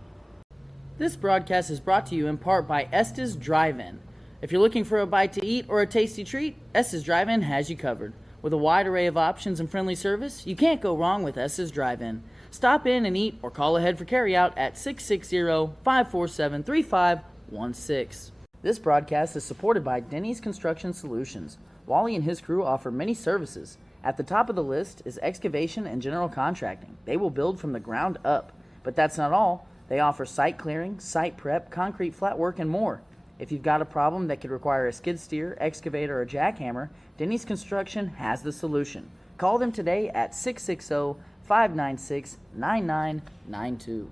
This broadcast is brought to you in part by Estes Drive-In. If you're looking for a bite to eat or a tasty treat, Estes Drive-In has you covered. With a wide array of options and friendly service, you can't go wrong with Estes Drive-In. Stop in and eat or call ahead for carryout at 660-547-3516. This broadcast is supported by Denny's Construction Solutions. Wally and his crew offer many services. At the top of the list is excavation and general contracting. They will build from the ground up. But that's not all. They offer site clearing, site prep, concrete flat work, and more. If you've got a problem that could require a skid steer, excavator, or jackhammer, Denny's Construction has the solution. Call them today at 660-596-9992.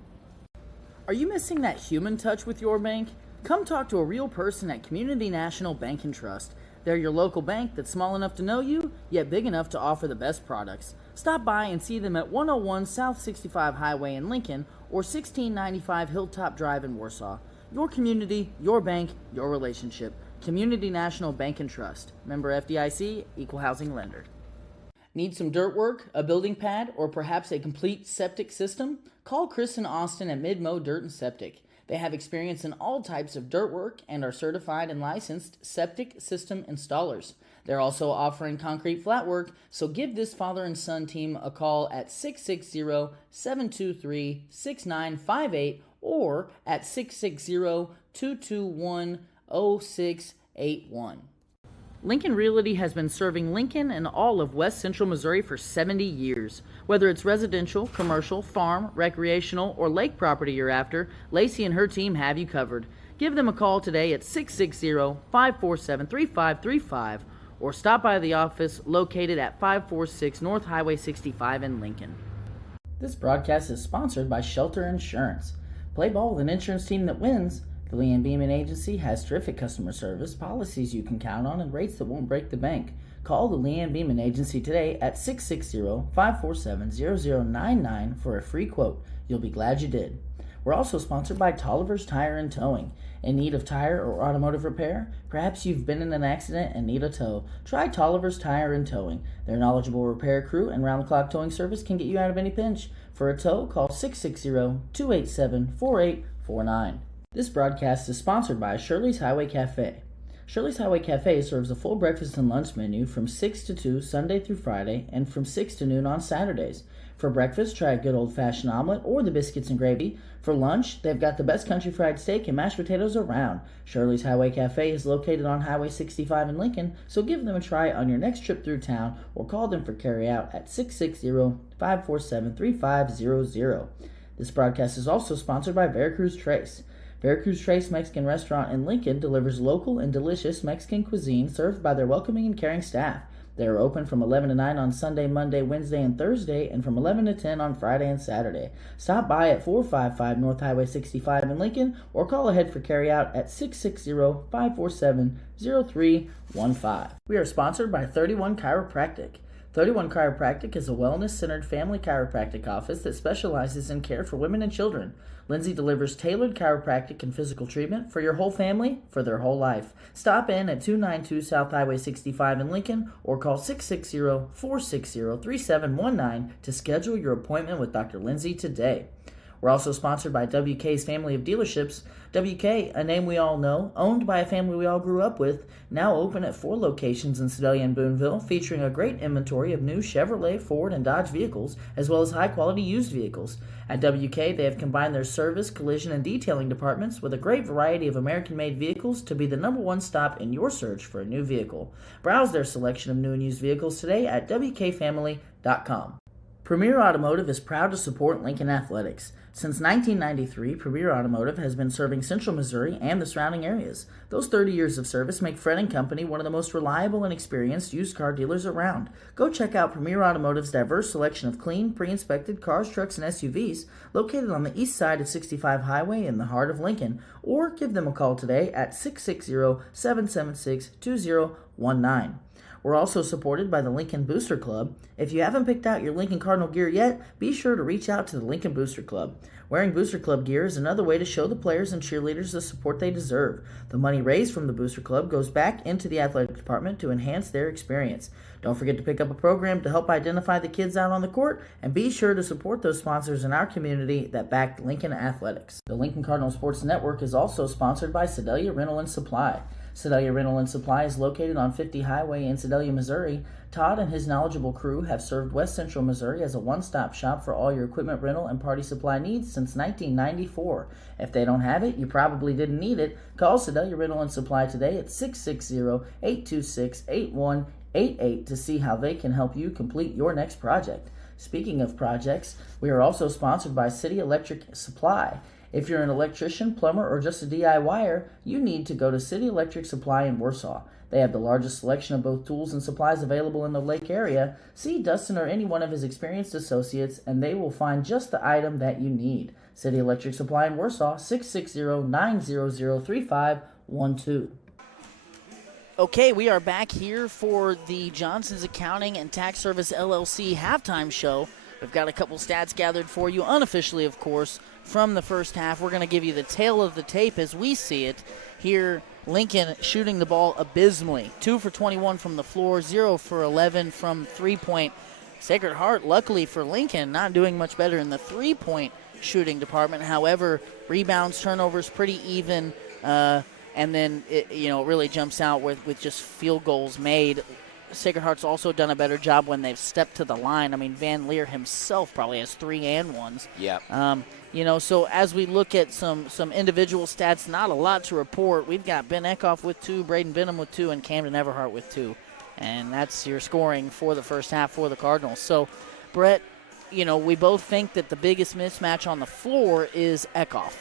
Are you missing that human touch with your bank? Come talk to a real person at Community National Bank and Trust. They're your local bank that's small enough to know you, yet big enough to offer the best products. Stop by and see them at 101 South 65 Highway in Lincoln or 1695 Hilltop Drive in Warsaw. Your community, your bank, your relationship. Community National Bank and Trust. Member FDIC, Equal Housing Lender. Need some dirt work, a building pad, or perhaps a complete septic system? Call Chris and Austin at Midmo Dirt and Septic. They have experience in all types of dirt work and are certified and licensed septic system installers. They're also offering concrete flat work, so give this father and son team a call at 660-723-6958 or at 660-221-0681. Lincoln Realty has been serving Lincoln and all of West Central Missouri for 70 years. Whether it's residential, commercial, farm, recreational, or lake property you're after, Lacey and her team have you covered. Give them a call today at 660-547-3535 or stop by the office located at 546 North Highway 65 in Lincoln. This broadcast is sponsored by Shelter Insurance. Play ball with an insurance team that wins. The Leanne Beeman Agency has terrific customer service, policies you can count on, and rates that won't break the bank. Call the Leanne Beeman Agency today at 660-547-0099 for a free quote. You'll be glad you did. We're also sponsored by Tolliver's Tire and Towing. In need of tire or automotive repair? Perhaps you've been in an accident and need a tow. Try Tolliver's Tire and Towing. Their knowledgeable repair crew and round-the-clock towing service can get you out of any pinch. For a tow, call 660-287-4849. This broadcast is sponsored by Shirley's Highway Cafe. Shirley's Highway Cafe serves a full breakfast and lunch menu from 6 to 2 Sunday through Friday and from 6 to noon on Saturdays. For breakfast, try a good old-fashioned omelet or the biscuits and gravy. For lunch, they've got the best country fried steak and mashed potatoes around. Shirley's Highway Cafe is located on Highway 65 in Lincoln, so give them a try on your next trip through town or call them for carry-out at 660-547-3500. This broadcast is also sponsored by Veracruz Trace. Veracruz Trace Mexican Restaurant in Lincoln delivers local and delicious Mexican cuisine served by their welcoming and caring staff. They are open from 11 to 9 on Sunday, Monday, Wednesday, and Thursday, and from 11 to 10 on Friday and Saturday. Stop by at 455 North Highway 65 in Lincoln or call ahead for carryout at 660-547-0315. We are sponsored by 31 Chiropractic. 31 Chiropractic is a wellness-centered family chiropractic office that specializes in care for women and children. Lindsay delivers tailored chiropractic and physical treatment for your whole family for their whole life. Stop in at 292 South Highway 65 in Lincoln or call 660-460-3719 to schedule your appointment with Dr. Lindsay today. We're also sponsored by WK's family of dealerships. WK, a name we all know, owned by a family we all grew up with, now open at 4 locations in Sedalia and Boonville, featuring a great inventory of new Chevrolet, Ford, and Dodge vehicles, as well as high-quality used vehicles. At WK, they have combined their service, collision, and detailing departments with a great variety of American-made vehicles to be the #1 stop in your search for a new vehicle. Browse their selection of new and used vehicles today at WKFamily.com. Premier Automotive is proud to support Lincoln Athletics. Since 1993, Premier Automotive has been serving Central Missouri and the surrounding areas. Those 30 years of service make Fred & Company one of the most reliable and experienced used car dealers around. Go check out Premier Automotive's diverse selection of clean, pre-inspected cars, trucks, and SUVs located on the east side of 65 Highway in the heart of Lincoln, or give them a call today at 660-776-2019. We're also supported by the Lincoln Booster Club. If you haven't picked out your Lincoln Cardinal gear yet, be sure to reach out to the Lincoln Booster Club. Wearing Booster Club gear is another way to show the players and cheerleaders the support they deserve. The money raised from the Booster Club goes back into the athletic department to enhance their experience. Don't forget to pick up a program to help identify the kids out on the court, and be sure to support those sponsors in our community that backed Lincoln Athletics. The Lincoln Cardinal Sports Network is also sponsored by Sedalia Rental and Supply. Sedalia Rental and Supply is located on 50 Highway in Sedalia, Missouri. Todd and his knowledgeable crew have served West Central Missouri as a one-stop shop for all your equipment rental and party supply needs since 1994. If they don't have it, you probably didn't need it. Call Sedalia Rental and Supply today at 660-826-8188 to see how they can help you complete your next project. Speaking of projects, we are also sponsored by City Electric Supply. If you're an electrician, plumber, or just a DIYer, you need to go to City Electric Supply in Warsaw. They have the largest selection of both tools and supplies available in the Lake area. See Dustin or any one of his experienced associates, and they will find just the item that you need. City Electric Supply in Warsaw, 660-900-3512. Okay, we are back here for the Johnson's Accounting and Tax Service LLC halftime show. We've got a couple stats gathered for you, unofficially, of course, from the first half. We're going to give you the tail of the tape as we see it. Here, Lincoln shooting the ball abysmally. 2 for 21 from the floor, 0 for 11 from three-point. Sacred Heart, luckily for Lincoln, not doing much better in the three-point shooting department. However, rebounds, turnovers, pretty even. and then it really jumps out with just field goals made. Sacred Heart's also done a better job when they've stepped to the line. I mean, Van Leer himself probably has 3 and 1s. Yeah. So as we look at some individual stats, not a lot to report. We've got Ben Eckhoff with 2, Braden Benham with 2, and Camden Everhart with 2. And that's your scoring for the first half for the Cardinals. So, Brett, we both think that the biggest mismatch on the floor is Eckhoff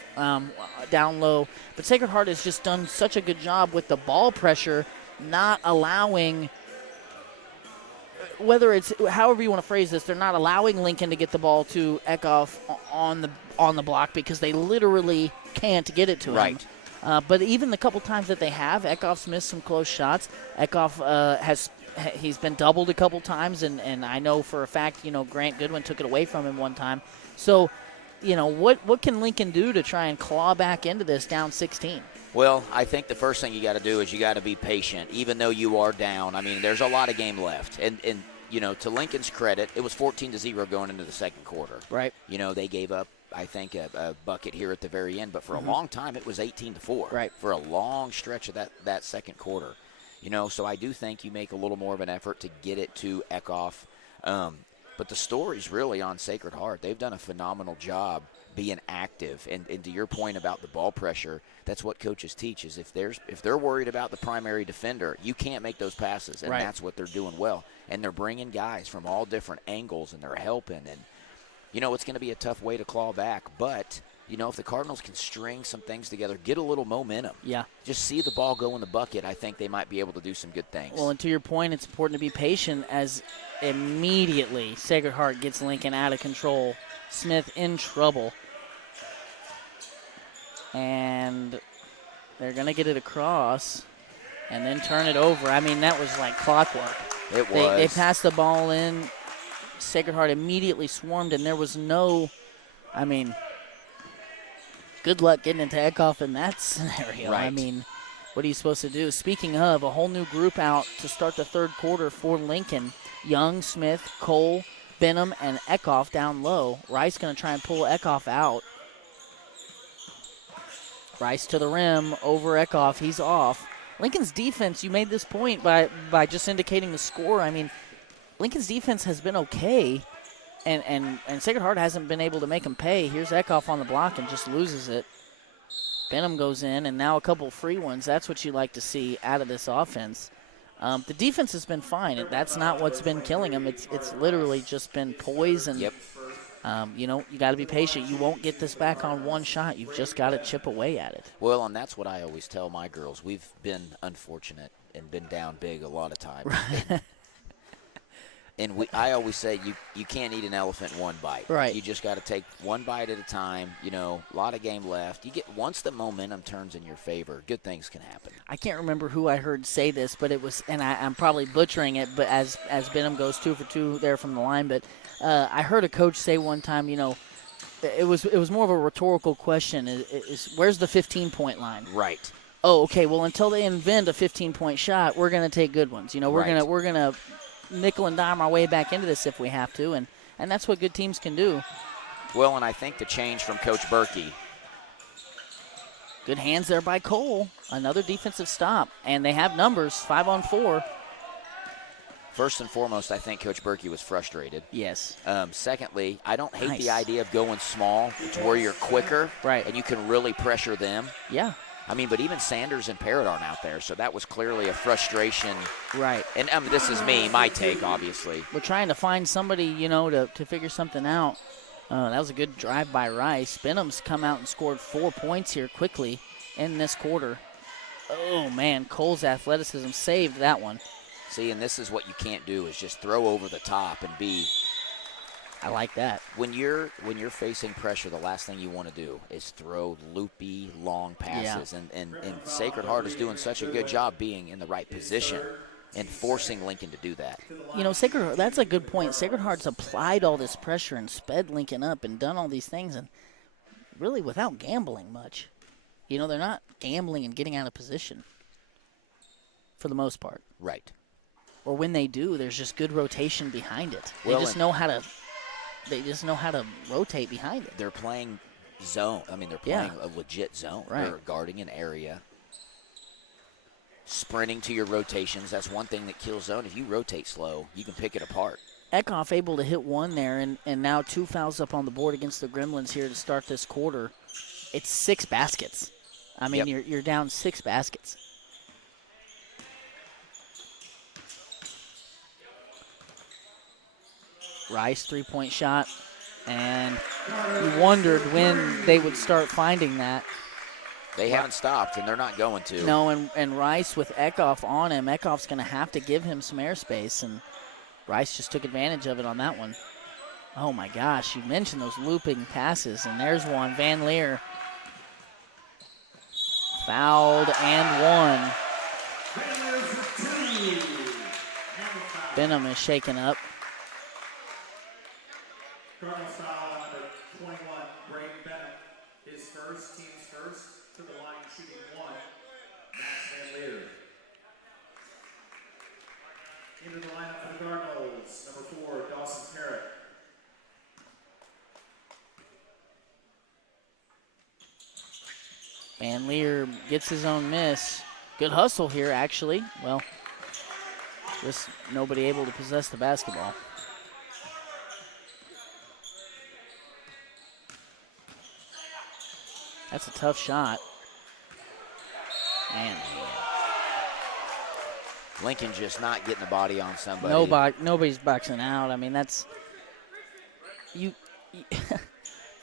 down low. But Sacred Heart has just done such a good job with the ball pressure, not allowing – whether it's however you want to phrase this, they're not allowing Lincoln to get the ball to Eckhoff on the block because they literally can't get it to him. Right. But even the couple times that they have, Eckhoff's missed some close shots. Eckhoff he's been doubled a couple times, and I know for a fact, Grant Goodwin took it away from him one time. So, what can Lincoln do to try and claw back into this down 16? Well, I think the first thing you got to do is you got to be patient, even though you are down. I mean, there's a lot of game left. And to Lincoln's credit, it was 14-0 going into the second quarter. Right. They gave up, I think, a bucket here at the very end. But for a long time, it was 18-4. Right. For a long stretch of that second quarter. So I do think you make a little more of an effort to get it to Eckhoff. But the story's really on Sacred Heart. They've done a phenomenal job being active. And to your point about the ball pressure, that's what coaches teach is if they're worried about the primary defender, you can't make those passes. And right. That's what they're doing well. And they're bringing guys from all different angles, and they're helping. And, it's going to be a tough way to claw back. But, if the Cardinals can string some things together, get a little momentum. Yeah. Just see the ball go in the bucket, I think they might be able to do some good things. Well, and to your point, it's important to be patient as immediately Sacred Heart gets Lincoln out of control. Smith in trouble. And they're going to get it across and then turn it over. I mean, that was like clockwork. It was. They passed the ball in. Sacred Heart immediately swarmed, and there was no, good luck getting into Eckhoff in that scenario. Right. I mean, what are you supposed to do? Speaking of, a whole new group out to start the third quarter for Lincoln. Young, Smith, Cole, Benham, and Eckhoff down low. Rice going to try and pull Eckhoff out. Rice to the rim, over Eckhoff. He's off. Lincoln's defense, you made this point by just indicating the score. I mean, Lincoln's defense has been okay, and Sacred Heart hasn't been able to make them pay. Here's Eckhoff on the block and just loses it. Benham goes in, and now a couple free ones. That's what you like to see out of this offense. The defense has been fine. That's not what's been killing them. It's literally just been poise and Yep. you got to be patient. You won't get this back on one shot. You've just got to chip away at it. Well, and that's what I always tell my girls. We've been unfortunate and been down big a lot of times. Right. And I always say you can't eat an elephant in one bite. Right. You just got to take one bite at a time. A lot of game left. Once the momentum turns in your favor, good things can happen. I can't remember who I heard say this, but it was, and I'm probably butchering it, but as Benham goes 2 for 2 there from the line, but I heard a coach say one time, it was more of a rhetorical question. Is where's the 15-point line? Right. Oh, okay. Well, until they invent a 15-point shot, we're going to take good ones. We're gonna nickel and dime our way back into this if we have to, and that's what good teams can do. Well, and I think the change from Coach Berkey. Good hands there by Cole. Another defensive stop, and they have numbers, 5-on-4. First and foremost, I think Coach Berkey was frustrated. Yes. Secondly, I don't hate Nice. the idea of going small to where you're quicker, Right. and you can really pressure them. Yeah. But even Sanders and Parrott aren't out there, so that was clearly a frustration. Right. And this is my take, obviously. We're trying to find somebody, to figure something out. That was a good drive by Rice. Benham's come out and scored 4 points here quickly in this quarter. Oh, man, Cole's athleticism saved that one. See, and this is what you can't do is just throw over the top and be. I like that. When you're facing pressure, the last thing you want to do is throw loopy, long passes. Yeah. And Sacred Heart is doing such a good job being in the right position and forcing Lincoln to do that. Sacred Heart, that's a good point. Sacred Heart's applied all this pressure and sped Lincoln up and done all these things, and really without gambling much. They're not gambling and getting out of position for the most part. Right. Or when they do, there's just good rotation behind it. They Well, just know how to rotate behind it. They're playing zone. They're Yeah. playing a legit zone. Right. They're guarding an area. sprinting to your rotations. That's one thing that kills zone. If you rotate slow, you can pick it apart. Eckhoff able to hit one there, and now 2 fouls up on the board against the Gremlins here to start this quarter. It's 6 baskets. I mean, Yep. you're down 6 baskets. Rice, three-point shot, and you wondered when they would start finding that. They haven't stopped, and they're not going to. No, and Rice with Eckhoff on him, Eckhoff's going to have to give him some airspace, and Rice just took advantage of it on that one. Oh, my gosh, you mentioned those looping passes, and there's one. Van Leer fouled and one. Benham is shaken up. Cardinals foul on number 21, Braden Benham. His first, team's first, to the line shooting one, Max Van Leer. Into the lineup for the Cardinals, number 4, Dawson Parrott. Van Leer gets his own miss. Good hustle here, actually. Well, just nobody able to possess the basketball. That's a tough shot. Man. Lincoln just not getting the body on somebody. Nobody's boxing out. I mean, that's you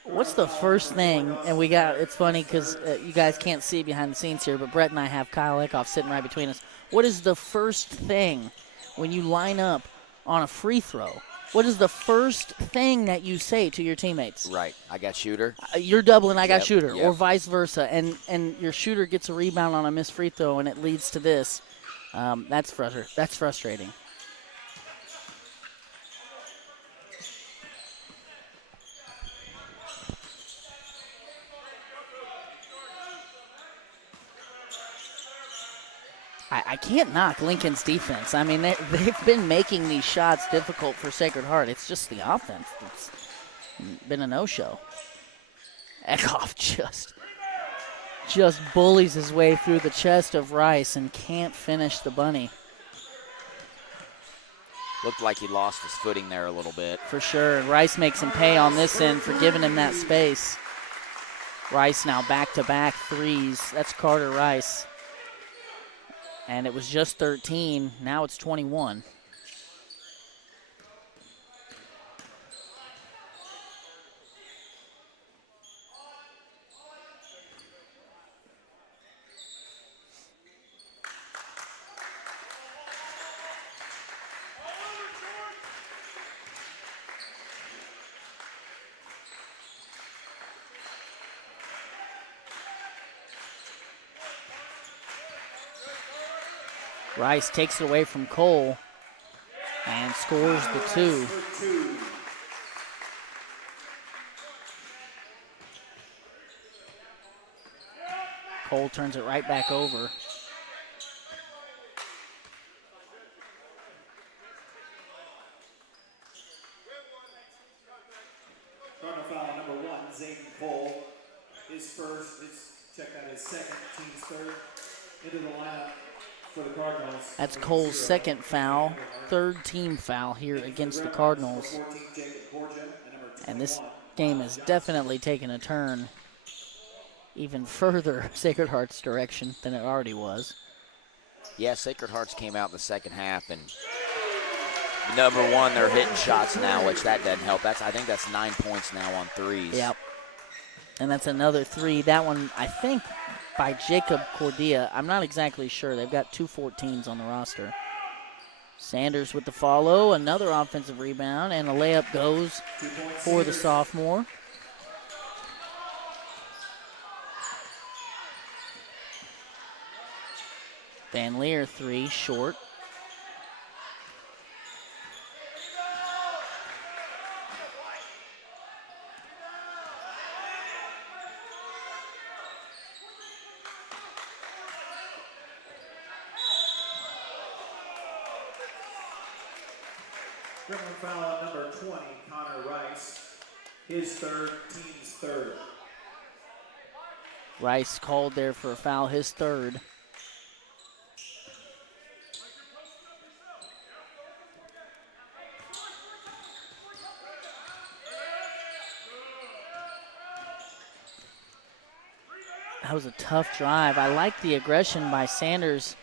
what's the first thing? And we got, it's funny because you guys can't see behind the scenes here, but Brett and I have Kyle Eckhoff sitting right between us. What is the first thing when you line up on a free throw? What is the first thing that you say to your teammates? Right. I got shooter. You're doubling, I got Yep, shooter, yep. or vice versa. And your shooter gets a rebound on a missed free throw, and it leads to this. That's frustrating. I can't knock Lincoln's defense. I mean, they've been making these shots difficult for Sacred Heart. It's just the offense that's been a no-show. Eckhoff just bullies his way through the chest of Rice and can't finish the bunny. Looked like he lost his footing there a little bit. For sure. And Rice makes him pay on this end for giving him that space. Rice now back-to-back threes. That's Carter Rice. And it was just 13. Now it's 21. Rice takes it away from Cole and scores the two. Cole turns it right back over. Cardinal foul number 1, Zayden Cole. His first, check out his second, team's third. Into the lineup for the Cardinals. That's Cole's second foul, third team foul here against the Cardinals. And this game has definitely taken a turn even further Sacred Heart's direction than it already was. Yeah, Sacred Hearts came out in the second half, and number one, they're hitting shots now, which that doesn't help. I think that's 9 points now on threes. Yep. And that's another three. That one, I think, by Jacob Cordia. I'm not exactly sure. They've got 2 14s on the roster. Sanders with the follow, another offensive rebound, and a layup goes for the sophomore. Van Leer, three, short. Gremlin foul on number 20, Connor Rice. His third, team's third. Rice called there for a foul, his third. That was a tough drive. I like the aggression by Sanders.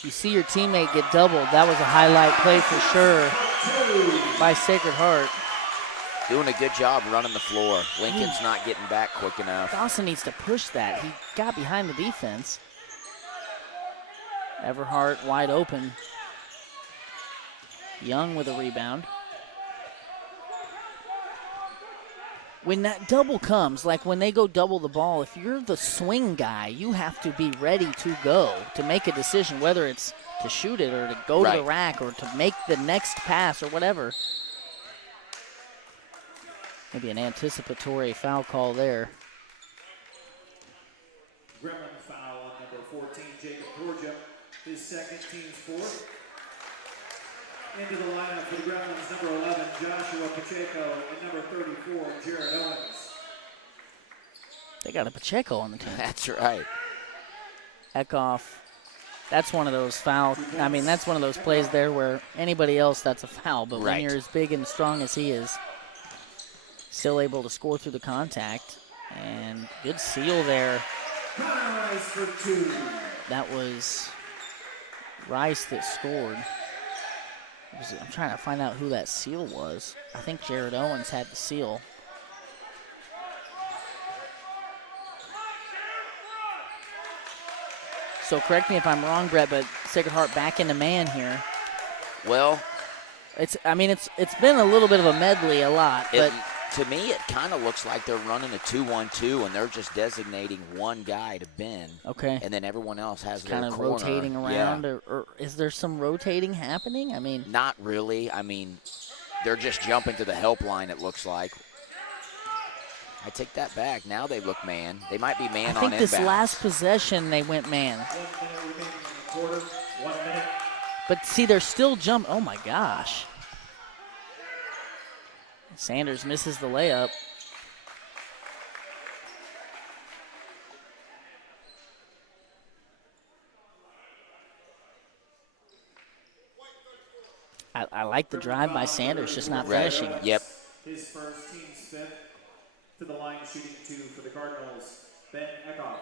You see your teammate get doubled. That was a highlight play for sure by Sacred Heart. Doing a good job running the floor. Lincoln's not getting back quick enough. Dawson needs to push that. He got behind the defense. Everhart wide open. Young with a rebound. When that double comes, like when they go double the ball, if you're the swing guy, you have to be ready to go, to make a decision, whether it's to shoot it or to go to the rack or to make the next pass or whatever. Maybe an anticipatory foul call there. Gremlin foul on number 14, Jacob Georgia. His second, team's fourth. Into the lineup for the Gremlins, number 11, Joshua Pacheco, and number 34, Jared Owens. They got a Pacheco on the team. That's right. Eckhoff. That's one of those fouls. I mean, that's one of those plays there where anybody else, that's a foul. But when you're as big and strong as he is, still able to score through the contact. And good seal there. Rice for two. That was Rice that scored. I'm trying to find out who that seal was. I think Jared Owens had the seal. So correct me if I'm wrong, Brett, but Sacred Heart back into man here. Well, it's been a little bit of a medley a lot, but to me it kind of looks like they're running a 2-1-2 and they're just designating one guy to bend. Okay. And then everyone else has their kind of corner. rotating around, or is there some rotating happening? I mean, not really. I mean, they're just jumping to the help line, it looks like. I take that back. Now they look man. They might be man on inbound. I think this last possession they went man. 1 minute remaining in the quarter. 1 minute. But see, they're still jumping. Oh my gosh. Sanders misses the layup. I like the drive by Sanders, just not finishing it. Yep. His first, team's fifth. To the line, shooting two for the Cardinals, Ben Eckhoff.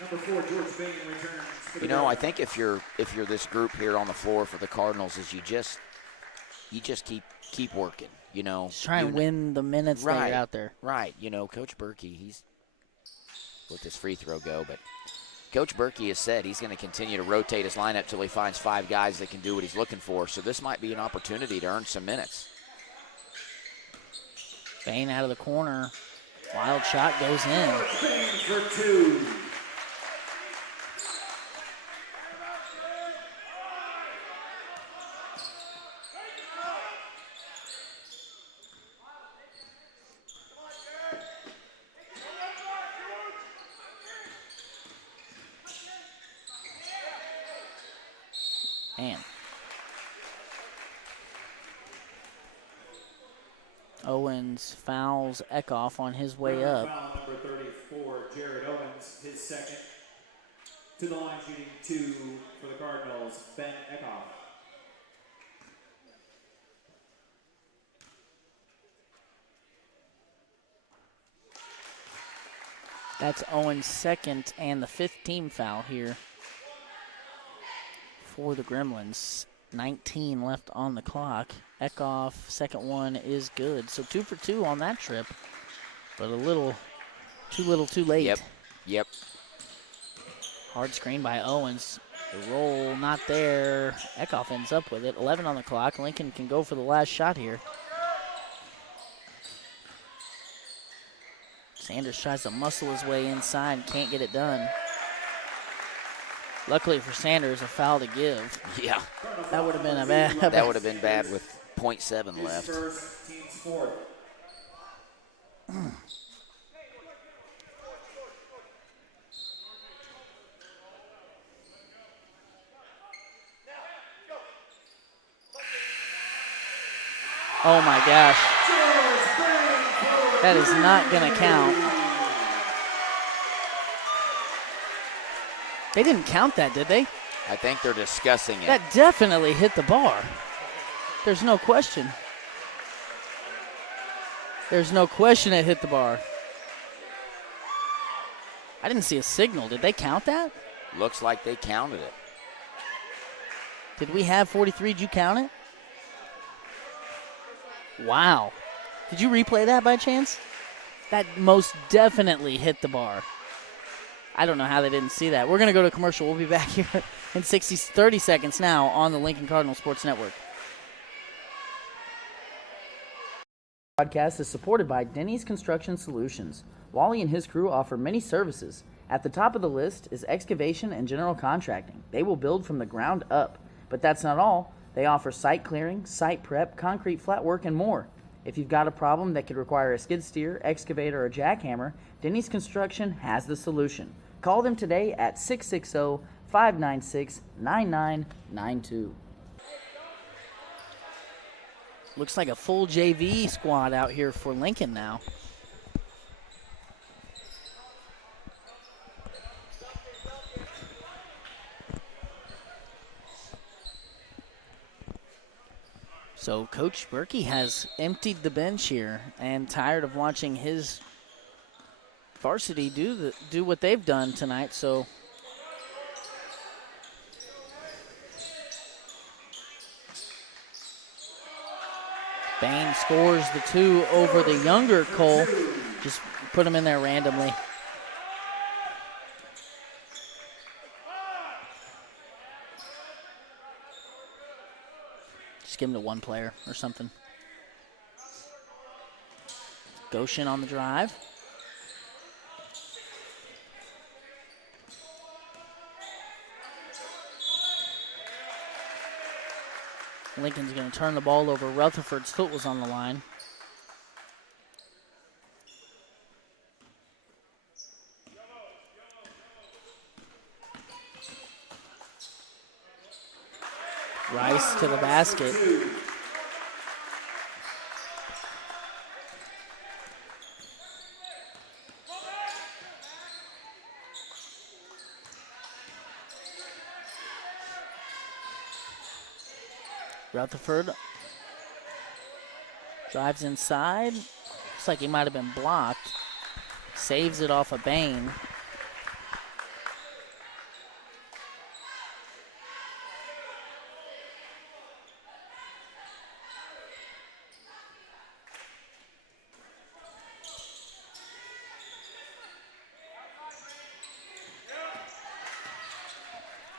Number 4, George Bain returns. You know, I think if you're this group here on the floor for the Cardinals, is you just keep working. You know, just try and win the minutes that you're out there. Right. You know, Coach Berkey, he's let this free throw go, but Coach Berkey has said he's going to continue to rotate his lineup till he finds 5 guys that can do what he's looking for. So this might be an opportunity to earn some minutes. Bain out of the corner. Wild shot goes in. Bain for 2. Man. Owens fouls Eckhoff on his way up. Foul number 34, Jared Owens, his second. To the line, shooting 2 for the Cardinals, Ben Eckhoff. That's Owens' second and the 5th team foul here for the Gremlins. 19 left on the clock. Eckhoff, second one is good. So 2 for 2 on that trip, but a little too late. Yep. Hard screen by Owens. The roll not there. Eckhoff ends up with it. 11 on the clock. Lincoln can go for the last shot here. Sanders tries to muscle his way inside, can't get it done. Luckily for Sanders, a foul to give. Yeah. That would have been a bad. That would have been bad with 0.7 left. His first, team's fourth. Oh my gosh. That is not going to count. They didn't count that, did they? I think they're discussing it. That definitely hit the bar. There's no question. There's no question it hit the bar. I didn't see a signal. Did they count that? Looks like they counted it. Did we have 43? Did you count it? Wow. Did you replay that by chance? That most definitely hit the bar. I don't know how they didn't see that. We're going to go to commercial. We'll be back here in 30 seconds now on the Lincoln Cardinals Sports Network. Podcast is supported by Denny's Construction Solutions. Wally and his crew offer many services. At the top of the list is excavation and general contracting. They will build from the ground up. But that's not all. They offer site clearing, site prep, concrete flat work, and more. If you've got a problem that could require a skid steer, excavator, or jackhammer, Denny's Construction has the solution. Call them today at 660-596-9992. Looks like a full JV squad out here for Lincoln now. So Coach Berkey has emptied the bench here and tired of watching his varsity do what they've done tonight. So Bain scores the 2 over the younger Cole. Just put him in there randomly. Just give him to one player or something. Goshen on the drive. Lincoln's going to turn the ball over. Rutherford's foot was on the line. Rice to the basket. Rutherford drives inside. Looks like he might have been blocked. Saves it off of Bain.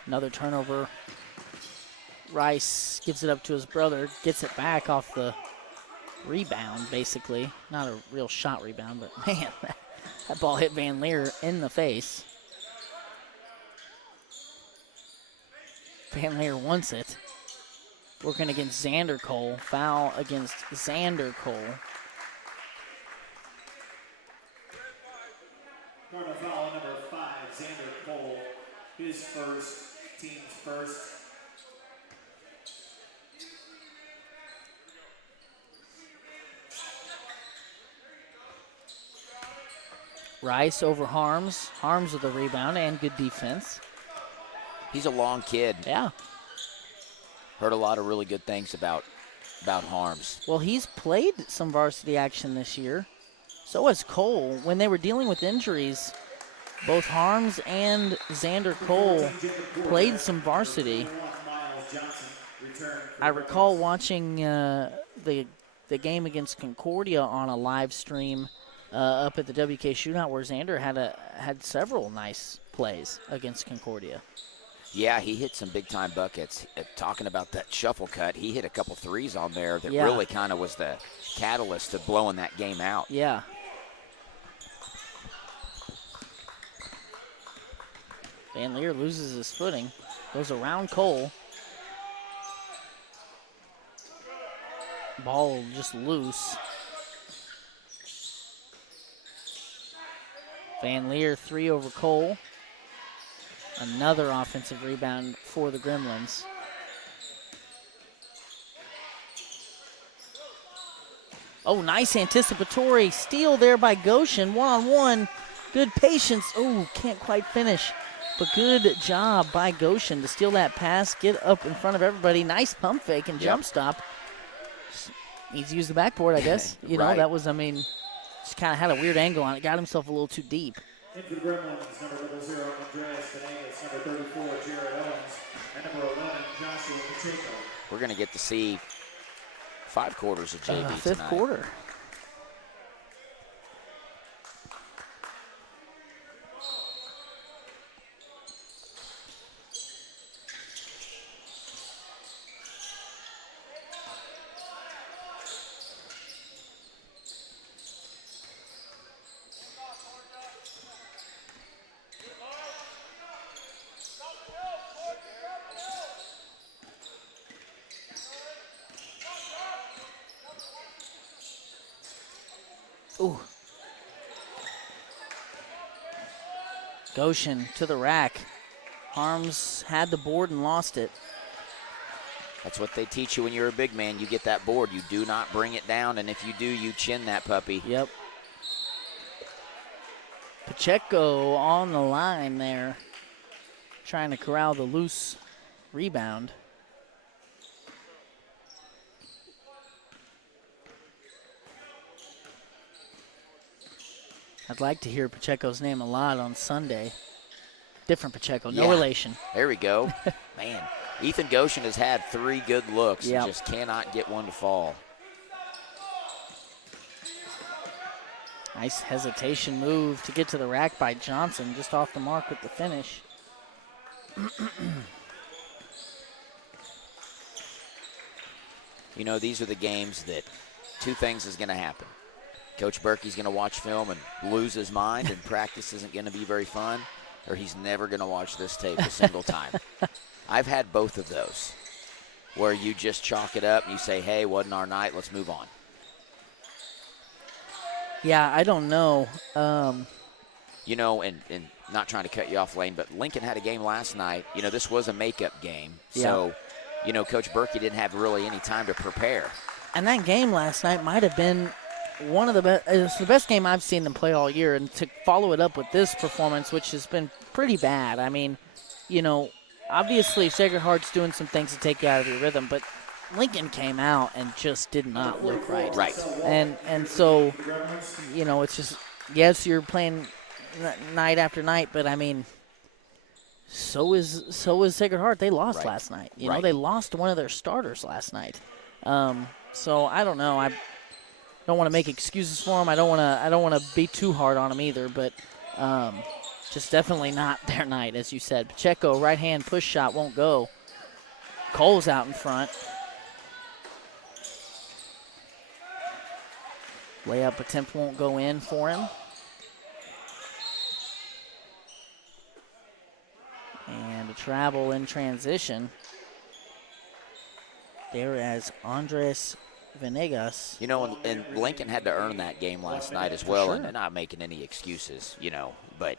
Another turnover. Rice gives it up to his brother, gets it back off the rebound, basically. Not a real shot rebound, but man, that ball hit Van Leer in the face. Van Leer wants it. Working against Xander Cole. Foul against Xander Cole. Cardinal foul number 5, Xander Cole. His first, team's first. Rice over Harms. Harms with a rebound and good defense. He's a long kid. Yeah. Heard a lot of really good things about Harms. Well, he's played some varsity action this year. So has Cole. When they were dealing with injuries, both Harms and Xander Cole played some varsity. I recall watching the game against Concordia on a live stream up at the WK Shootout, where Xander had several nice plays against Concordia. Yeah, he hit some big-time buckets. Talking about that shuffle cut, he hit a couple threes on there that really kind of was the catalyst to blowing that game out. Yeah. Van Leer loses his footing, goes around Cole. Ball just loose. Van Leer 3 over Cole. Another offensive rebound for the Gremlins. Oh, nice anticipatory steal there by Goshen. One-on-one. Good patience. Oh, can't quite finish. But good job by Goshen to steal that pass, get up in front of everybody. Nice pump fake and jump stop. Needs to use the backboard, I guess. You know, Right. that was, just kind of had a weird angle on it. Got himself a little too deep. In for the Gremlins, number 0, Andreas Venegas, number 34, Jared Owens, and number 11, Joshua Pacheco. We're going to get to see 5 quarters of JV Fifth tonight. quarter. Ooh. Goshen to the rack. Harms had the board and lost it. That's what they teach you when you're a big man. You get that board. You do not bring it down, and if you do, you chin that puppy. Yep. Pacheco on the line there, trying to corral the loose rebound. I'd like to hear Pacheco's name a lot on Sunday. Different Pacheco, no Yeah. relation. There we go. Man, Ethan Goshen has had 3 good looks Yep. and just cannot get one to fall. Nice hesitation move to get to the rack by Johnson, just off the mark with the finish. You know, these are the games that 2 things is going to happen. Coach Berkey's going to watch film and lose his mind, and practice isn't going to be very fun, or he's never going to watch this tape a single time. I've had both of those, where you just chalk it up and you say, hey, wasn't our night, let's move on. Yeah, I don't know. You know, and not trying to cut you off, Lane, but Lincoln had a game last night. You know, this was a makeup game. So, you know, Coach Berkey didn't have really any time to prepare. And that game last night might have been one of the best. It's the best game I've seen them play all year. And to follow it up with this performance, which has been pretty bad. I mean, you know, obviously Sacred Heart's doing some things to take you out of your rhythm, but Lincoln came out and just did not look right. Right. And so, you know, it's just, yes, you're playing night after night, but I mean, so is Sacred Heart. They lost last night. You know, they lost one of their starters last night. So I don't know. I don't want to make excuses for them. I don't want to be too hard on them either. But just definitely not their night, as you said. Pacheco, right hand push shot won't go. Cole's out in front. Layup attempt won't go in for him. And a travel in transition. There as Andres Venegas. You know, and Lincoln had to earn that game last night as well, and they're not making any excuses, you know. But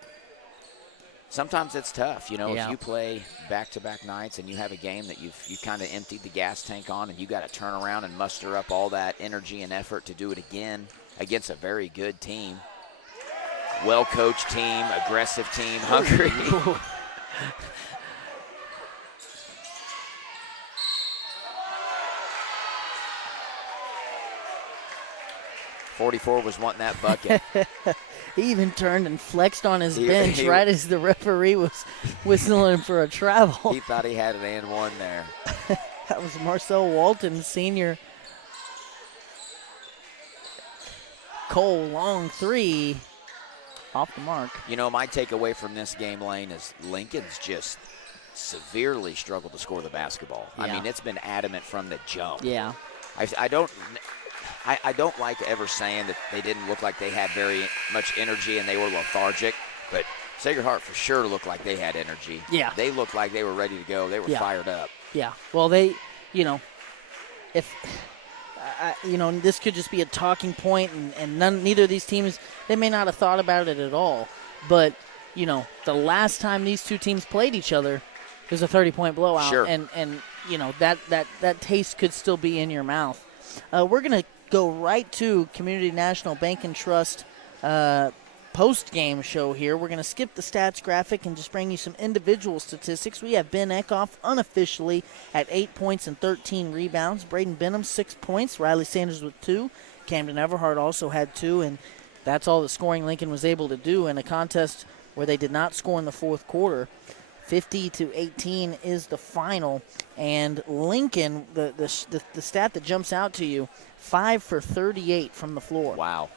sometimes it's tough, you know. If you play back-to-back nights and you have a game that you've kind of emptied the gas tank on, and you got to turn around and muster up all that energy and effort to do it again against a very good team, well-coached team, aggressive team, hungry. 44 was wanting that bucket. He even turned and flexed on his bench right as the referee was whistling for a travel. He thought he had an and one there. That was Marcel Walton, senior. Cole, long three, off the mark. You know, my takeaway from this game, Lane, is Lincoln's just severely struggled to score the basketball. I mean, it's been adamant from the jump. Yeah. I don't like ever saying that they didn't look like they had very much energy and they were lethargic, but Sacred Heart for sure looked like they had energy. Yeah. They looked like they were ready to go. They were fired up. Yeah. Well, they, you know, if, you know, this could just be a talking point, and neither of these teams, they may not have thought about it at all. But, you know, the last time these two teams played each other, it was a 30-point blowout. Sure. And you know, that taste could still be in your mouth. We're going to go right to Community National Bank and Trust post-game show here. We're going to skip the stats graphic and just bring you some individual statistics. We have Ben Eckhoff unofficially at 8 points and 13 rebounds. Braden Benham, 6 points. Riley Sanders with 2. Camden Everhart also had 2, and that's all the scoring Lincoln was able to do in a contest where they did not score in the fourth quarter. 50-18 is the final, and Lincoln, the stat that jumps out to you, 5 for 38 from the floor. Wow.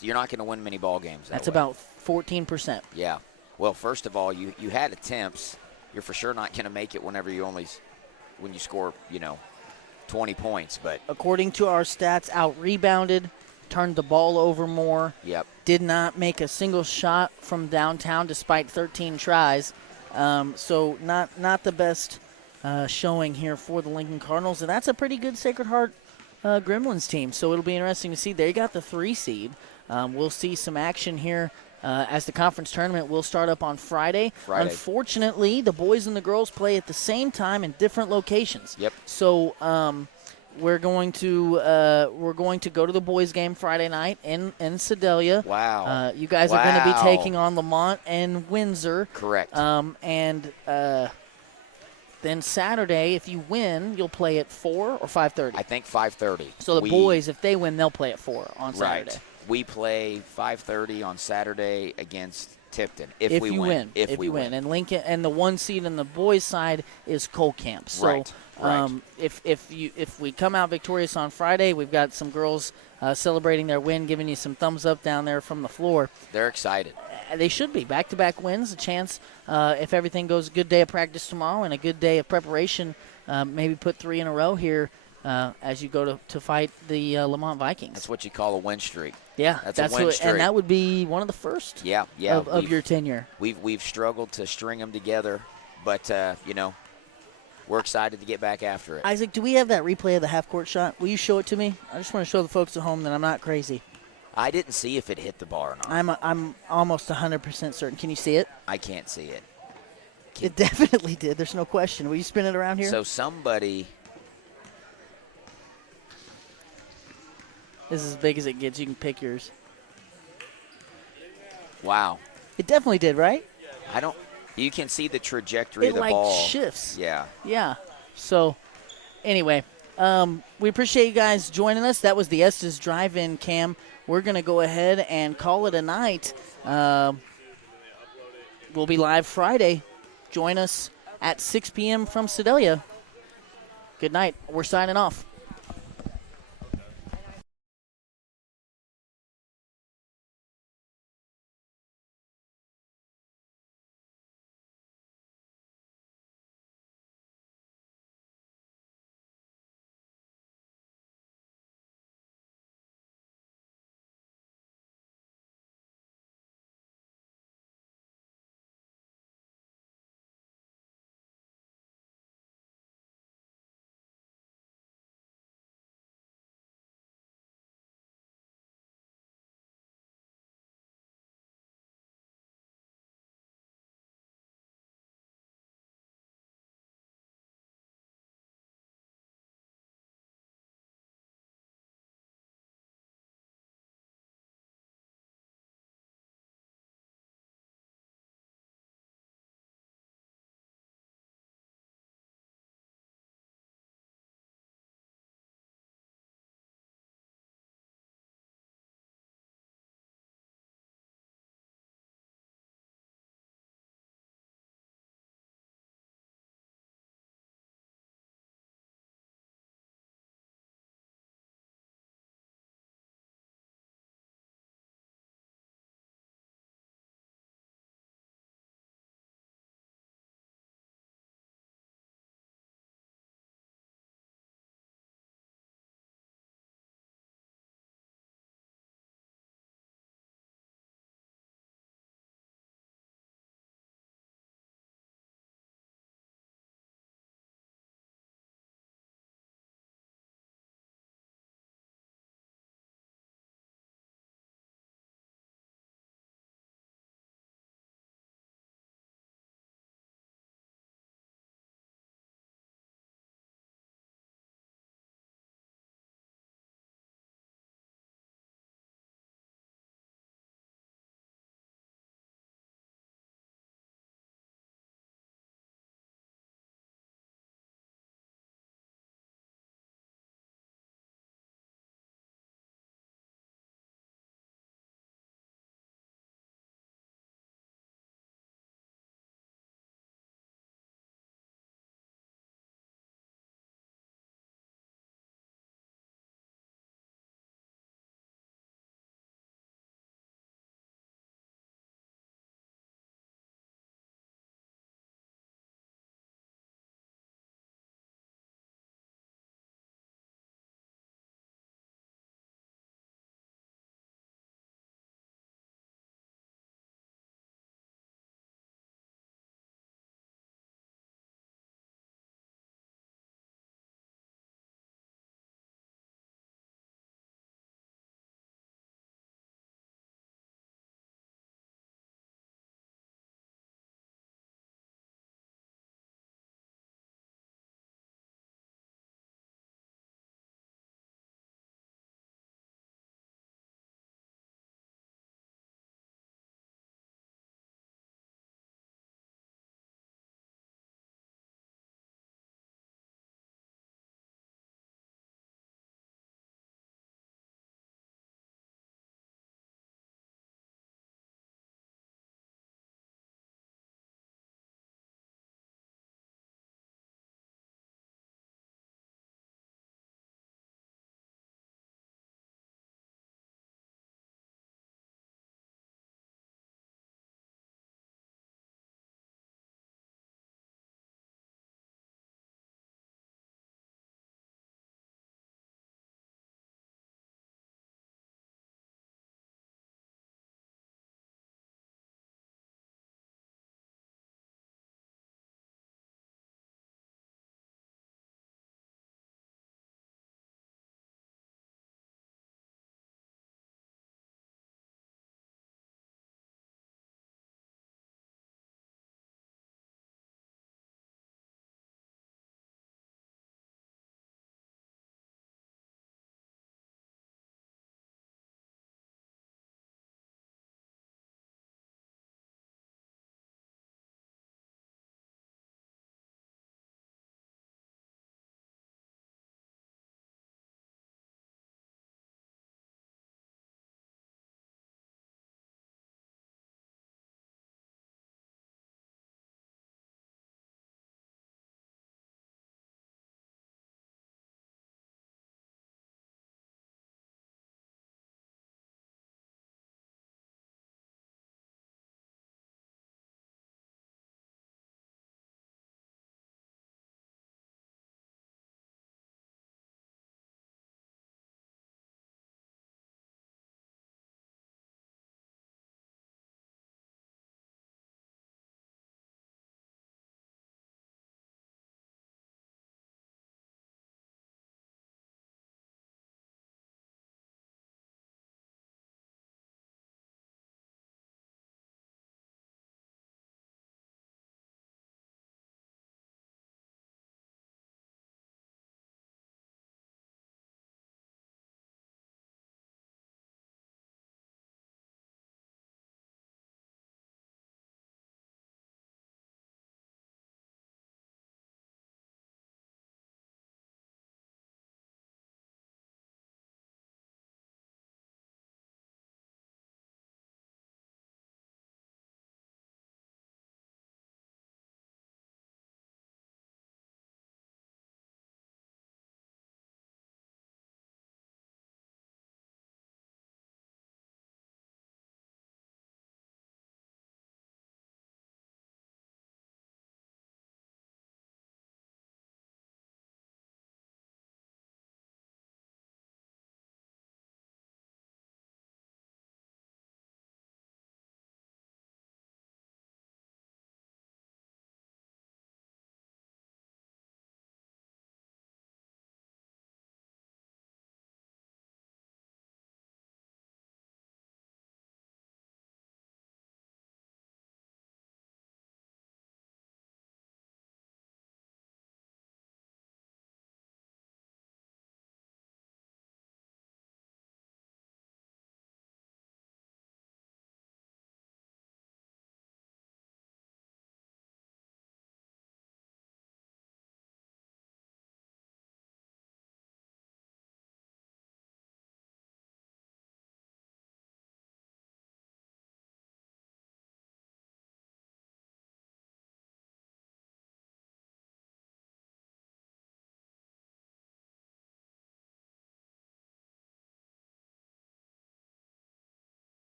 You're not going to win many ball games. That's way. about 14%. Yeah. Well, first of all, you had attempts. You're for sure not going to make it when you score, 20 points. But according to our stats, out-rebounded, turned the ball over more. Yep. Did not make a single shot from downtown despite 13 tries. So not the best showing here for the Lincoln Cardinals. And that's a pretty good Sacred Heart Gremlins team. So it'll be interesting to see. They got the 3 seed. We'll see some action here as the conference tournament will start up on Friday. Unfortunately, the boys and the girls play at the same time in different locations. Yep. So we're going to go to the boys' game Friday night in Sedalia. Wow. You guys are going to be taking on Lamont and Windsor. Correct. Then Saturday, if you win, you'll play at 4 or 5:30. I think 5:30. So the boys, if they win, they'll play at 4 on Saturday. Right. We play 5:30 on Saturday against Tipton if we win. If we win. And Lincoln and the 1 seed on the boys' side is Cole Camp. So right. If we come out victorious on Friday, we've got some girls celebrating their win, giving you some thumbs up down there from the floor. They're excited. They should be. Back-to-back wins, a chance, if everything goes, a good day of practice tomorrow and a good day of preparation, maybe put 3 in a row here as you go to fight the Lamont Vikings. That's what you call a win streak. Yeah, that's a win streak. And that would be one of the first of your tenure. We've struggled to string them together, but, we're excited to get back after it. Isaac, do we have that replay of the half-court shot? Will you show it to me? I just want to show the folks at home that I'm not crazy. I didn't see if it hit the bar or not. I'm almost 100% certain. Can you see it? I can't see it. It definitely did. There's no question. Will you spin it around here? So somebody. This is as big as it gets. You can pick yours. Wow. It definitely did, right? You can see the trajectory of the ball. It shifts. Yeah. Yeah. So, anyway, we appreciate you guys joining us. That was the Estes Drive-In Cam. We're going to go ahead and call it a night. We'll be live Friday. Join us at 6 p.m. from Sedalia. Good night. We're signing off.